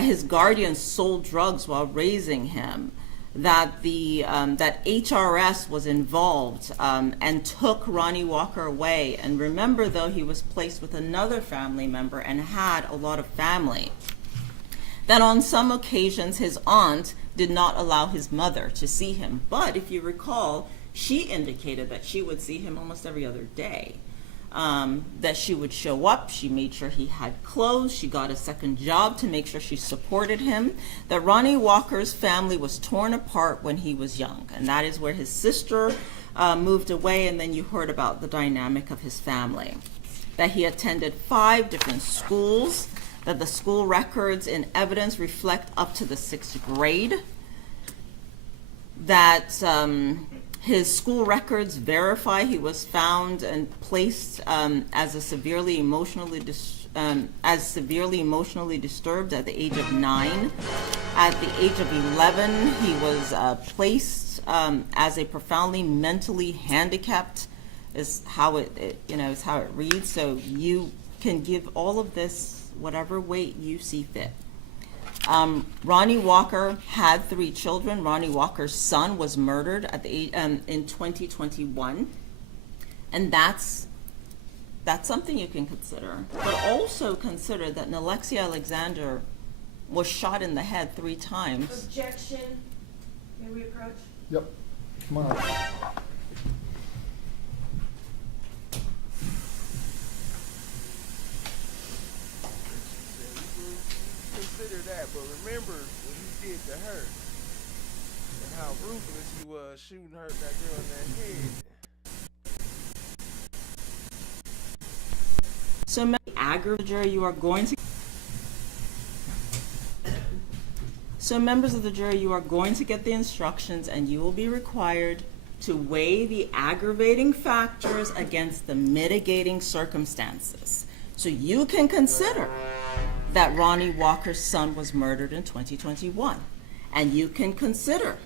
his guardians sold drugs while raising him. That that HRS was involved and took Ronny Walker away. And remember, though, he was placed with another family member and had a lot of family. That on some occasions his aunt did not allow his mother to see him. But if you recall, she indicated that she would see him almost every other day. That she would show up, she made sure he had clothes, she got a second job to make sure she supported him. That Ronny Walker's family was torn apart when he was young, and that is where his sister moved away, and then you heard about the dynamic of his family. That he attended 5 different schools, that the school records and evidence reflect up to the 6th grade. That his school records verify he was found and placed as severely emotionally disturbed at the age of 9. At the age of 11, he was placed as a profoundly mentally handicapped. Is how it reads. So you can give all of this whatever weight you see fit. Ronny Walker had 3 children. Ronny Walker's son was murdered at the age, in 2021, and that's something you can consider. But also consider that Alexia Alexander was shot in the head 3 times. Objection. May we approach? Yep. Come on up. Consider that, but remember what he did to her and how ruthless he was shooting that girl in that head. So, aggravator, you are going to. So, members of the jury, you are going to get the instructions, and you will be required to weigh the aggravating factors against the mitigating circumstances. So you can consider that Ronnie Walker's son was murdered in 2021, and you can consider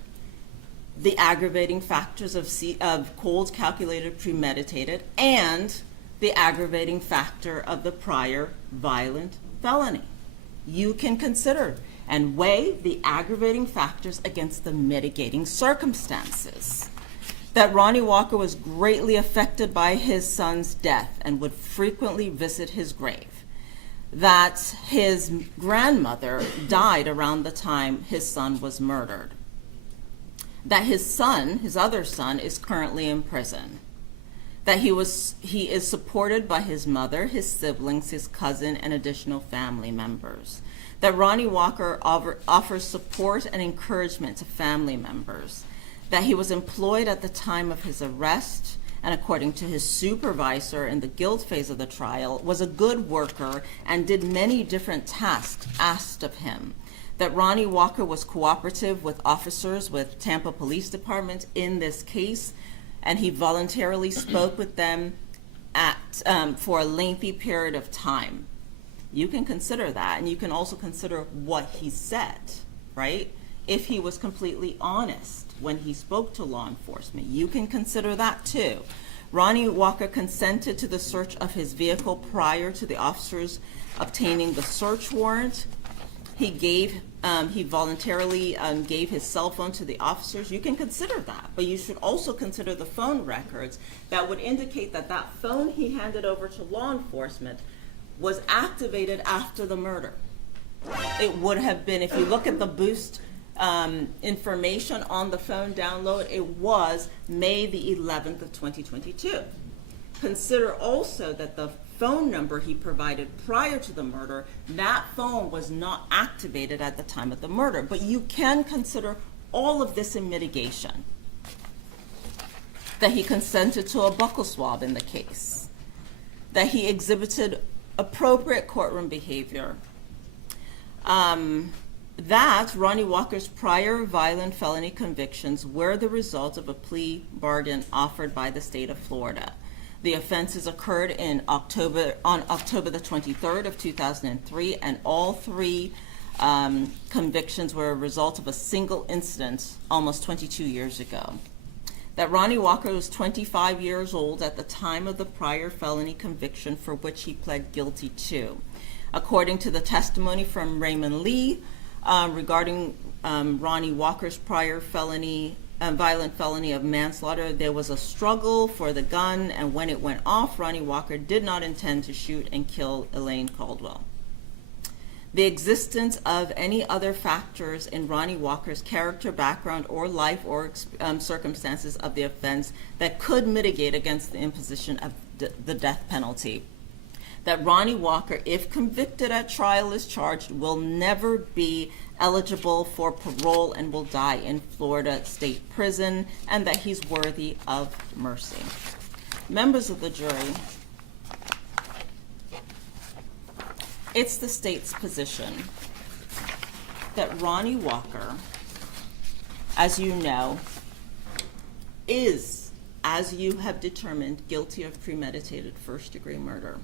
the aggravating factors of cold, calculated, premeditated, and the aggravating factor of the prior violent felony. You can consider and weigh the aggravating factors against the mitigating circumstances. That Ronnie Walker was greatly affected by his son's death and would frequently visit his grave. That his grandmother died around the time his son was murdered. That his son, his other son, is currently in prison. That he is supported by his mother, his siblings, his cousin, and additional family members. That Ronnie Walker offers support and encouragement to family members. That he was employed at the time of his arrest, and according to his supervisor in the guilt phase of the trial, was a good worker and did many different tasks asked of him. That Ronnie Walker was cooperative with officers with Tampa Police Department in this case, and he voluntarily spoke with them for a lengthy period of time. You can consider that, and you can also consider what he said, right? If he was completely honest when he spoke to law enforcement, you can consider that too. Ronnie Walker consented to the search of his vehicle prior to the officers obtaining the search warrant. He voluntarily gave his cell phone to the officers. You can consider that, but you should also consider the phone records that would indicate that that phone he handed over to law enforcement was activated after the murder. It would have been, if you look at the boost information on the phone download, it was May the 11th of 2022. Consider also that the phone number he provided prior to the murder, that phone was not activated at the time of the murder. But you can consider all of this in mitigation. That he consented to a buccal swab in the case. That he exhibited appropriate courtroom behavior. That Ronnie Walker's prior violent felony convictions were the result of a plea bargain offered by the state of Florida. The offenses occurred on October the 23rd of 2003, and all three convictions were a result of a single incident almost 22 years ago. That Ronnie Walker was 25 years old at the time of the prior felony conviction for which he pled guilty to. According to the testimony from Raymond Lee regarding Ronnie Walker's prior violent felony of manslaughter, there was a struggle for the gun, and when it went off, Ronnie Walker did not intend to shoot and kill Elaine Caldwell. The existence of any other factors in Ronnie Walker's character, background, or life or circumstances of the offense that could mitigate against the imposition of the death penalty. That Ronnie Walker, if convicted at trial, is charged, will never be eligible for parole and will die in Florida State Prison, and that he's worthy of mercy. Members of the jury, it's the state's position that Ronnie Walker, as you know, is, as you have determined, guilty of premeditated first-degree murder.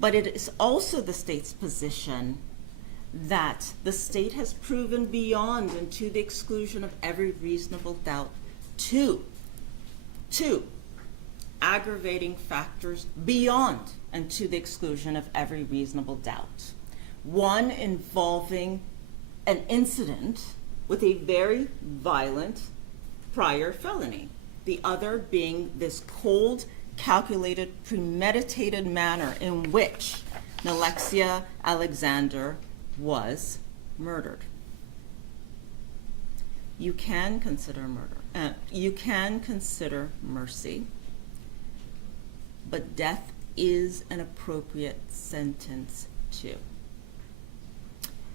But it is also the state's position that the state has proven beyond and to the exclusion of every reasonable doubt two aggravating factors beyond and to the exclusion of every reasonable doubt. One involving an incident with a very violent prior felony. The other being this cold, calculated, premeditated manner in which Alexia Alexander was murdered. You can consider murder. You can consider mercy, but death is an appropriate sentence too.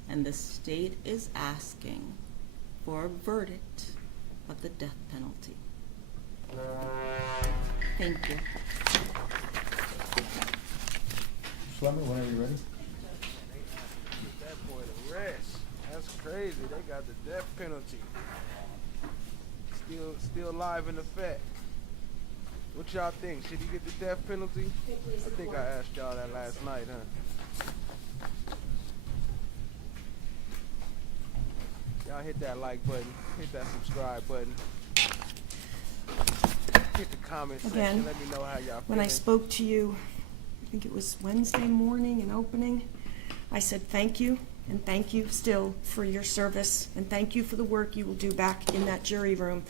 And the state is asking for a verdict of the death penalty. Thank you. Schlemmer, whenever you're ready. That boy to rest. That's crazy. They got the death penalty. Still still live in effect. What y'all think? Should he get the death penalty? I think I asked y'all that last night, huh? Y'all hit that like button, hit that subscribe button, hit the comment section, let me know how y'all feeling. When I spoke to you, I think it was Wednesday morning in opening, I said thank you, and thank you still for your service, and thank you for the work you will do back in that jury room.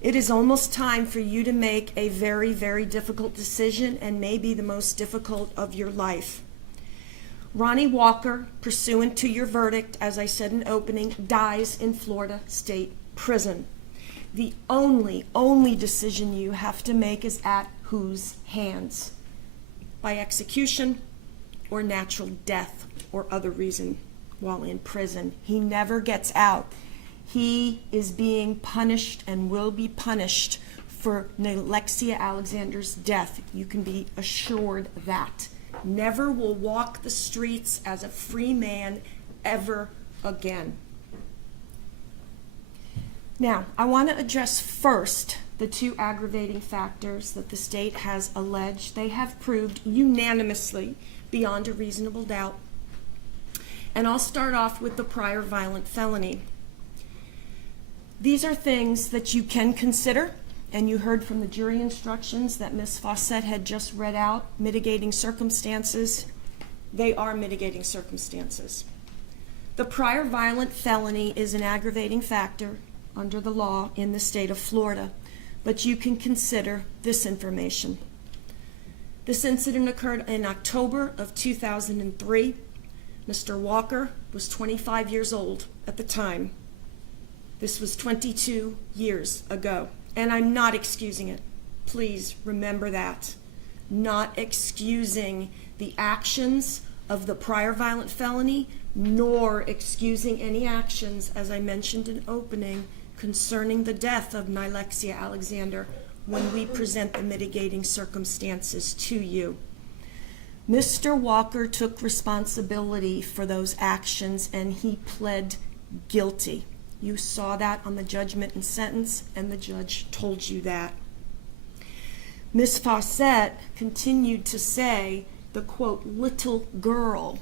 It is almost time for you to make a very, very difficult decision, and maybe the most difficult of your life. Ronny Walker, pursuant to your verdict, as I said in opening, dies in Florida State Prison. The only decision you have to make is at whose hands? By execution or natural death or other reason while in prison. He never gets out. He is being punished and will be punished for Alexia Alexander's death. You can be assured that. Never will walk the streets as a free man ever again. Now, I want to address first the two aggravating factors that the state has alleged. They have proved unanimously beyond a reasonable doubt. And I'll start off with the prior violent felony. These are things that you can consider, and you heard from the jury instructions that Ms. Fawcett had just read out, mitigating circumstances. They are mitigating circumstances. The prior violent felony is an aggravating factor under the law in the state of Florida, but you can consider this information. This incident occurred in October of 2003. Mr. Walker was 25 years old at the time. This was 22 years ago, and I'm not excusing it. Please remember that. Not excusing the actions of the prior violent felony, nor excusing any actions, as I mentioned in opening, concerning the death of Alexia Alexander when we present the mitigating circumstances to you. Mr. Walker took responsibility for those actions, and he pled guilty. You saw that on the judgment and sentence, and the judge told you that. Ms. Fawcett continued to say the, quote, little girl.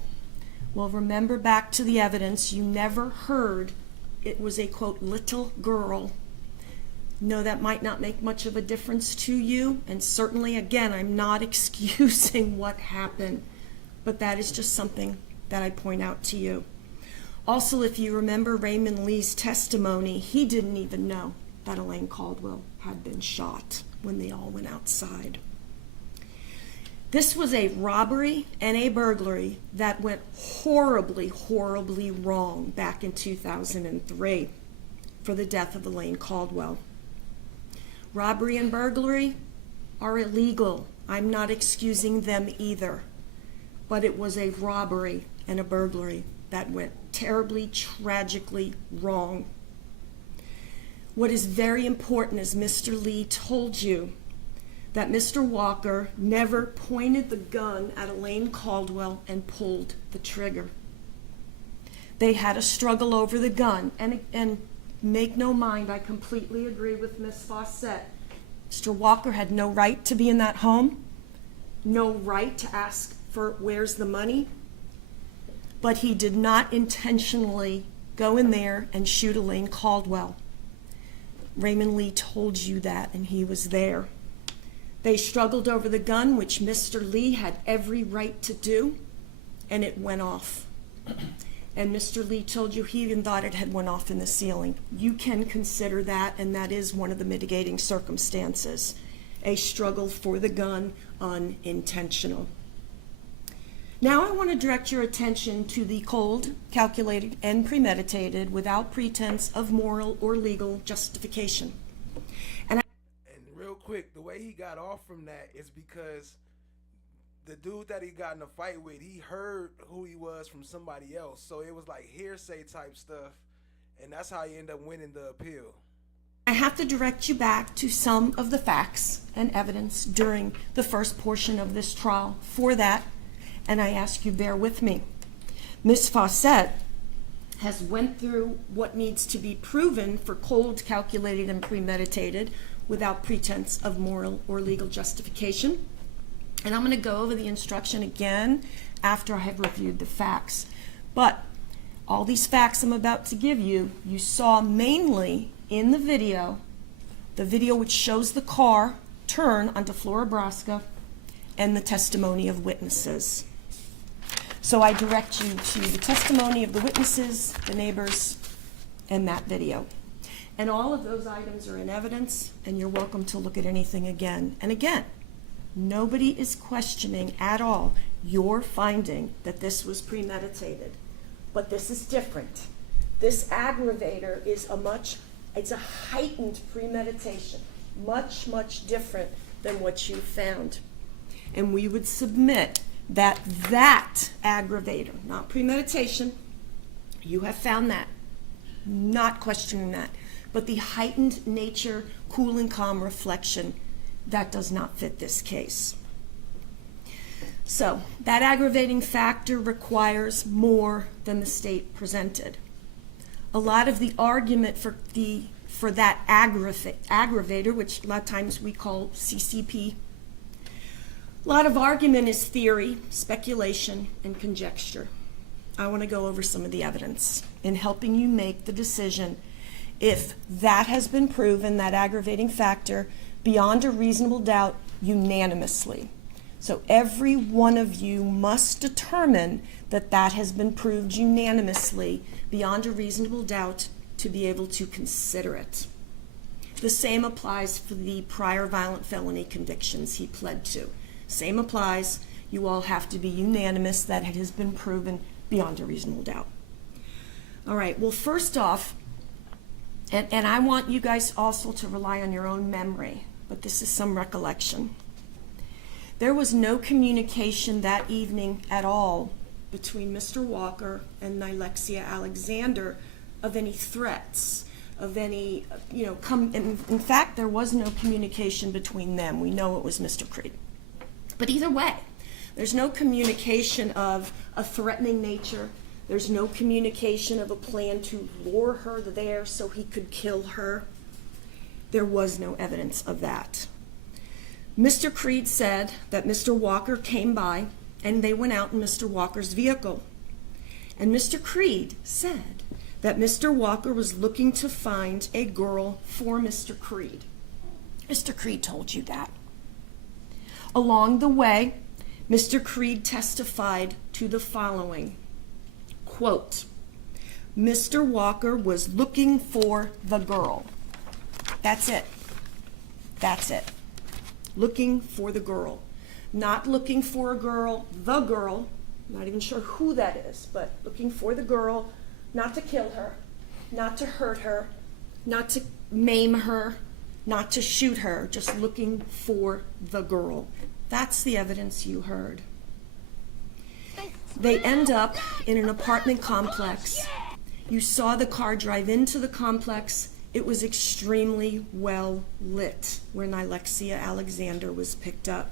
Well, remember back to the evidence, you never heard it was a, quote, little girl. No, that might not make much of a difference to you, and certainly, again, I'm not excusing what happened, but that is just something that I point out to you. Also, if you remember Raymond Lee's testimony, he didn't even know that Elaine Caldwell had been shot when they all went outside. This was a robbery and a burglary that went horribly, horribly wrong back in 2003 for the death of Elaine Caldwell. Robbery and burglary are illegal. I'm not excusing them either. But it was a robbery and a burglary that went terribly, tragically wrong. What is very important is Mr. Lee told you that Mr. Walker never pointed the gun at Elaine Caldwell and pulled the trigger. They had a struggle over the gun, and make no mind, I completely agree with Ms. Fawcett. Mr. Walker had no right to be in that home, no right to ask for where's the money, but he did not intentionally go in there and shoot Elaine Caldwell. Raymond Lee told you that, and he was there. They struggled over the gun, which Mr. Lee had every right to do, and it went off. And Mr. Lee told you he even thought it had went off in the ceiling. You can consider that, and that is one of the mitigating circumstances. A struggle for the gun, unintentional. Now I want to direct your attention to the cold, calculated, and premeditated without pretense of moral or legal justification. And real quick, the way he got off from that is because the dude that he got in a fight with, he heard who he was from somebody else. So it was like hearsay type stuff, and that's how he ended up winning the appeal. I have to direct you back to some of the facts and evidence during the first portion of this trial. For that, and I ask you bear with me, Ms. Fawcett has went through what needs to be proven for cold, calculated, and premeditated without pretense of moral or legal justification. And I'm going to go over the instruction again after I have reviewed the facts. But all these facts I'm about to give you, you saw mainly in the video which shows the car turn onto Floribosca, and the testimony of witnesses. So I direct you to the testimony of the witnesses, the neighbors, and that video. And all of those items are in evidence, and you're welcome to look at anything again. And again, nobody is questioning at all your finding that this was premeditated. But this is different. This aggravator is it's a heightened premeditation, much, much different than what you found. And we would submit that aggravator, not premeditation, you have found that, not questioning that, but the heightened nature, cool and calm reflection, that does not fit this case. So that aggravating factor requires more than the state presented. A lot of the argument for that aggravator, which a lot of times we call CCP, a lot of argument is theory, speculation, and conjecture. I want to go over some of the evidence in helping you make the decision if that has been proven, that aggravating factor, beyond a reasonable doubt, unanimously. So every one of you must determine that that has been proved unanimously, beyond a reasonable doubt, to be able to consider it. The same applies for the prior violent felony convictions he pled to. Same applies. You all have to be unanimous that it has been proven beyond a reasonable doubt. All right, well, first off, and I want you guys also to rely on your own memory, but this is some recollection. There was no communication that evening at all between Mr. Walker and Nilexia Alexander of any threats, of any, in fact, there was no communication between them. We know it was Mr. Creed. But either way, there's no communication of a threatening nature. There's no communication of a plan to lure her there so he could kill her. There was no evidence of that. Mr. Creed said that Mr. Walker came by and they went out in Mr. Walker's vehicle. And Mr. Creed said that Mr. Walker was looking to find a girl for Mr. Creed. Mr. Creed told you that. Along the way, Mr. Creed testified to the following, quote, Mr. Walker was looking for the girl. That's it. That's it. Looking for the girl. Not looking for a girl, the girl. Not even sure who that is, but looking for the girl, not to kill her, not to hurt her, not to maim her, not to shoot her, just looking for the girl. That's the evidence you heard. They end up in an apartment complex. You saw the car drive into the complex. It was extremely well lit where Nilexia Alexander was picked up.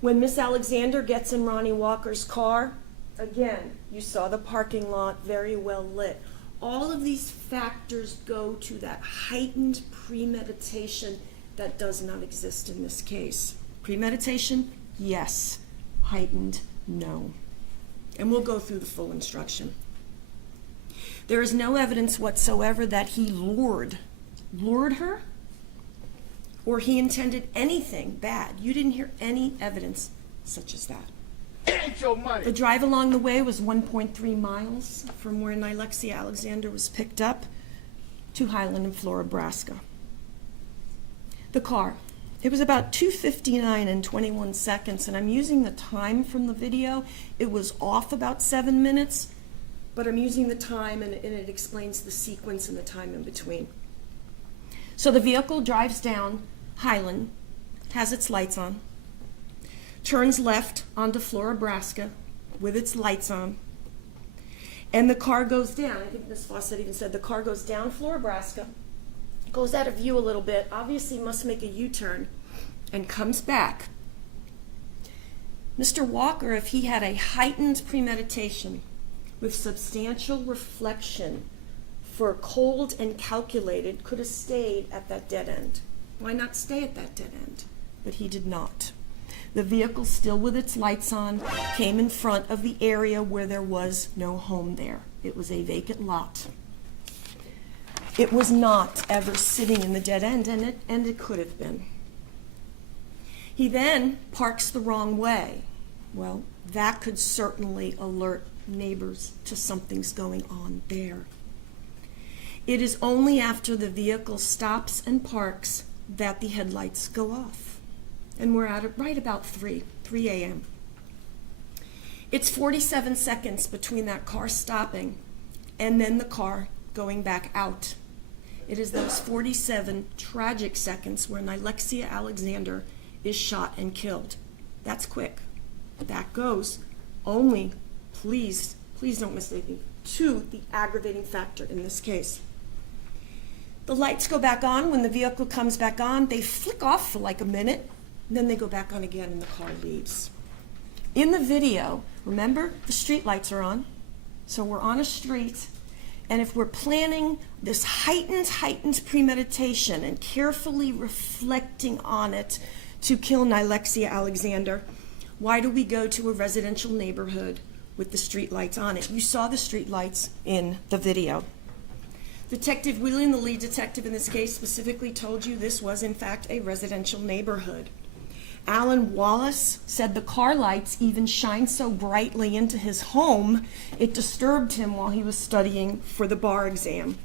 When Miss Alexander gets in Ronnie Walker's car, again, you saw the parking lot very well lit. All of these factors go to that heightened premeditation that does not exist in this case. Premeditation, yes. Heightened, no. And we'll go through the full instruction. There is no evidence whatsoever that he lured her, or he intended anything bad. You didn't hear any evidence such as that. The drive along the way was 1.3 miles from where Nilexia Alexander was picked up to Highland and Floribosca. The car, it was about 2:59 and 21 seconds, and I'm using the time from the video. It was off about 7 minutes, but I'm using the time and it explains the sequence and the time in between. So the vehicle drives down Highland, has its lights on, turns left onto Floribosca with its lights on, and the car goes down. I think Ms. Fawcett even said the car goes down Floribosca, goes out of view a little bit, obviously must make a U-turn, and comes back. Mr. Walker, if he had a heightened premeditation, with substantial reflection for cold and calculated could have stayed at that dead end. Why not stay at that dead end? But he did not. The vehicle, still with its lights on, came in front of the area where there was no home there. It was a vacant lot. It was not ever sitting in the dead end, and it could have been. He then parks the wrong way. Well, that could certainly alert neighbors to something's going on there. It is only after the vehicle stops and parks that the headlights go off. And we're at it right about 3 a.m. It's 47 seconds between that car stopping and then the car going back out. It is those 47 tragic seconds where Alexia Alexander is shot and killed. That's quick. That goes only, please don't mistake me, to the aggravating factor in this case. The lights go back on. When the vehicle comes back on, they flick off for like a minute, and then they go back on again and the car leaves. In the video, remember, the street lights are on. So we're on a street, and if we're planning this heightened premeditation and carefully reflecting on it to kill Alexia Alexander, why do we go to a residential neighborhood with the street lights on it? You saw the street lights in the video. Detective Whelan, the lead detective in this case, specifically told you this was in fact a residential neighborhood. Alan Wallace said the car lights even shined so brightly into his home, it disturbed him while he was studying for the bar exam.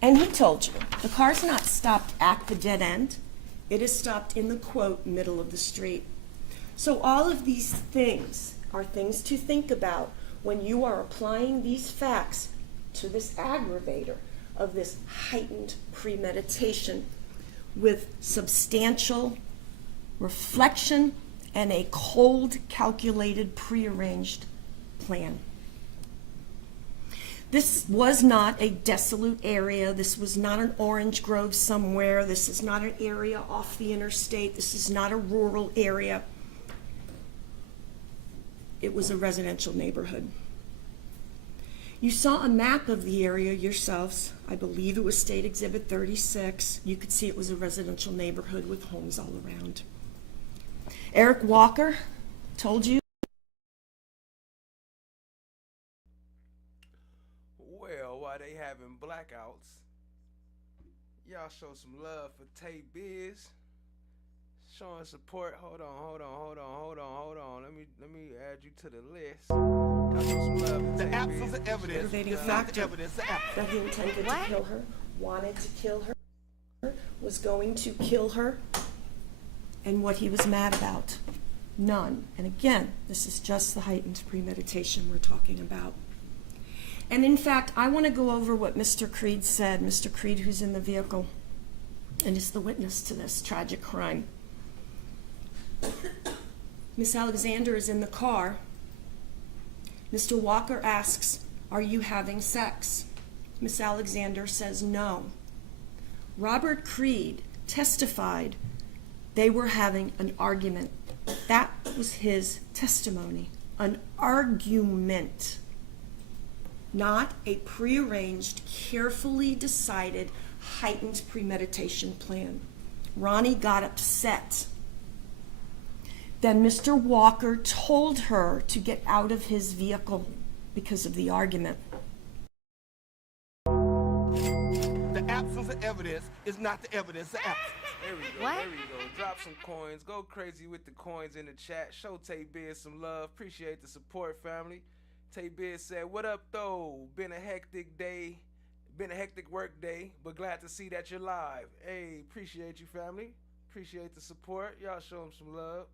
And he told you, the car's not stopped at the dead end, it is stopped in the, quote, middle of the street. So all of these things are things to think about when you are applying these facts to this aggravator of this heightened premeditation with substantial reflection and a cold, calculated, prearranged plan. This was not a desolate area. This was not an orange grove somewhere. This is not an area off the interstate. This is not a rural area. It was a residential neighborhood. You saw a map of the area yourselves. I believe it was State Exhibit 36. You could see it was a residential neighborhood with homes all around. Eric Walker told you. Well, while they having blackouts, y'all show some love for Tay Biz. Showing support. Hold on. Let me add you to the list. Y'all show some love for The Tay absence Biz. of evidence Aggravating is not factor evidence. that he intended to kill her, wanted to kill her, was going to kill her, and what he was mad about. None. And again, this is just the heightened premeditation we're talking about. And in fact, I want to go over what Mr. Creed said, Mr. Creed who's in the vehicle and is the witness to this tragic crime. Miss Alexander is in the car. Mr. Walker asks, "Are you having sex?" Miss Alexander says no. Robert Creed testified they were having an argument. That was his testimony. An argument. Not a prearranged, carefully decided, heightened premeditation plan. Ronny got upset. Then Mr. Walker told her to get out of his vehicle because of the argument. The absence of evidence is not the evidence of absence. There we go. There we go. Drop some coins. Go crazy with the coins in the chat. Show Tay Biz some love. Appreciate the support, family. Tay Biz said, "What up, though? Been a hectic day. Been a hectic work day, but glad to see that you're live." Hey, appreciate you, family. Appreciate the support. Y'all show him some love.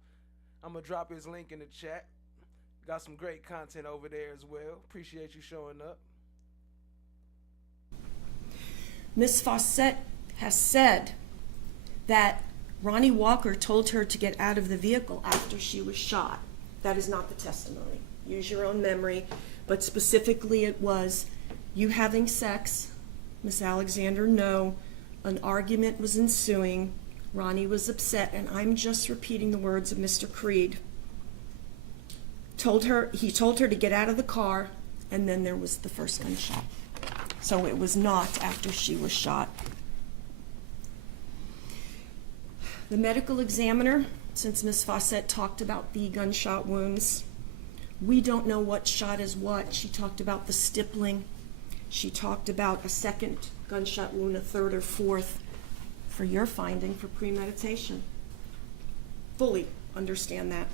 I'm going to drop his link in the chat. Got some great content over there as well. Appreciate you showing up. Miss Fawcett has said that Ronny Walker told her to get out of the vehicle after she was shot. That is not the testimony. Use your own memory, but specifically it was you having sex, Miss Alexander, no. An argument was ensuing. Ronny was upset, and I'm just repeating the words of Mr. Creed. He told her to get out of the car and then there was the first gunshot. So it was not after she was shot. The medical examiner, since Ms. Fawcett talked about the gunshot wounds, we don't know what shot is what. She talked about the stippling. She talked about a second gunshot wound, a third or fourth, for your finding for premeditation. Fully understand that.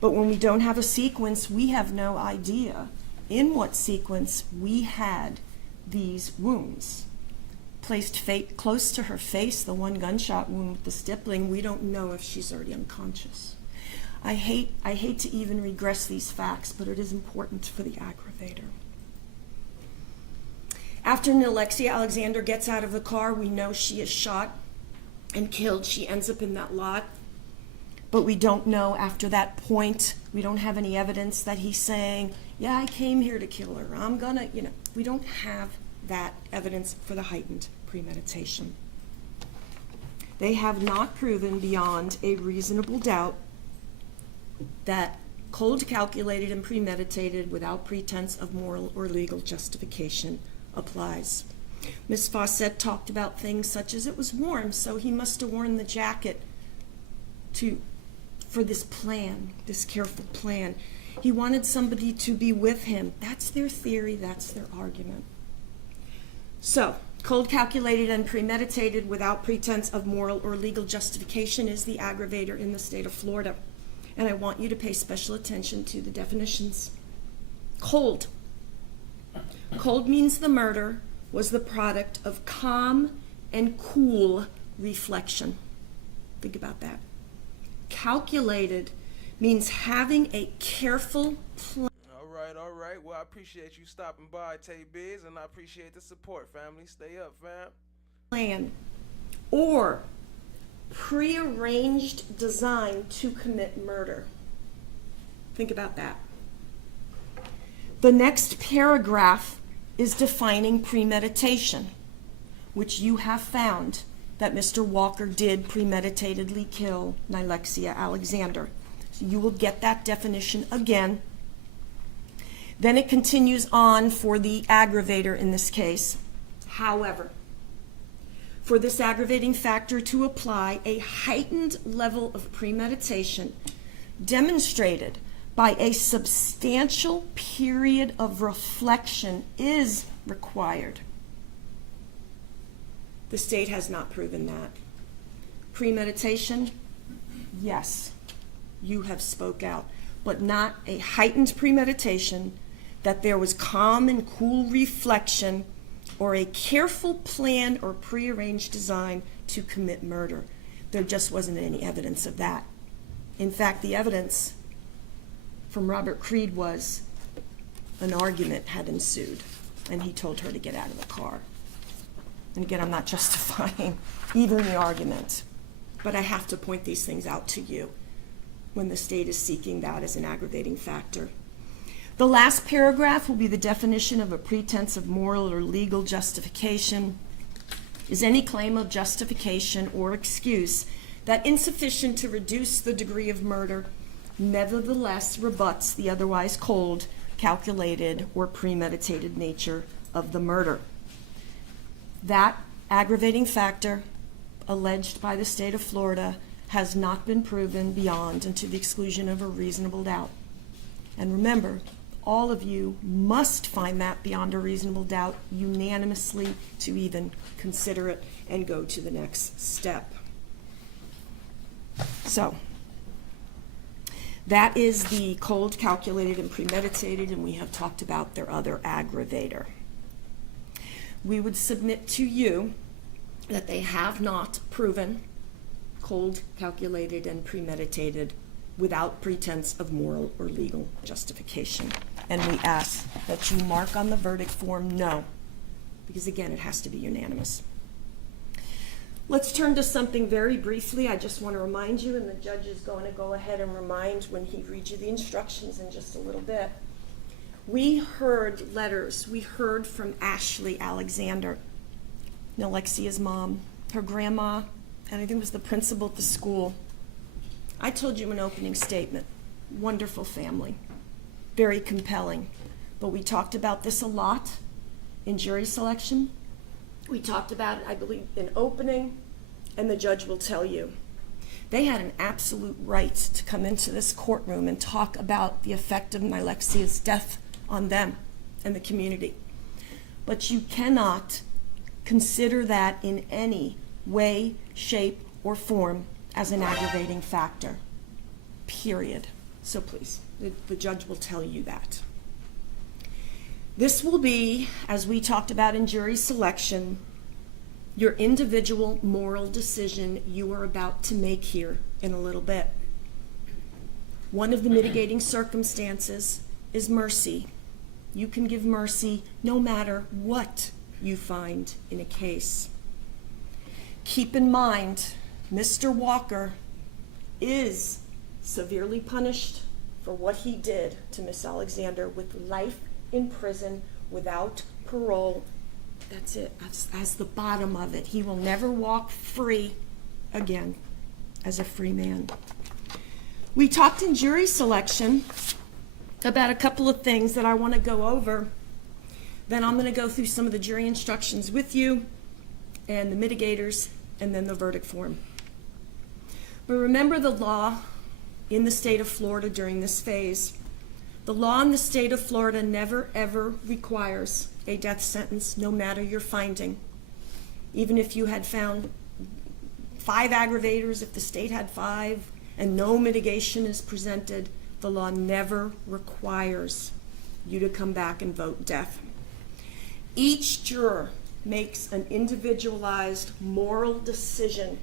But when we don't have a sequence, we have no idea in what sequence we had these wounds. Placed close to her face, the one gunshot wound with the stippling, we don't know if she's already unconscious. I hate to even regress these facts, but it is important for the aggravator. After Alexia Alexander gets out of the car, we know she is shot and killed. She ends up in that lot. But we don't know after that point, we don't have any evidence that he's saying, yeah, I came here to kill her. I'm gonna, we don't have that evidence for the heightened premeditation. They have not proven beyond a reasonable doubt that cold, calculated, and premeditated without pretense of moral or legal justification applies. Ms. Fawcett talked about things such as it was warm, so he must have worn the jacket for this plan, this careful plan. He wanted somebody to be with him. That's their theory, that's their argument. So, cold, calculated, and premeditated without pretense of moral or legal justification is the aggravator in the state of Florida. And I want you to pay special attention to the definitions. Cold. Cold means the murder was the product of calm and cool reflection. Think about that. Calculated means having a careful plan. All right. Well, I appreciate you stopping by, Tay Biz, and I appreciate the support, family. Stay up, fam. Plan or prearranged design to commit murder. Think about that. The next paragraph is defining premeditation, which you have found that Mr. Walker did premeditatedly kill Alexia Alexander. So you will get that definition again. Then it continues on for the aggravator in this case. However, for this aggravating factor to apply, a heightened level of premeditation demonstrated by a substantial period of reflection is required. The state has not proven that. Premeditation, yes, you have spoke out, but not a heightened premeditation, that there was calm and cool reflection or a careful plan or prearranged design to commit murder. There just wasn't any evidence of that. In fact, the evidence from Robert Creed was an argument had ensued, and he told her to get out of the car. And again, I'm not justifying even the argument, but I have to point these things out to you when the state is seeking that as an aggravating factor. The last paragraph will be the definition of a pretense of moral or legal justification. Is any claim of justification or excuse that insufficient to reduce the degree of murder nevertheless rebuts the otherwise cold, calculated, or premeditated nature of the murder. That aggravating factor alleged by the state of Florida has not been proven beyond and to the exclusion of a reasonable doubt. And remember, all of you must find that beyond a reasonable doubt unanimously to even consider it and go to the next step. So, that is the cold, calculated, and premeditated, and we have talked about their other aggravator. We would submit to you that they have not proven cold, calculated, and premeditated without pretense of moral or legal justification. And we ask that you mark on the verdict form no, because again, it has to be unanimous. Let's turn to something very briefly. I just want to remind you, and the judge is going to go ahead and remind when he reads you the instructions in just a little bit. We heard letters. We heard from Ashley Alexander, Alexia's mom, her grandma, and I think it was the principal at the school. I told you an opening statement. Wonderful family. Very compelling. but we talked about this a lot in jury selection. We talked about it, I believe, in opening, and the judge will tell you. They had an absolute right to come into this courtroom and talk about the effect of Nylexia's death on them and the community. But you cannot consider that in any way, shape, or form as an aggravating factor, period. So please, the judge will tell you that. This will be, as we talked about in jury selection, your individual moral decision you are about to make here in a little bit. One of the mitigating circumstances is mercy. You can give mercy no matter what you find in a case. Keep in mind, Mr. Walker is severely punished for what he did to Miss Alexander with life in prison without parole. That's it. That's the bottom of it. He will never walk free again as a free man. We talked in jury selection about a couple of things that I want to go over. Then I'm going to go through some of the jury instructions with you and the mitigators and then the verdict form. But remember the law in the state of Florida during this phase. The law in the state of Florida never ever requires a death sentence, no matter your finding. Even if you had found 5 aggravators, if the state had 5, and no mitigation is presented, the law never requires you to come back and vote death. Each juror makes an individualized moral decision.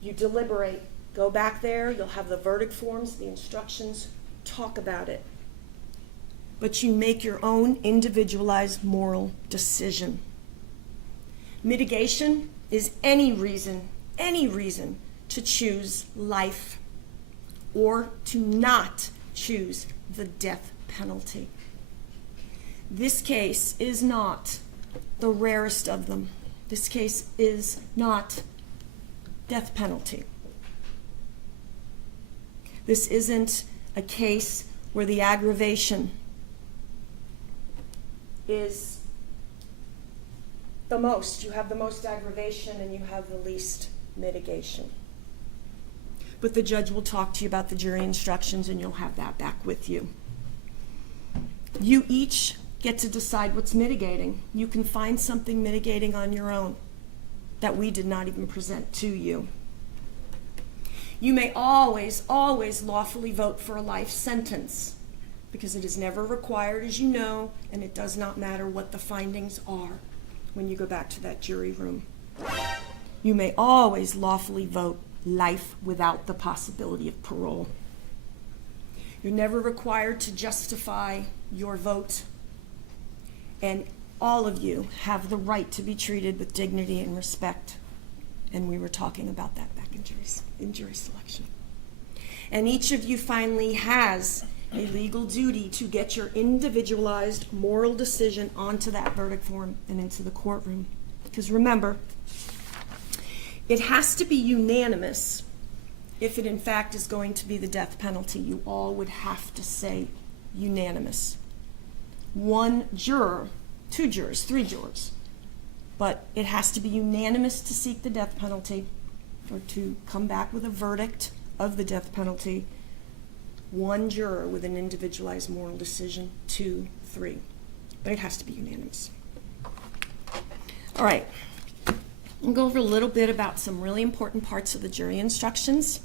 You deliberate. Go back there, you'll have the verdict forms, the instructions, talk about it. But you make your own individualized moral decision. Mitigation is any reason to choose life or to not choose the death penalty. This case is not the rarest of them. This case is not death penalty. This isn't a case where the aggravation is the most. You have the most aggravation and you have the least mitigation. But the judge will talk to you about the jury instructions and you'll have that back with you. You each get to decide what's mitigating. You can find something mitigating on your own that we did not even present to you. You may always lawfully vote for a life sentence because it is never required, as you know, and it does not matter what the findings are when you go back to that jury room. You may always lawfully vote life without the possibility of parole. You're never required to justify your vote, and all of you have the right to be treated with dignity and respect, and we were talking about that back in jury selection. And each of you finally has a legal duty to get your individualized moral decision onto that verdict form and into the courtroom. Because remember, it has to be unanimous if it in fact is going to be the death penalty. You all would have to say unanimous. 1 juror, 2 jurors, 3 jurors. But it has to be unanimous to seek the death penalty or to come back with a verdict of the death penalty. 1 juror with an individualized moral decision, 2, 3. But it has to be unanimous. All right. We'll go over a little bit about some really important parts of the jury instructions.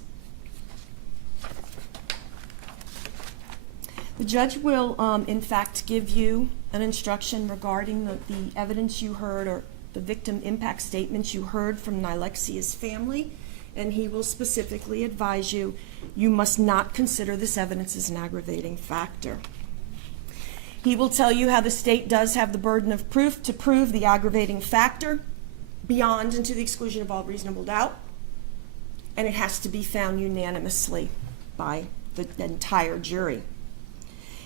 The judge will, in fact, give you an instruction regarding the evidence you heard or the victim impact statements you heard from Nylexia's family, and he will specifically advise you, you must not consider this evidence as an aggravating factor. He will tell you how the state does have the burden of proof to prove the aggravating factor beyond and to the exclusion of all reasonable doubt, and it has to be found unanimously by the entire jury.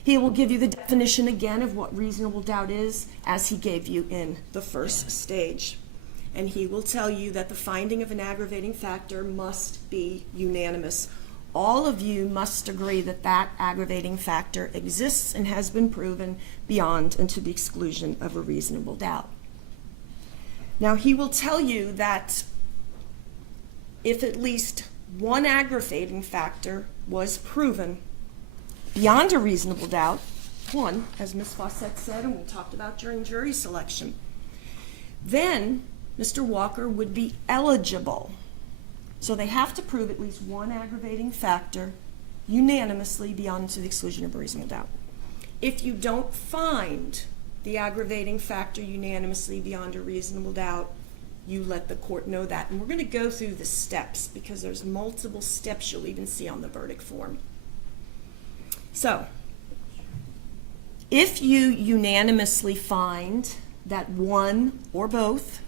He will give you the definition again of what reasonable doubt is, as he gave you in the first stage. And he will tell you that the finding of an aggravating factor must be unanimous. all of you must agree that that aggravating factor exists and has been proven beyond and to the exclusion of a reasonable doubt. Now, he will tell you that if at least one aggravating factor was proven beyond a reasonable doubt, one, as Ms. Fawcett said, and we talked about during jury selection, then Mr. Walker would be eligible. So they have to prove at least one aggravating factor unanimously beyond to the exclusion of a reasonable doubt. If you don't find the aggravating factor unanimously beyond a reasonable doubt, you let the court know that. And we're going to go through the steps because there's multiple steps you'll even see on the verdict form. So, if you unanimously find that one or both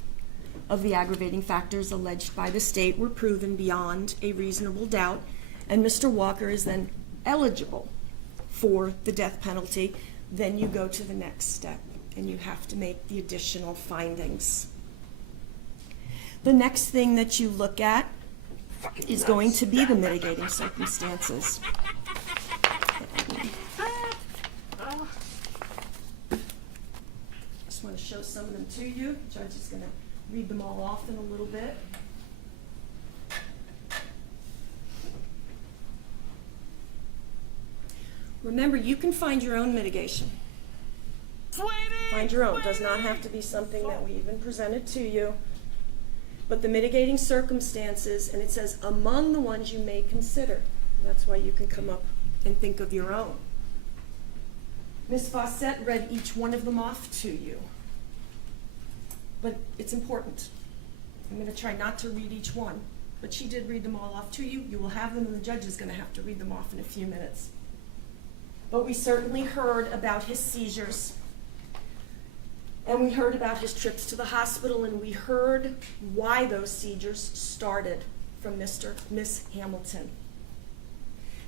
of the aggravating factors alleged by the state were proven beyond a reasonable doubt, and Mr. Walker is then eligible for the death penalty, then you go to the next step and you have to make the additional findings. The next thing that you look at is going to be the mitigating circumstances. Just want to show some of them to you. The judge is going to read them all off in a little bit. Remember, you can find your own mitigation. Find your own. It does not have to be something that we even presented to you. But the mitigating circumstances, and it says among the ones you may consider. That's why you can come up and think of your own. Ms. Fawcett read each one of them off to you. But it's important. I'm going to try not to read each one, but she did read them all off to you. You will have them, and the judge is going to have to read them off in a few minutes. But we certainly heard about his seizures, and we heard about his trips to the hospital, and we heard why those seizures started from Miss Hamilton.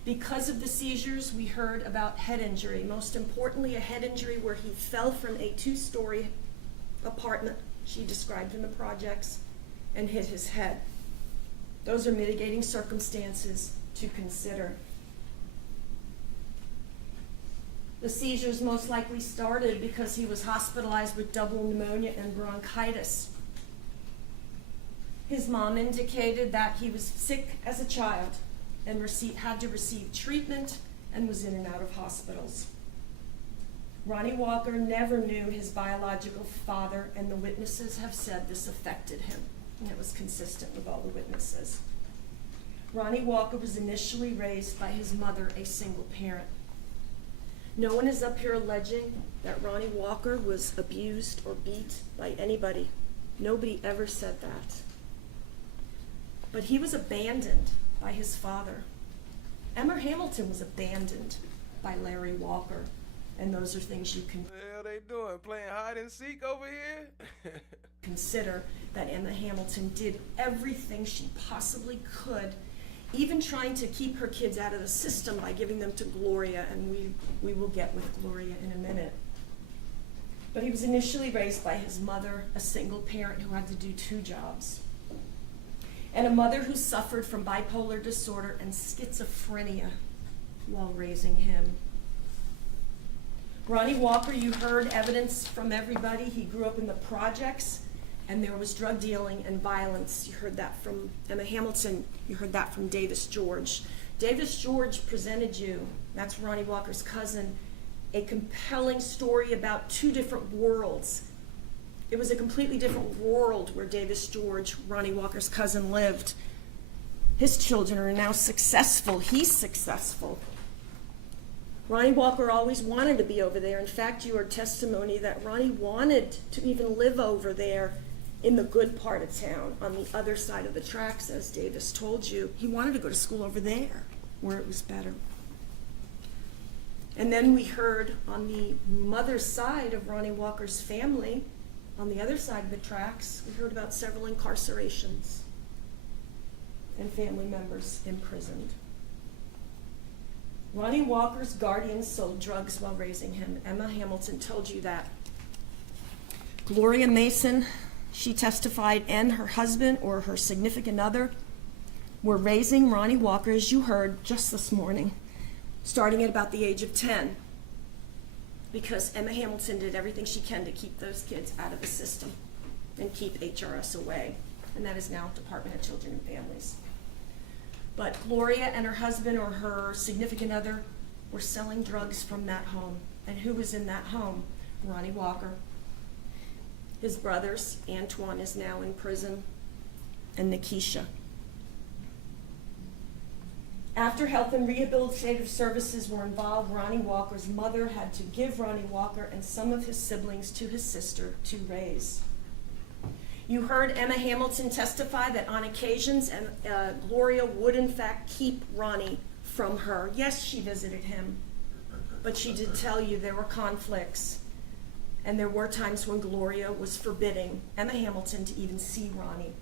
Because of the seizures, we heard about head injury, most importantly a head injury where he fell from a 2-story apartment she described in the projects and hit his head. Those are mitigating circumstances to consider. The seizures most likely started because he was hospitalized with double pneumonia and bronchitis. His mom indicated that he was sick as a child and had to receive treatment and was in and out of hospitals. Ronny Walker never knew his biological father, and the witnesses have said this affected him, and it was consistent with all the witnesses. Ronny Walker was initially raised by his mother, a single parent. No one is up here alleging that Ronny Walker was abused or beat by anybody. Nobody ever said that. But he was abandoned by his father. Emma Hamilton was abandoned by Larry Walker. And those are things you can... What the hell they doing? Playing hide and seek over here? Consider that Emma Hamilton did everything she possibly could, even trying to keep her kids out of the system by giving them to Gloria, and we will get with Gloria in a minute. But he was initially raised by his mother, a single parent who had to do 2 jobs, and a mother who suffered from bipolar disorder and schizophrenia while raising him. Ronny Walker, you heard evidence from everybody. He grew up in the projects, and there was drug dealing and violence. You heard that from Emma Hamilton. You heard that from Davis George. Davis George presented you, that's Ronny Walker's cousin, a compelling story about 2 different worlds. It was a completely different world where Davis George, Ronny Walker's cousin, lived. His children are now successful. He's successful. Ronny Walker always wanted to be over there. In fact, you heard testimony that Ronny wanted to even live over there in the good part of town, on the other side of the tracks, as Davis told you. He wanted to go to school over there, where it was better. And then we heard on the mother's side of Ronny Walker's family, on the other side of the tracks, we heard about several incarcerations and family members imprisoned. Ronny Walker's guardian sold drugs while raising him. Emma Hamilton told you that. Gloria Mason, she testified, and her husband or her significant other were raising Ronnie Walker, as you heard just this morning, starting at about the age of 10, because Emma Hamilton did everything she can to keep those kids out of the system and keep HRS away. And that is now Department of Children and Families. But Gloria and her husband or her significant other were selling drugs from that home. And who was in that home? Ronnie Walker. His brothers, Antoine is now in prison, and Nikisha. After health and rehabilitative services were involved, Ronnie Walker's mother had to give Ronnie Walker and some of his siblings to his sister to raise. You heard Emma Hamilton testify that on occasions Gloria would in fact keep Ronnie from her. Yes, she visited him, but she did tell you there were conflicts, and there were times when Gloria was forbidding Emma Hamilton to even see Ronnie.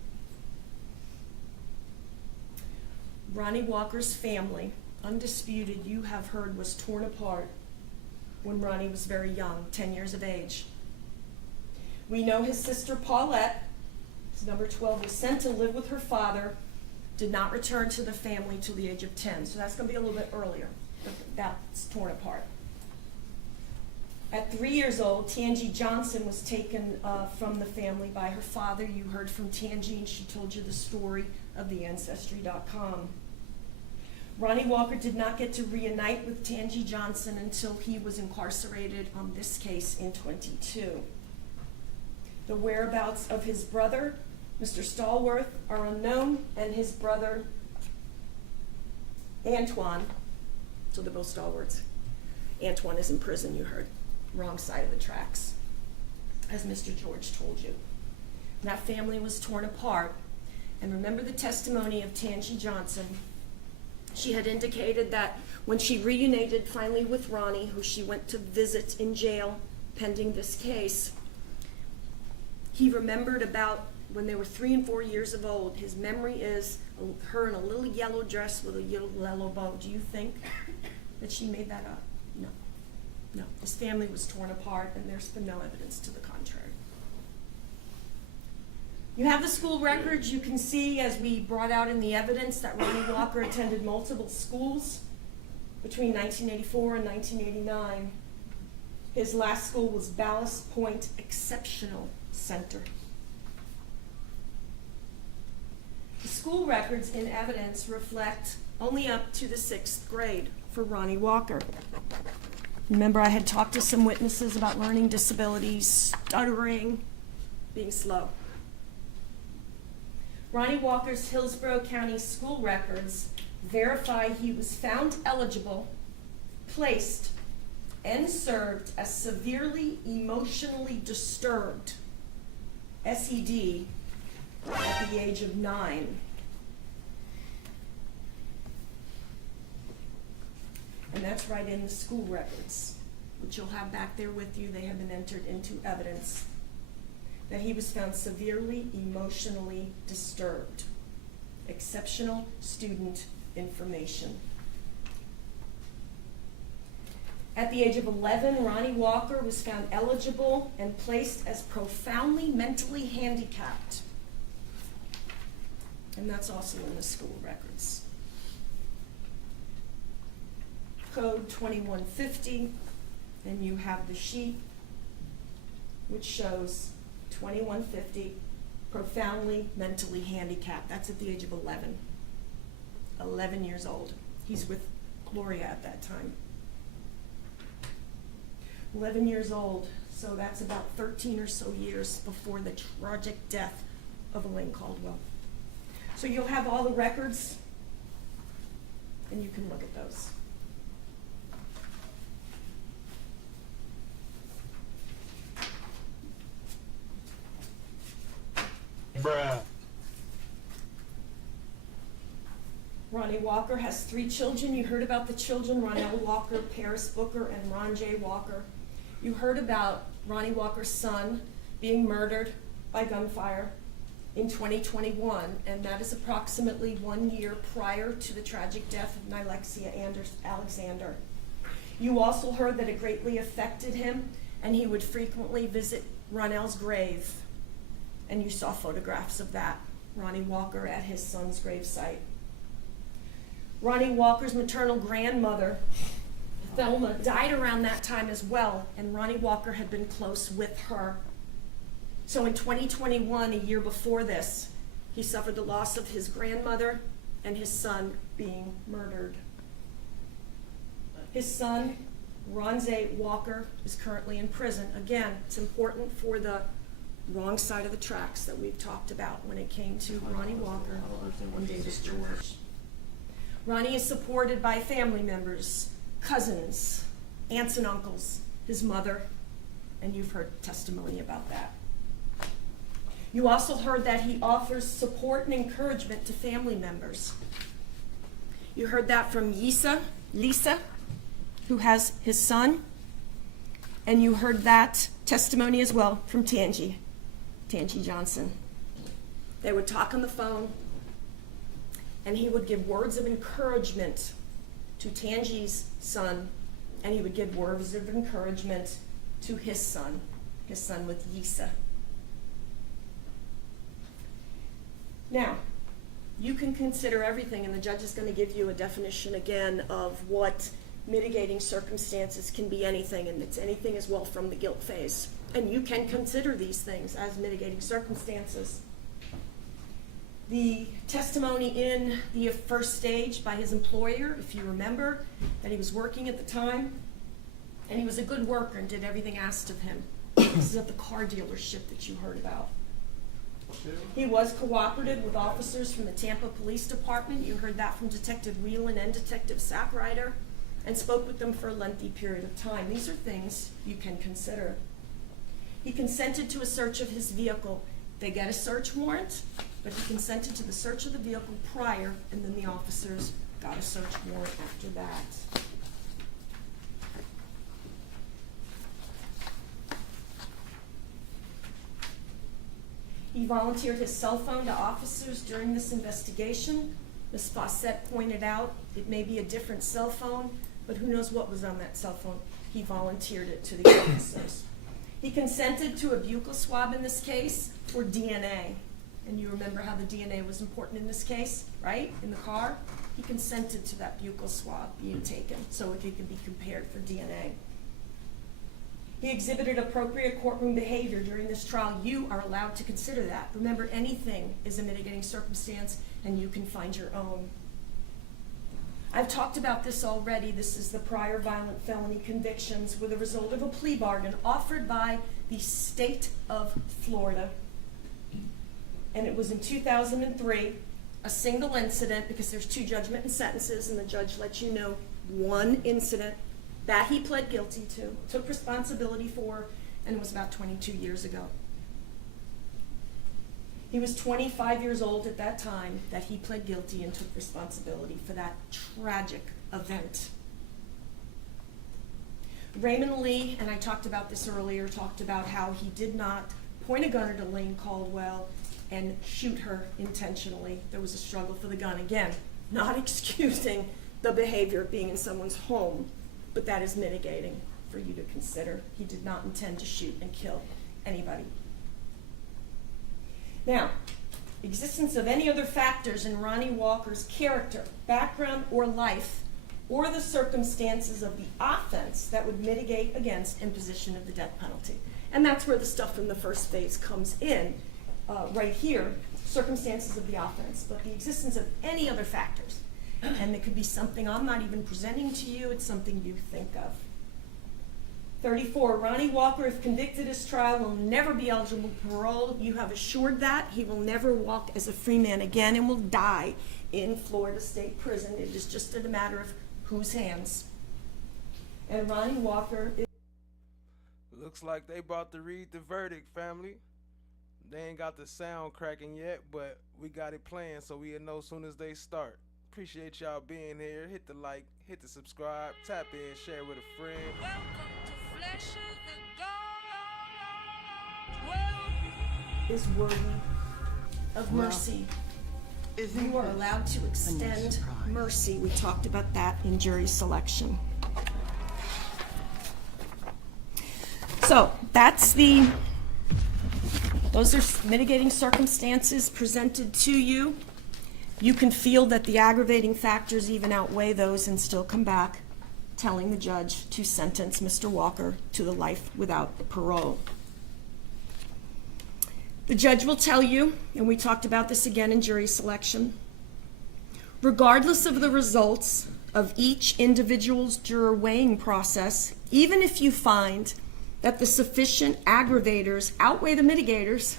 Ronnie Walker's family, undisputed, you have heard, was torn apart when Ronnie was very young, 10 years of age. We know his sister Paulette, who's number 12, was sent to live with her father, did not return to the family till the age of 10. So that's going to be a little bit earlier, but that's torn apart. At 3 years old, Tangi Johnson was taken from the family by her father. You heard from Tangi, and she told you the story of the Ancestry.com. Ronnie Walker did not get to reunite with Tangi Johnson until he was incarcerated on this case in 22. The whereabouts of his brother, Mr. Stallworth, are unknown, and his brother, Antoine, so they're both Stallworths. Antoine is in prison, you heard. Wrong side of the tracks, as Mr. George told you. And that family was torn apart. And remember the testimony of Tangi Johnson. She had indicated that when she reunited finally with Ronnie, who she went to visit in jail pending this case, he remembered about when they were 3 and 4 years of old. His memory is her in a little yellow dress with a yellow bow. Do you think that she made that up? No. No. His family was torn apart, and there's been no evidence to the contrary. You have the school records. You can see, as we brought out in the evidence, that Ronnie Walker attended multiple schools between 1984 and 1989. His last school was Ballast Point Exceptional Center. The school records in evidence reflect only up to the 6th grade for Ronnie Walker. Remember, I had talked to some witnesses about learning disabilities, stuttering, being slow. Ronnie Walker's Hillsborough County school records verify he was found eligible, placed, and served as severely emotionally disturbed, SED, at the age of 9. And that's right in the school records, which you'll have back there with you. They have been entered into evidence that he was found severely emotionally disturbed. Exceptional student information. At the age of 11, Ronnie Walker was found eligible and placed as profoundly mentally handicapped. And that's also in the school records. Code 2150, and you have the sheet which shows 2150, profoundly mentally handicapped. That's at the age of 11. 11 years old. He's with Gloria at that time. 11 years old, so that's about 13 or so years before the tragic death of Elaine Caldwell. So you'll have all the records, and you can look at those. Bruh. Ronnie Walker has 3 children. You heard about the children, Ronell Walker, Paris Booker, and Ron J. Walker. You heard about Ronnie Walker's son being murdered by gunfire in 2021, and that is approximately 1 year prior to the tragic death of Nylexia Alexander. You also heard that it greatly affected him, and he would frequently visit Ronell's grave. And you saw photographs of that, Ronnie Walker at his son's gravesite. Ronnie Walker's maternal grandmother, Thelma, died around that time as well, and Ronnie Walker had been close with her. So in 2021, a year before this, he suffered the loss of his grandmother and his son being murdered. His son, Ronzy Walker, is currently in prison. Again, it's important for the wrong side of the tracks that we've talked about when it came to Ronnie Walker and Davis George. Ronnie is supported by family members, cousins, aunts and uncles, his mother, and you've heard testimony about that. You also heard that he offers support and encouragement to family members. You heard that from Lisa, who has his son, and you heard that testimony as well from Tangi Johnson. They would talk on the phone, and he would give words of encouragement to Tangi's son, and he would give words of encouragement to his son with Yisa. Now, you can consider everything, and the judge is going to give you a definition again of what mitigating circumstances can be. Anything, and it's anything as well from the guilt phase. And you can consider these things as mitigating circumstances. The testimony in the first stage by his employer, if you remember, that he was working at the time, and he was a good worker and did everything asked of him. This is at the car dealership that you heard about. He was cooperative with officers from the Tampa Police Department. You heard that from Detective Whelan and Detective Sackrider, and spoke with them for a lengthy period of time. These are things you can consider. He consented to a search of his vehicle. They get a search warrant, but he consented to the search of the vehicle prior, and then the officers got a search warrant after that. He volunteered his cell phone to officers during this investigation. Ms. Fawcett pointed out it may be a different cell phone, but who knows what was on that cell phone. He volunteered it to the officers. He consented to a buccal swab in this case for DNA. And you remember how the DNA was important in this case, right? In the car? He consented to that buccal swab being taken so it could be compared for DNA. He exhibited appropriate courtroom behavior during this trial. You are allowed to consider that. Remember, anything is a mitigating circumstance, and you can find your own. I've talked about this already. This is the prior violent felony convictions were the result of a plea bargain offered by the state of Florida. And it was in 2003, a single incident, because there's 2 judgment and sentences, and the judge let you know one incident that he pled guilty to, took responsibility for, and it was about 22 years ago. He was 25 years old at that time that he pled guilty and took responsibility for that tragic event. Raymond Lee, and I talked about this earlier, talked about how he did not point a gun at Elaine Caldwell and shoot her intentionally. There was a struggle for the gun. Again, not excusing the behavior of being in someone's home, but that is mitigating for you to consider. He did not intend to shoot and kill anybody. Now, existence of any other factors in Ronnie Walker's character, background, or life, or the circumstances of the offense that would mitigate against imposition of the death penalty. And that's where the stuff from the first phase comes in, right here, circumstances of the offense, but the existence of any other factors. And it could be something I'm not even presenting to you, it's something you think of. 34, Ronnie Walker, if convicted as trial, will never be eligible for parole. You have assured that. He will never walk as a free man again and will die in Florida State Prison. It is just a matter of whose hands. And Ronnie Walker is... Looks like they about to read the verdict, family. They ain't got the sound cracking yet, but we got it playing so we'll know as soon as they start. Appreciate y'all being here. Hit the like, hit the subscribe, tap in, share with a friend. Welcome to Flesh of the Godz. Is worthy of mercy. You are allowed to extend mercy. We talked about that in jury selection. So that's those are mitigating circumstances presented to you. You can feel that the aggravating factors even outweigh those and still come back telling the judge to sentence Mr. Walker to the life without parole. The judge will tell you, and we talked about this again in jury selection, regardless of the results of each individual's juror weighing process, even if you find that the sufficient aggravators outweigh the mitigators,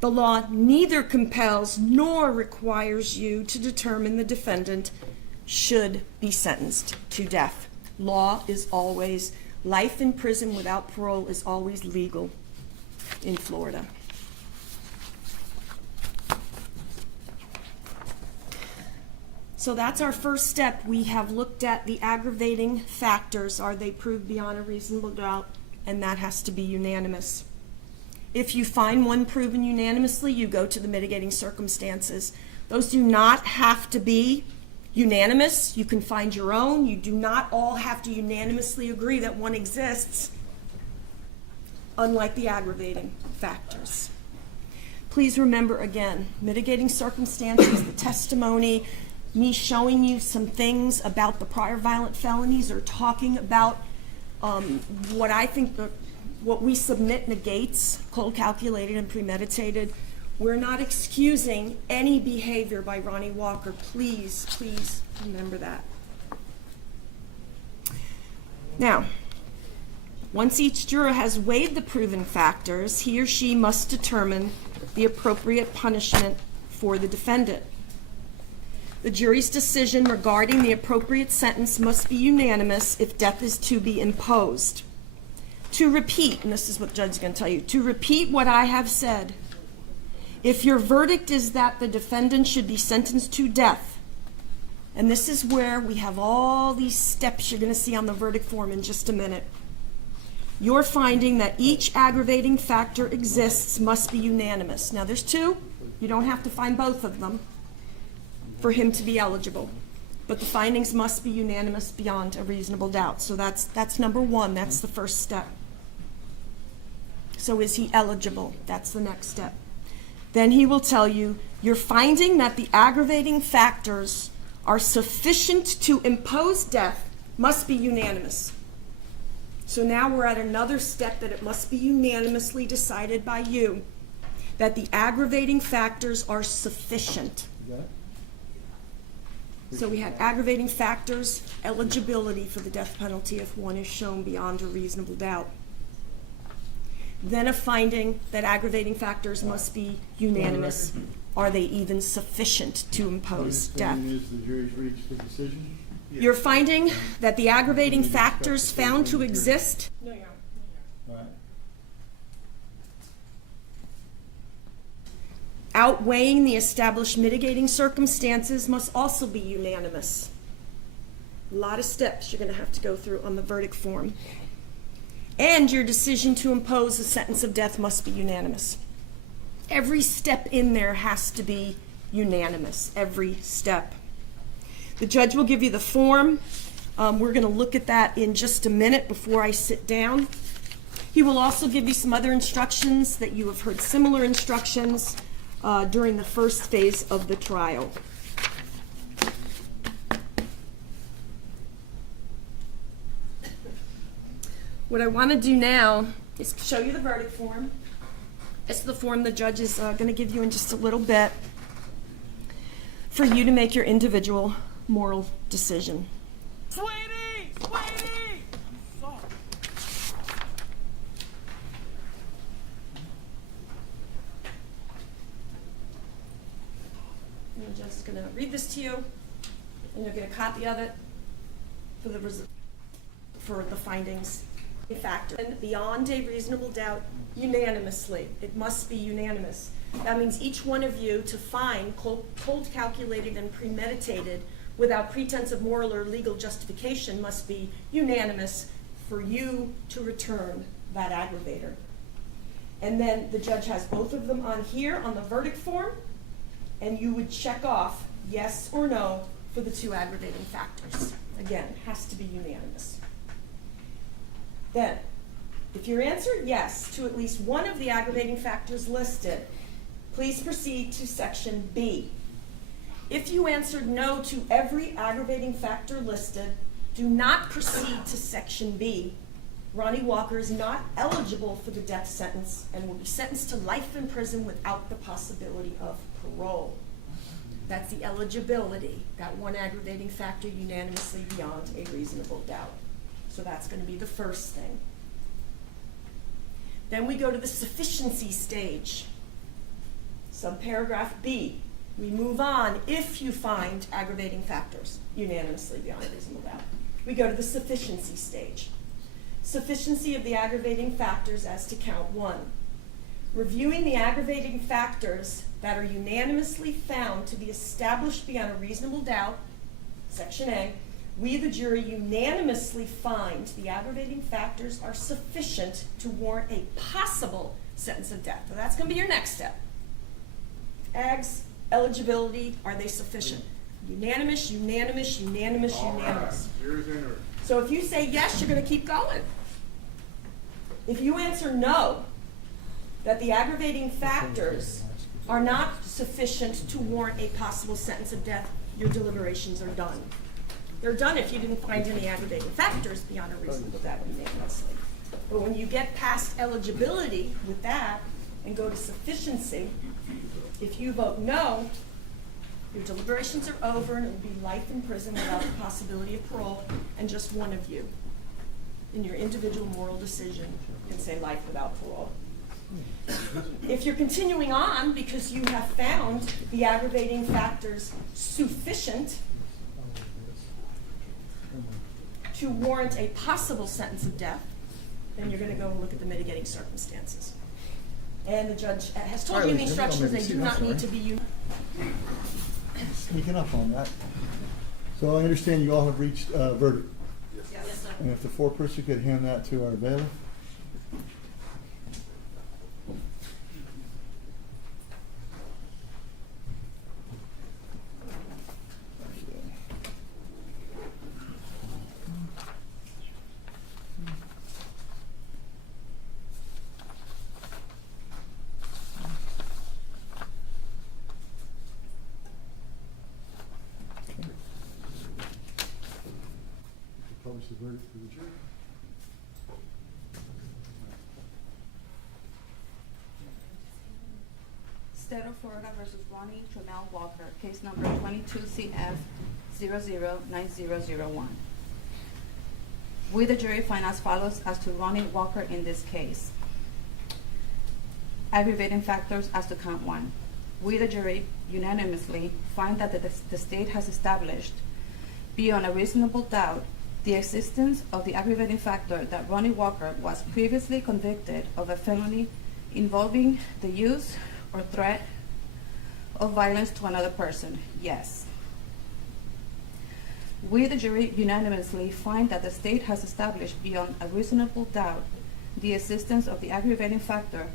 the law neither compels nor requires you to determine the defendant should be sentenced to death. Law is always, life in prison without parole is always legal in Florida. So that's our first step. We have looked at the aggravating factors. Are they proved beyond a reasonable doubt? And that has to be unanimous. If you find one proven unanimously, you go to the mitigating circumstances. Those do not have to be unanimous. You can find your own. You do not all have to unanimously agree that one exists, unlike the aggravating factors. Please remember again, mitigating circumstances, the testimony, me showing you some things about the prior violent felonies or talking about what I think what we submit negates, cold calculated and premeditated. We're not excusing any behavior by Ronny Walker. Please, please remember that. Now, once each juror has weighed the proven factors, he or she must determine the appropriate punishment for the defendant. The jury's decision regarding the appropriate sentence must be unanimous if death is to be imposed. To repeat, and this is what the judge is going to tell you, to repeat what I have said, if your verdict is that the defendant should be sentenced to death, and this is where we have all these steps you're going to see on the verdict form in just a minute, your finding that each aggravating factor exists must be unanimous. Now there's two. You don't have to find both of them for him to be eligible. But the findings must be unanimous beyond a reasonable doubt. So that's number one. That's the first step. So is he eligible? That's the next step. Then he will tell you, you're finding that the aggravating factors are sufficient to impose death must be unanimous. So now we're at another step that it must be unanimously decided by you that the aggravating factors are sufficient. So we had aggravating factors, eligibility for the death penalty if one is shown beyond a reasonable doubt. Then a finding that aggravating factors must be unanimous. Are they even sufficient to impose death? Is the jury's reached the decision? You're finding that the aggravating factors found to exist outweighing the established mitigating circumstances must also be unanimous. A lot of steps you're going to have to go through on the verdict form. And your decision to impose a sentence of death must be unanimous. Every step in there has to be unanimous, every step. The judge will give you the form. We're going to look at that in just a minute before I sit down. He will also give you some other instructions that you have heard similar instructions during the first phase of the trial. What I want to do now is show you the verdict form. It's the form the judge is going to give you in just a little bit for you to make your individual moral decision. Sweetie! Sweetie! I'm just going to read this to you, and you'll get a copy of it for the findings. Factor and beyond a reasonable doubt, unanimously. It must be unanimous. That means each one of you to find cold calculated and premeditated without pretense of moral or legal justification must be unanimous for you to return that aggravator. And then the judge has both of them on here on the verdict form, and you would check off yes or no for the two aggravating factors. Again, it has to be unanimous. Then, if your answer yes to at least one of the aggravating factors listed, please proceed to section B. If you answered no to every aggravating factor listed, do not proceed to Section B. Ronnie Walker is not eligible for the death sentence and will be sentenced to life in prison without the possibility of parole. That's the eligibility, that one aggravating factor unanimously beyond a reasonable doubt. So that's going to be the first thing. Then we go to the sufficiency stage. Subparagraph B. We move on if you find aggravating factors unanimously beyond a reasonable doubt. We go to the sufficiency stage. Sufficiency of the aggravating factors as to count 1. Reviewing the aggravating factors that are unanimously found to be established beyond a reasonable doubt, Section A, we, the jury, unanimously find the aggravating factors are sufficient to warrant a possible sentence of death. So that's going to be your next step. Ags, eligibility, are they sufficient? Unanimous, unanimous, unanimous, unanimous. So if you say yes, you're going to keep going. If you answer no, that the aggravating factors are not sufficient to warrant a possible sentence of death, your deliberations are done. They're done if you didn't find any aggravating factors beyond a reasonable doubt unanimously. But when you get past eligibility with that and go to sufficiency, if you vote no, your deliberations are over and it will be life in prison without the possibility of parole, and just one of you in your individual moral decision can say life without parole. If you're continuing on because you have found the aggravating factors sufficient to warrant a possible sentence of death, then you're going to go and look at the mitigating circumstances. And the judge has told you in the instructions they do not need to be used. Sneaking up on that. So I understand you all have reached a verdict. Yes, sir. And if the foreperson could hand that to our bailiff. Publish the verdict for the jury. State of Florida versus Ronny Walker, case number 22CF009001. We, the jury, find as follows as to Ronny Walker in this case. Aggravating factors as to count 1. We, the jury, unanimously find that the state has established beyond a reasonable doubt the existence of the aggravating factor that Ronny Walker was previously convicted of a felony involving the use or threat of violence to another person. Yes. We, the jury, unanimously find that the state has established beyond a reasonable doubt the existence of the aggravating factor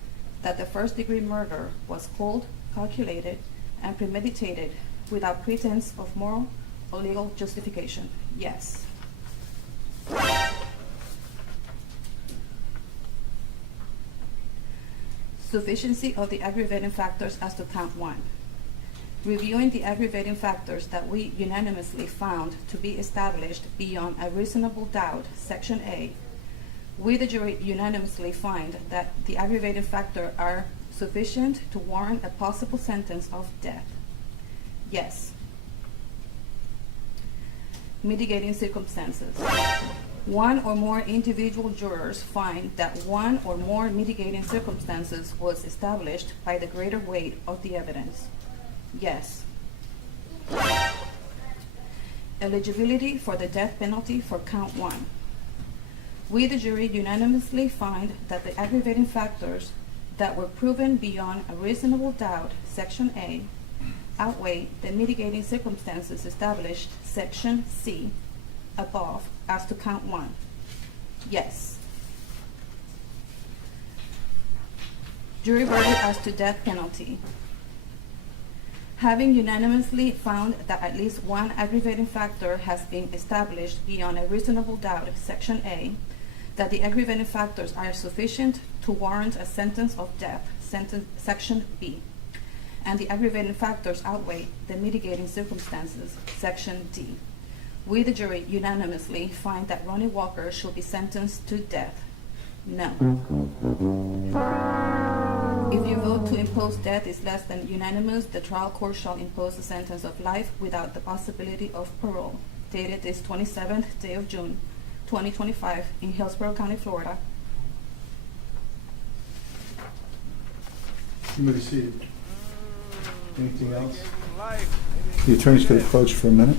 that the first-degree murder was cold, calculated, and premeditated without pretense of moral or legal justification. Yes. Sufficiency of the aggravating factors as to count 1. Reviewing the aggravating factors that we unanimously found to be established beyond a reasonable doubt, Section A, we, the jury, unanimously find that the aggravating factors are sufficient to warrant a possible sentence of death. Yes. Mitigating circumstances. One or more individual jurors find that one or more mitigating circumstances was established by the greater weight of the evidence. Yes. Eligibility for the death penalty for count 1. We, the jury, unanimously find that the aggravating factors that were proven beyond a reasonable doubt, Section A, outweigh the mitigating circumstances established, Section C, above, as to count 1. Yes. Jury verdict as to death penalty. Having unanimously found that at least one aggravating factor has been established beyond a reasonable doubt, Section A, that the aggravating factors are sufficient to warrant a sentence of death, Section B. and the aggravating factors outweigh the mitigating circumstances, Section D. We, the jury, unanimously find that Ronny Walker should be sentenced to death. No. If your vote to impose death is less than unanimous, the trial court shall impose a sentence of life without the possibility of parole. Dated this 27th day of June, 2025, in Hillsborough County, Florida. You may be seated. Anything else? The attorneys could approach for a minute.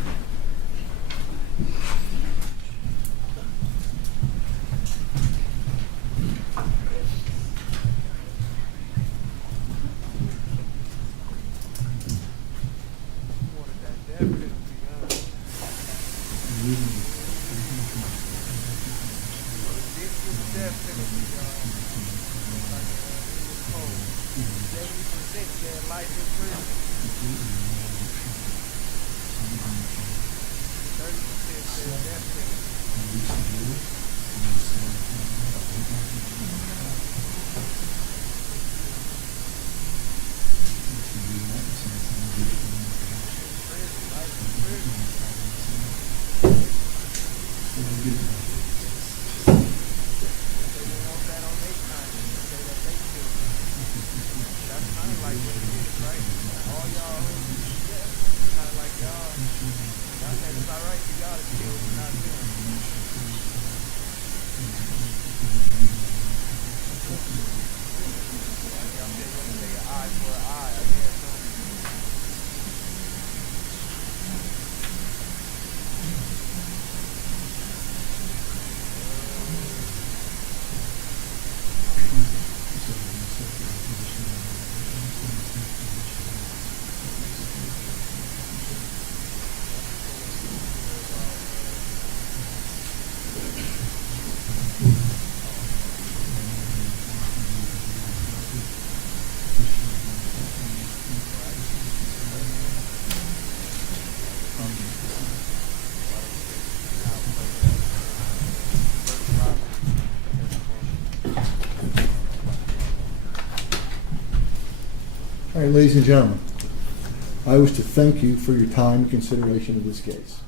All right, ladies and gentlemen, I wish to thank you for your time and consideration of this case.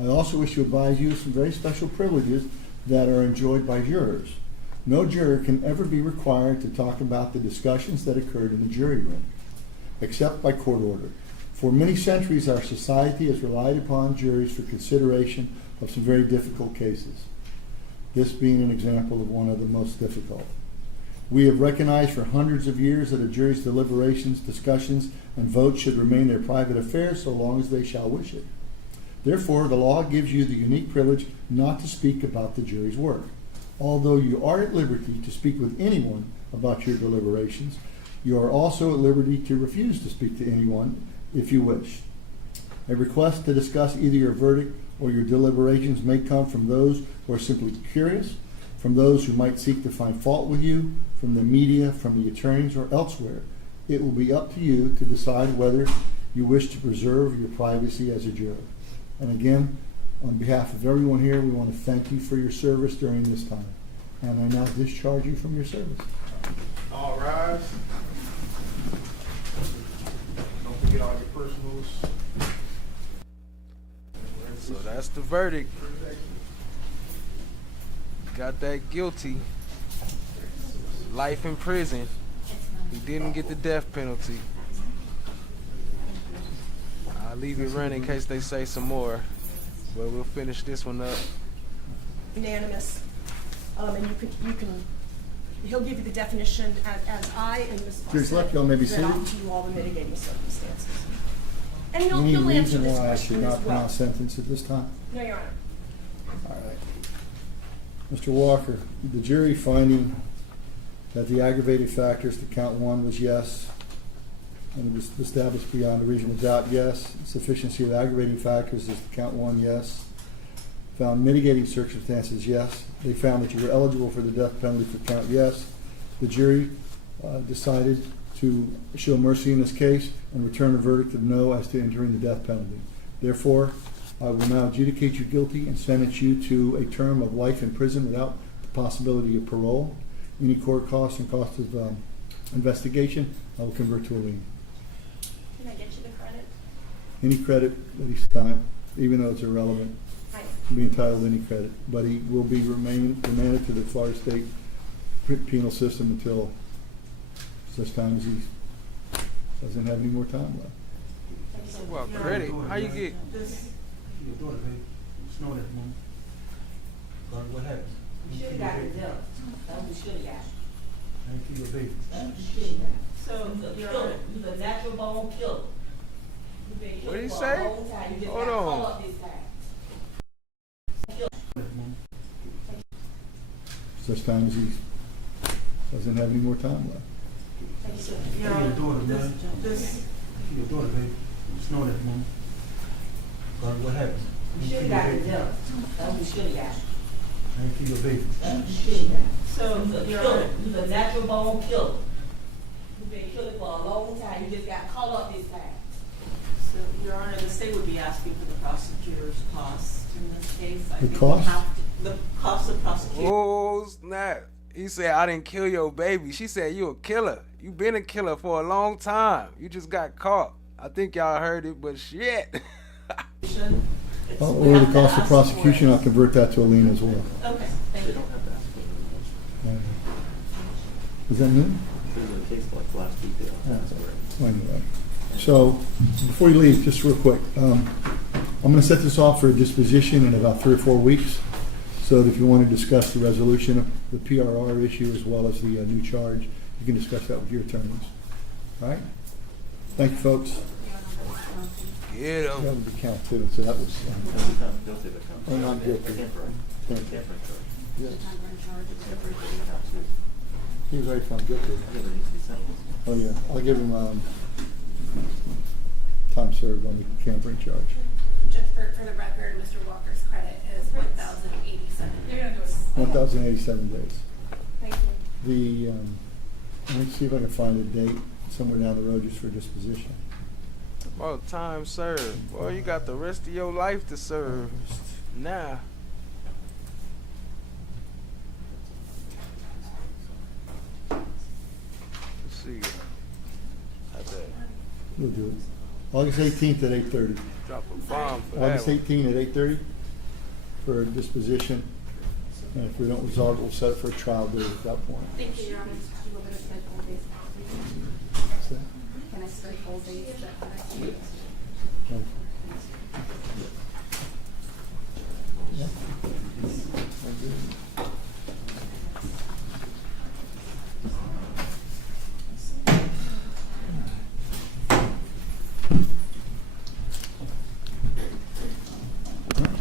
I also wish to advise you of some very special privileges that are enjoyed by jurors. No juror can ever be required to talk about the discussions that occurred in the jury room, except by court order. For many centuries, our society has relied upon juries for consideration of some very difficult cases, this being an example of one of the most difficult. We have recognized for hundreds of years that a jury's deliberations, discussions, and votes should remain their private affairs so long as they shall wish it. Therefore, the law gives you the unique privilege not to speak about the jury's work. Although you are at liberty to speak with anyone about your deliberations, you are also at liberty to refuse to speak to anyone if you wish. A request to discuss either your verdict or your deliberations may come from those who are simply curious, from those who might seek to find fault with you, from the media, from the attorneys, or elsewhere. It will be up to you to decide whether you wish to preserve your privacy as a juror. And again, on behalf of everyone here, we want to thank you for your service during this time. And I now discharge you from your service. All rise. Don't forget all your personals. So that's the verdict. Got that guilty. Life in prison. He didn't get the death penalty. I'll leave it running in case they say some more. But we'll finish this one up. Unanimous. And you can, he'll give you the definition as I and Ms. Here's left, y'all may be read seated. off to you all the mitigating circumstances. And Any you'll answer reason this why I question should as not well. pronounce sentence at this time? No, Your Honor. All right. Mr. Walker, the jury finding that the aggravating factors to count one was yes, and it was established beyond a reasonable doubt, yes. Sufficiency of aggravating factors is to count one, yes. Found mitigating circumstances, yes. They found that you were eligible for the death penalty for count, yes. The jury decided to show mercy in this case and return a verdict of no as to entering the death penalty. Therefore, I will now adjudicate you guilty and sentence you to a term of life in prison without the possibility of parole. Any court costs and costs of investigation, I will convert to a lien. any credit that he spent, even though it's irrelevant, be entitled to any credit. But he will be remanded to the Florida State penal system until such time as he doesn't have any more time left. Well, credit. How you get? Your daughter, baby. Snore that moment. What happened? You should have got it done. That's what you should have got. I ain't kill your baby. That's what you should have got. So, you're a natural born killer. What did he say? Hold on. Such time as he doesn't have any more time left. Your daughter, man. Your daughter, baby. Snore that moment. What happened? You should have got it done. That's what you should have got. I ain't kill your baby. That's what you should have got. So, you're a natural born killer. You've been killing for a long time. You just got caught up this time. So, Your Honor, the state would be asking for the prosecutor's costs in this case. I think cost? we'll have to, the cost of prosecution. Oh, snap. He said, I didn't kill your baby. She said, you a killer. You been a killer for a long time. You just got caught. I think y'all heard it, but shit. Or the cost of prosecution, I'll convert that to a lien as well. Okay, thank you. Is that new? Well, anyway, so before you leave, just real quick, I'm going to set this off for a disposition in about 3 or 4 weeks. So that if you want to discuss the resolution of the PRR issue as well as the new charge, you can discuss that with your attorneys. All right? Thank you, folks. Get him. That was the count too. So that was. Oh, not guilty. Yes. He was already found guilty. Oh yeah, I'll give him time served on the tampering charge. Just for the record, Mr. Walker's credit is 1,087. 1,087 days. Thank you. Let me see if I can find a date somewhere down the road just for disposition. About time served. Boy, you got the rest of your life to serve. Nah. Let's see. We'll do it. August 18th at 8:30. Drop a bomb for August that 18th at 8:30 for disposition. And if we don't resolve it, we'll set it for a trial date at that point. Thank you, Your Honor. You want me to spend full days? What's that? Can I spend full days? Okay.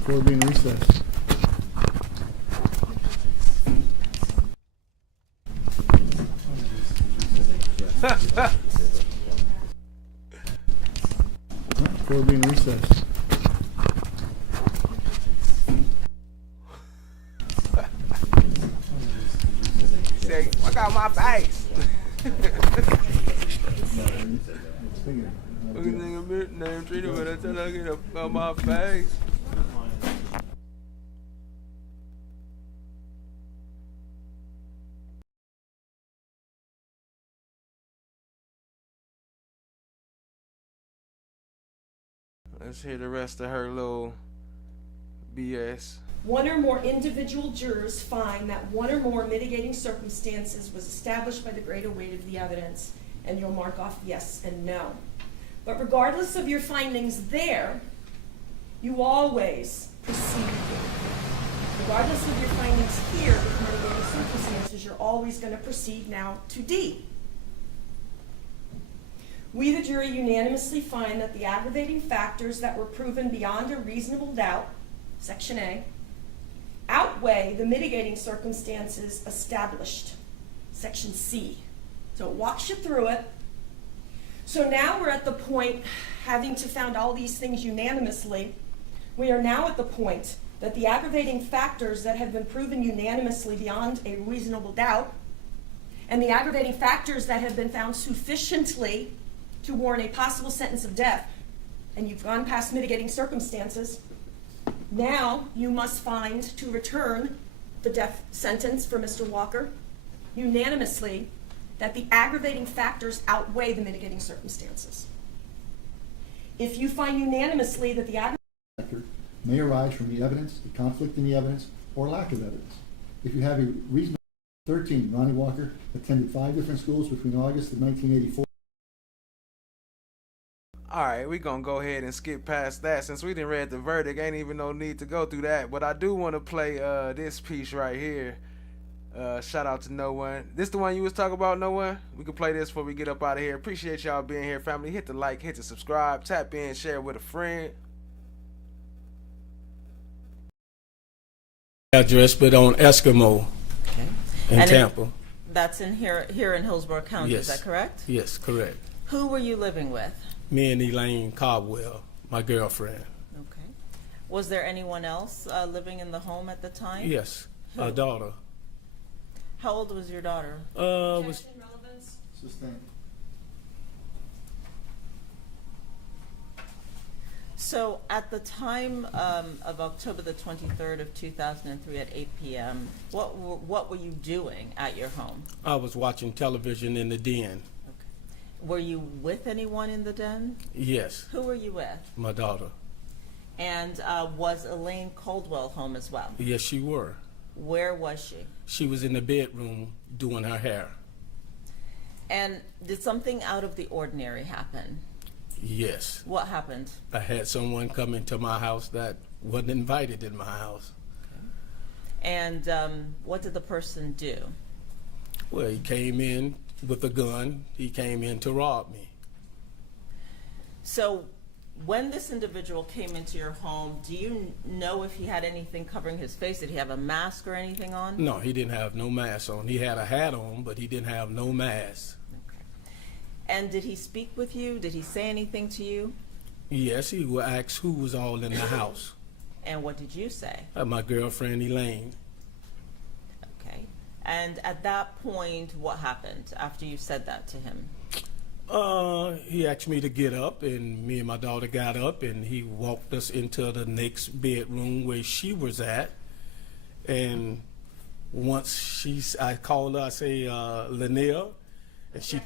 We're being recessed. We're being recessed. Say, look out my face. Look at nigga name treated when I tell her to get up my face. Let's hear the rest of her little BS. One or more individual jurors find that one or more mitigating circumstances was established by the greater weight of the evidence, and you'll mark off yes and no. But regardless of your findings there, you always proceed. Regardless of your findings here with mitigating circumstances, you're always going to proceed now to D. We, the jury, unanimously find that the aggravating factors that were proven beyond a reasonable doubt, Section A, outweigh the mitigating circumstances established, Section C. So it walks you through it. So now we're at the point, having to found all these things unanimously, we are now at the point that the aggravating factors that have been proven unanimously beyond a reasonable doubt, and the aggravating factors that have been found sufficiently to warrant a possible sentence of death, and you've gone past mitigating circumstances, now you must find to return the death sentence for Mr. Walker unanimously that the aggravating factors outweigh the mitigating circumstances. If you find unanimously that the record may arise from the evidence, the conflict in the evidence, or lack of evidence. If you have a reasonable 13, Ronnie Walker attended 5 different schools between August of 1984. All right, we're going to go ahead and skip past that. Since we didn't read the verdict, ain't even no need to go through that. But I do want to play this piece right here. Shout out to No One. This the one you was talking about, No One? We can play this before we get up out of here. Appreciate y'all being here, family. Hit the like, hit the subscribe, tap in, share with a friend. Address, but on Eskimo in And Tampa. That's in here in Hillsborough County, Yes. is that correct? Yes, correct. Who were you living with? Me and Elaine Caldwell, my girlfriend. Okay. Was there anyone else living in the home at the time? Yes, Who? our daughter. How old was your daughter? Was Sustained. So at the time of October the 23rd of 2003 at 8 p.m., what were you doing at your home? I was watching television in the den. Were you with anyone in the den? Yes, Who were you with? my daughter. And was Elaine Caldwell home as well? Yes, she were. Where was she? She was in the bedroom doing her hair. And did something out of the ordinary happen? Yes. What happened? I had someone come into my house that wasn't invited in my house. And what did the person do? Well, he came in with a gun. He came in to rob me. So when this individual came into your home, do you know if he had anything covering his face? Did he have a mask or anything on? No, he didn't have no mask on. He had a hat on, but he didn't have no mask. And did he speak with you? Did he say anything to you? Yes, he would ask who was all in the house. And what did you say? My girlfriend, Elaine. Okay. And at that point, what happened after you said that to him? He asked me to get up, and me and my daughter got up, and he walked us into the next bedroom where she was at. And once I called her, I say, Linnell, and she.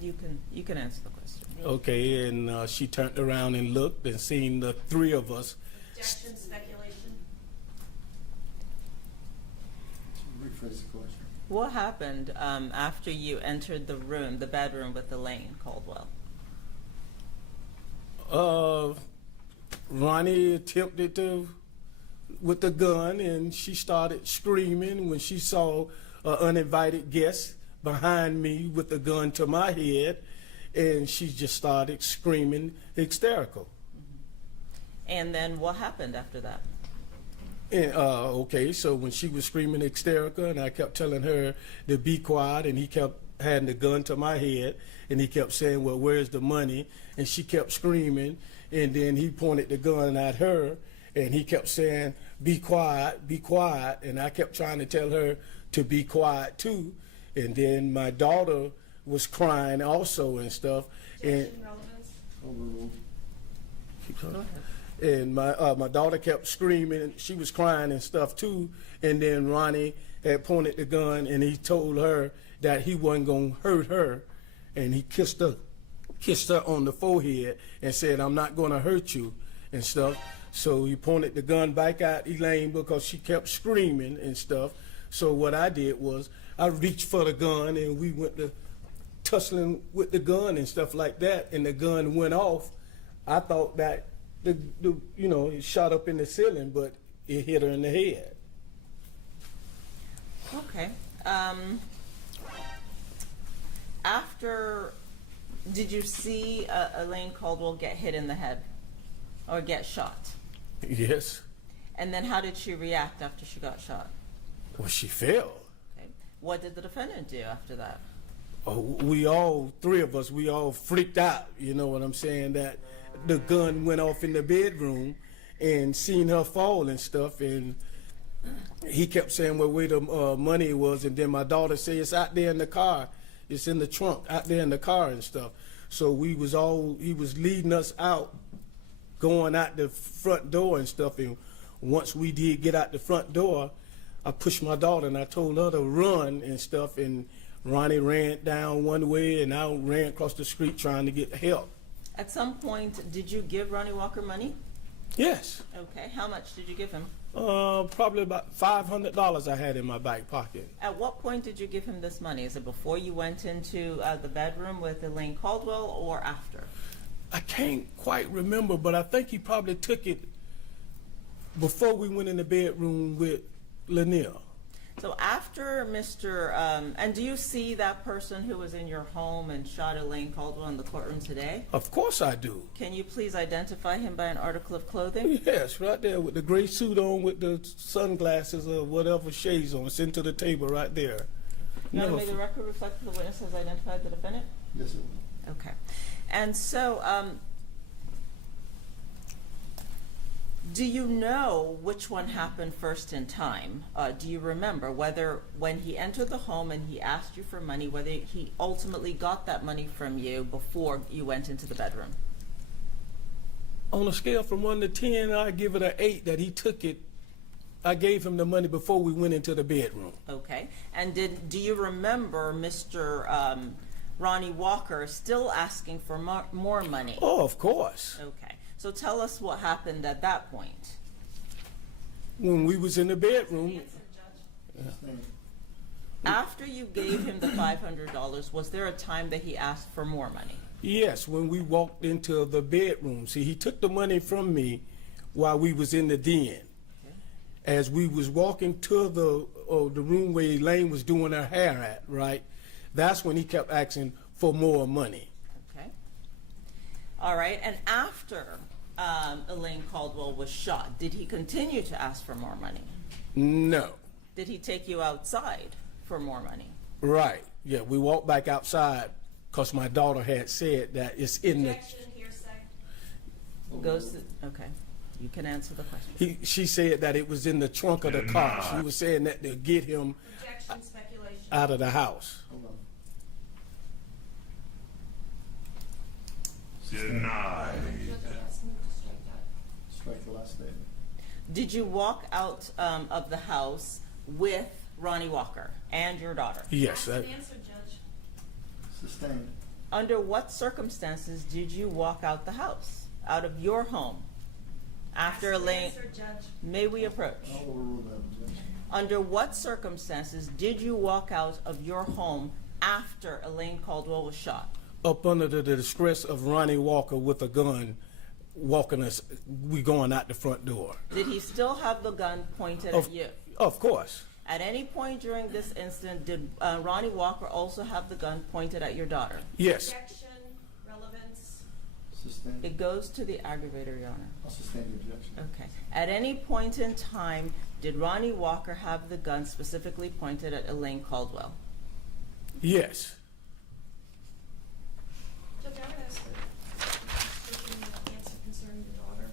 You can answer the question. Okay, and she turned around and looked and seen the 3 of us. objection, speculation? Rephrase the question. What happened after you entered the room, the bedroom with Elaine Caldwell? Ronnie attempted to with the gun, and she started screaming when she saw an uninvited guest behind me with the gun to my head, and she just started screaming hysterical. And then what happened after that? And, okay, so when she was screaming hysterical, and I kept telling her to be quiet, and he kept handing the gun to my head, and he kept saying, well, where's the money? And she kept screaming, and then he pointed the gun at her, and he kept saying, be quiet, and I kept trying to tell her to be quiet too. And then my daughter was crying also and stuff. And Overruled. And my daughter kept screaming, and she was crying and stuff too. And then Ronnie had pointed the gun, and he told her that he wasn't gonna hurt her, and he kissed her on the forehead and said, I'm not gonna hurt you and stuff. So he pointed the gun back at Elaine because she kept screaming and stuff. So what I did was I reached for the gun, and we went to tussling with the gun and stuff like that, and the gun went off. I thought that it shot up in the ceiling, but it hit her in the head. Okay. Did you see Elaine Caldwell get hit in the head or get shot? Yes. And then how did she react after she got shot? Well, she fell. Okay. What did the defendant do after that? We all, 3 of us, we all freaked out, you know what I'm saying, that the gun went off in the bedroom and seen her fall and stuff, and he kept saying where the money was, and then my daughter said, it's out there in the car, it's in the trunk, out there in the car and stuff. So he was leading us out, going out the front door and stuff, and once we did get out the front door, I pushed my daughter and I told her to run and stuff, and Ronnie ran down one way, and I ran across the street trying to get help. At some point, did you give Ronnie Walker money? Yes. Okay, how much did you give him? Probably about $500 I had in my back pocket. At what point did you give him this money? Is it before you went into the bedroom with Elaine Caldwell or after? I can't quite remember, but I think he probably took it before we went in the bedroom with Lanier. So after Mr. And do you see that person who was in your home and shot Elaine Caldwell in the courtroom today? Of course I do. Can you please identify him by an article of clothing? Yes, right there with the gray suit on with the sunglasses or whatever shades on. Sent to the table right there. You want to make the record reflect that the witness has identified the defendant? Yes, it will. Okay. And so, do you know which one happened first in time? Do you remember whether when he entered the home and he asked you for money, whether he ultimately got that money from you before you went into the bedroom? On a scale from 1 to 10, I give it an 8 that he took it. I gave him the money before we went into the bedroom. Okay. And do you remember Mr. Ronnie Walker still asking for more money? Oh, of course. Okay. So tell us what happened at that point. When we was in the bedroom. After you gave him the $500, was there a time that he asked for more money? Yes, when we walked into the bedroom. See, he took the money from me while we was in the den. Okay. As we was walking to the room where Elaine was doing her hair at, right? That's when he kept asking for more money. Okay. All right. And after Elaine Caldwell was shot, did he continue to ask for more money? No. Did he take you outside for more money? Right. Yeah, we walked back outside because my daughter had said that it's in the... Goes to, okay. You can answer the question. She said that it was in the trunk of the car. She was saying that to get him out of the house. Denied. Strike the last statement. Did you walk out of the house with Ronnie Walker and your daughter? Yes. Answer, Judge. Sustained. Under what circumstances did you walk out the house, out of your home, after Elaine? Answer, Judge. May we approach? I'll overrule that, Judge. Under what circumstances did you walk out of your home after Elaine Caldwell was shot? Up under the distress of Ronnie Walker with a gun, walking us, we going out the front door. Did he still have the gun pointed at you? Of course. At any point during this incident, did Ronnie Walker also have the gun pointed at your daughter? Yes. Objection, relevance. Sustained. It goes to the aggravator, Your Honor. I'll sustain the objection. Okay. At any point in time, did Ronnie Walker have the gun specifically pointed at Elaine Caldwell? Yes. Judge, I would ask for an answer concerning the daughter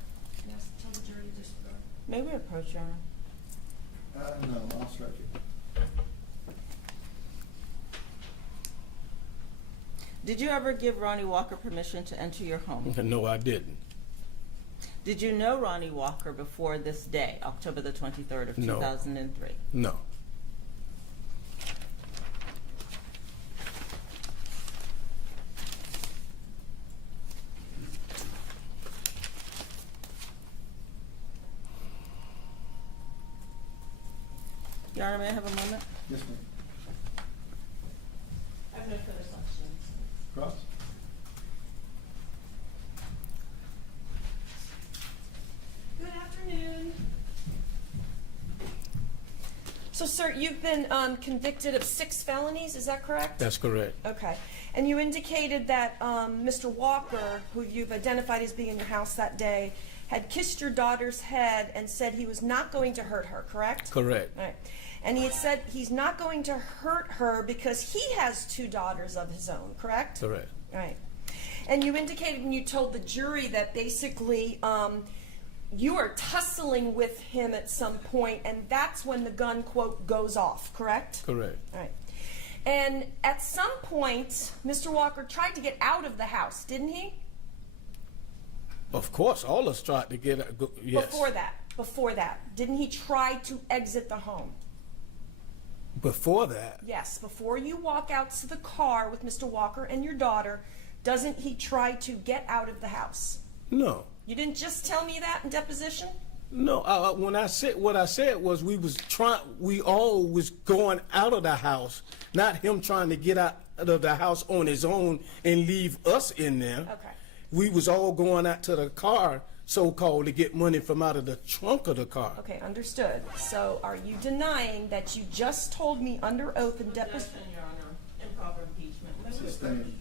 and tell the jury to disregard. May we approach, Your Honor? No, I'll strike it. Did you ever give Ronnie Walker permission to enter your home? No, I didn't. Did you know Ronnie Walker before this day, October the 23rd of 2003? No. Your Honor, may I have a moment? Yes, ma'am. I have no further questions. Cross. Good afternoon. So, sir, you've been convicted of 6 felonies, is that correct? That's correct. Okay. And you indicated that Mr. Walker, who you've identified as being in your house that day, had kissed your daughter's head and said he was not going to hurt her, correct? Correct. All right. And he had said he's not going to hurt her because he has 2 daughters of his own, correct? Correct. All right. And you indicated and you told the jury that basically you are tussling with him at some point, and that's when the gun, quote, goes off, correct? Correct. All right. And at some point, Mr. Walker tried to get out of the house, didn't he? Of course, all of us tried to get yes. Before that, didn't he try to exit the home? Before that, Yes, before you walk out to the car with Mr. Walker and your daughter, doesn't he try to get out of the house? no. You didn't just tell me that in deposition? No, when I said what I said was we all was going out of the house, not him trying to get out of the house on his own and leave us in there. Okay. We was all going out to the car, so-called, to get money from out of the trunk of the car. Okay, understood. So are you denying that you just told me under oath in deposition? Your Honor, improper impeachment. Sustained.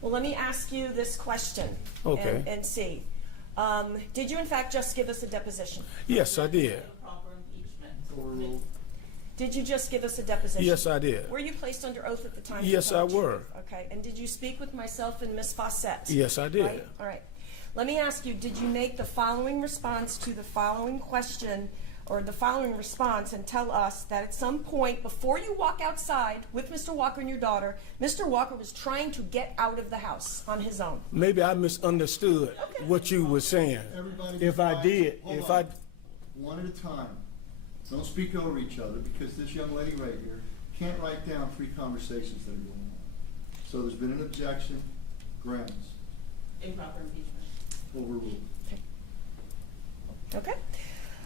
Well, let me ask you this question Okay. and see. Did you in fact just give us a deposition? Yes, I did. Improper impeachment. Did you just give us a deposition? Yes, I did. Were you placed under oath at the time? Yes, you told I the were. truth? Okay, and did you speak with myself and Miss Fawcett? Yes, I did. Right? All right. Let me ask you, did you make the following response to the following question or the following response and tell us that at some point before you walk outside with Mr. Walker and your daughter, Mr. Walker was trying to get out of the house on his own? Maybe I misunderstood what you were saying. Everybody If I did, Hold on. One at a time. Don't speak over each other, because this young lady right here can't write down 3 conversations that are going on. So there's been an objection, grounds, Improper impeachment. overruled. Okay.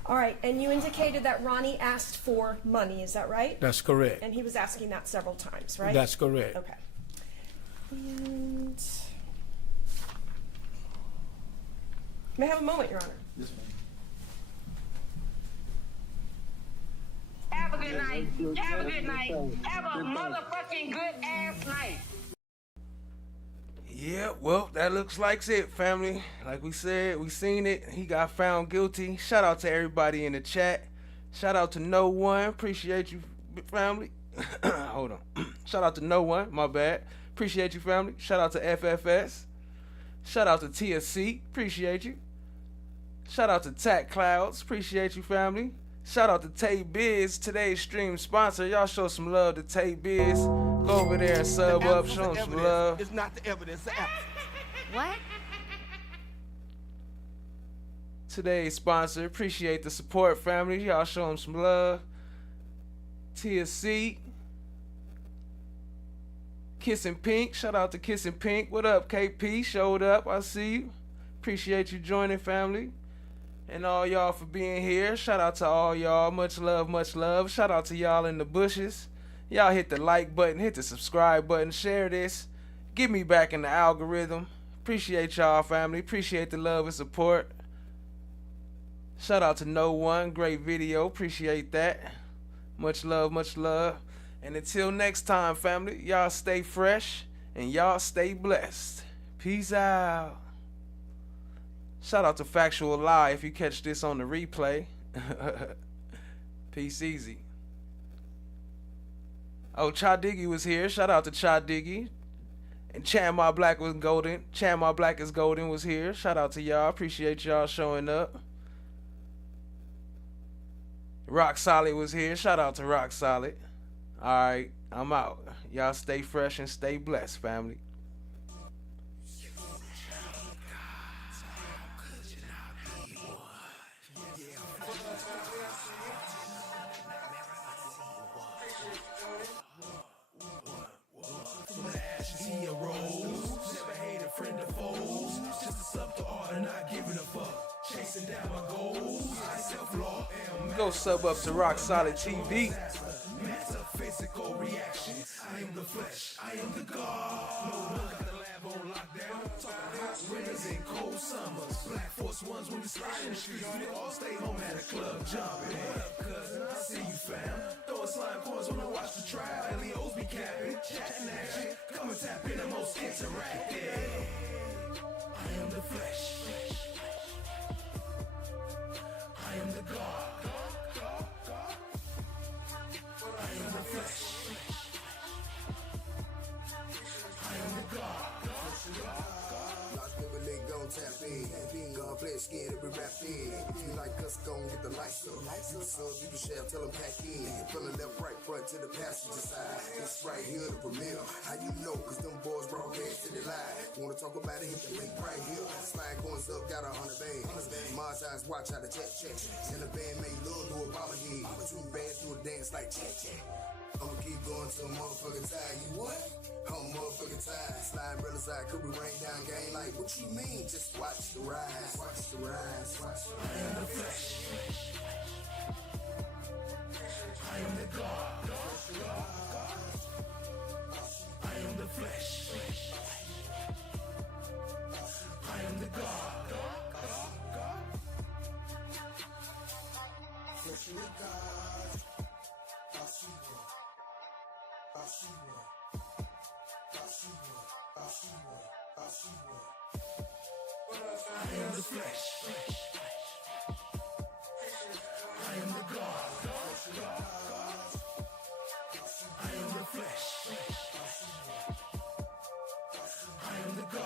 All right, and you indicated that Ronnie asked for money, is that right? That's correct. And he was asking that several times, right? That's correct. Okay. And may I have a moment, Your Honor? Yes, ma'am. Have a good night. Have a good night. Have a motherfucking good ass night. Yeah, well, that looks like it, family. Like we said, we seen it. He got found guilty. Shout out to everybody in the chat. Shout out to No One. Appreciate you, family. Hold on. Shout out to No One. My bad. Appreciate you, family. Shout out to FFS. Shout out to TSC. Appreciate you. Shout out to Tac Clouds. Appreciate you, family. Shout out to Tay Biz, today's stream sponsor. Y'all show some love to Tay Biz. Go over there and sub up, show him some love. It's not the evidence. What? Today's sponsor. Appreciate the support, family. Y'all show him some love. TSC. Kissing Pink. Shout out to Kissing Pink. What up, KP? Showed up. I see you. Appreciate you joining, family. And all y'all for being here. Shout out to all y'all. Much love, much love. Shout out to y'all in the bushes. Y'all hit the like button, hit the subscribe button, share this. Get me back in the algorithm. Appreciate y'all, family. Appreciate the love and support. Shout out to No One. Great video. Appreciate that. Much love, much love. And until next time, family, y'all stay fresh and y'all stay blessed. Peace out. Shout out to Factual Lie if you catch this on the replay. Peace easy. Oh, Cha Diggy was here. Shout out to Cha Diggy. And Chan My Black was golden. Chan My Black is golden was here. Shout out to y'all. Appreciate y'all showing up. Rock Solid was here. Shout out to Rock Solid. Alright, I'm out. Y'all stay fresh and stay blessed, family. Go sub up to Rock Solid TV. Metaphysical reactions. I am the flesh. I am the God. No one got the lab on lockdown. Talking hot winters and cold summers. Black Force Ones when we slide in the streets. We all stay home at a club jumping. What up, cousin? I see you, fam. Throwing slime coins when I watch the trial. Leos be capping, chatting action. Come and tap in the most interactive. I am the flesh. I am the God. I am the flesh. I am the God. God bless scared to be rapped in. If you like us, gon' get the lights up. You can sub, you can share, tell them pack in. From the left, right, front to the passenger side. It's right here, the premiere. How you know? Cause them boys broadcast to the live. Wanna talk about it, hit the link right here. Slide coins up, got 100 bands. Mars eyes, watch how the check. And the band made love to a bobblehead. 2 bands do a dance like check. I'ma keep going till I'm motherfucking tired. You what? I'm motherfucking tired. Slide brothers out, could we rain down game like what you mean? Just watch the rise. Watch the rise. Watch the rise. I am the flesh. I am the God. I am the flesh. I am the God. Flesh of God. I am the flesh. I am the God. I am the flesh. I am the God.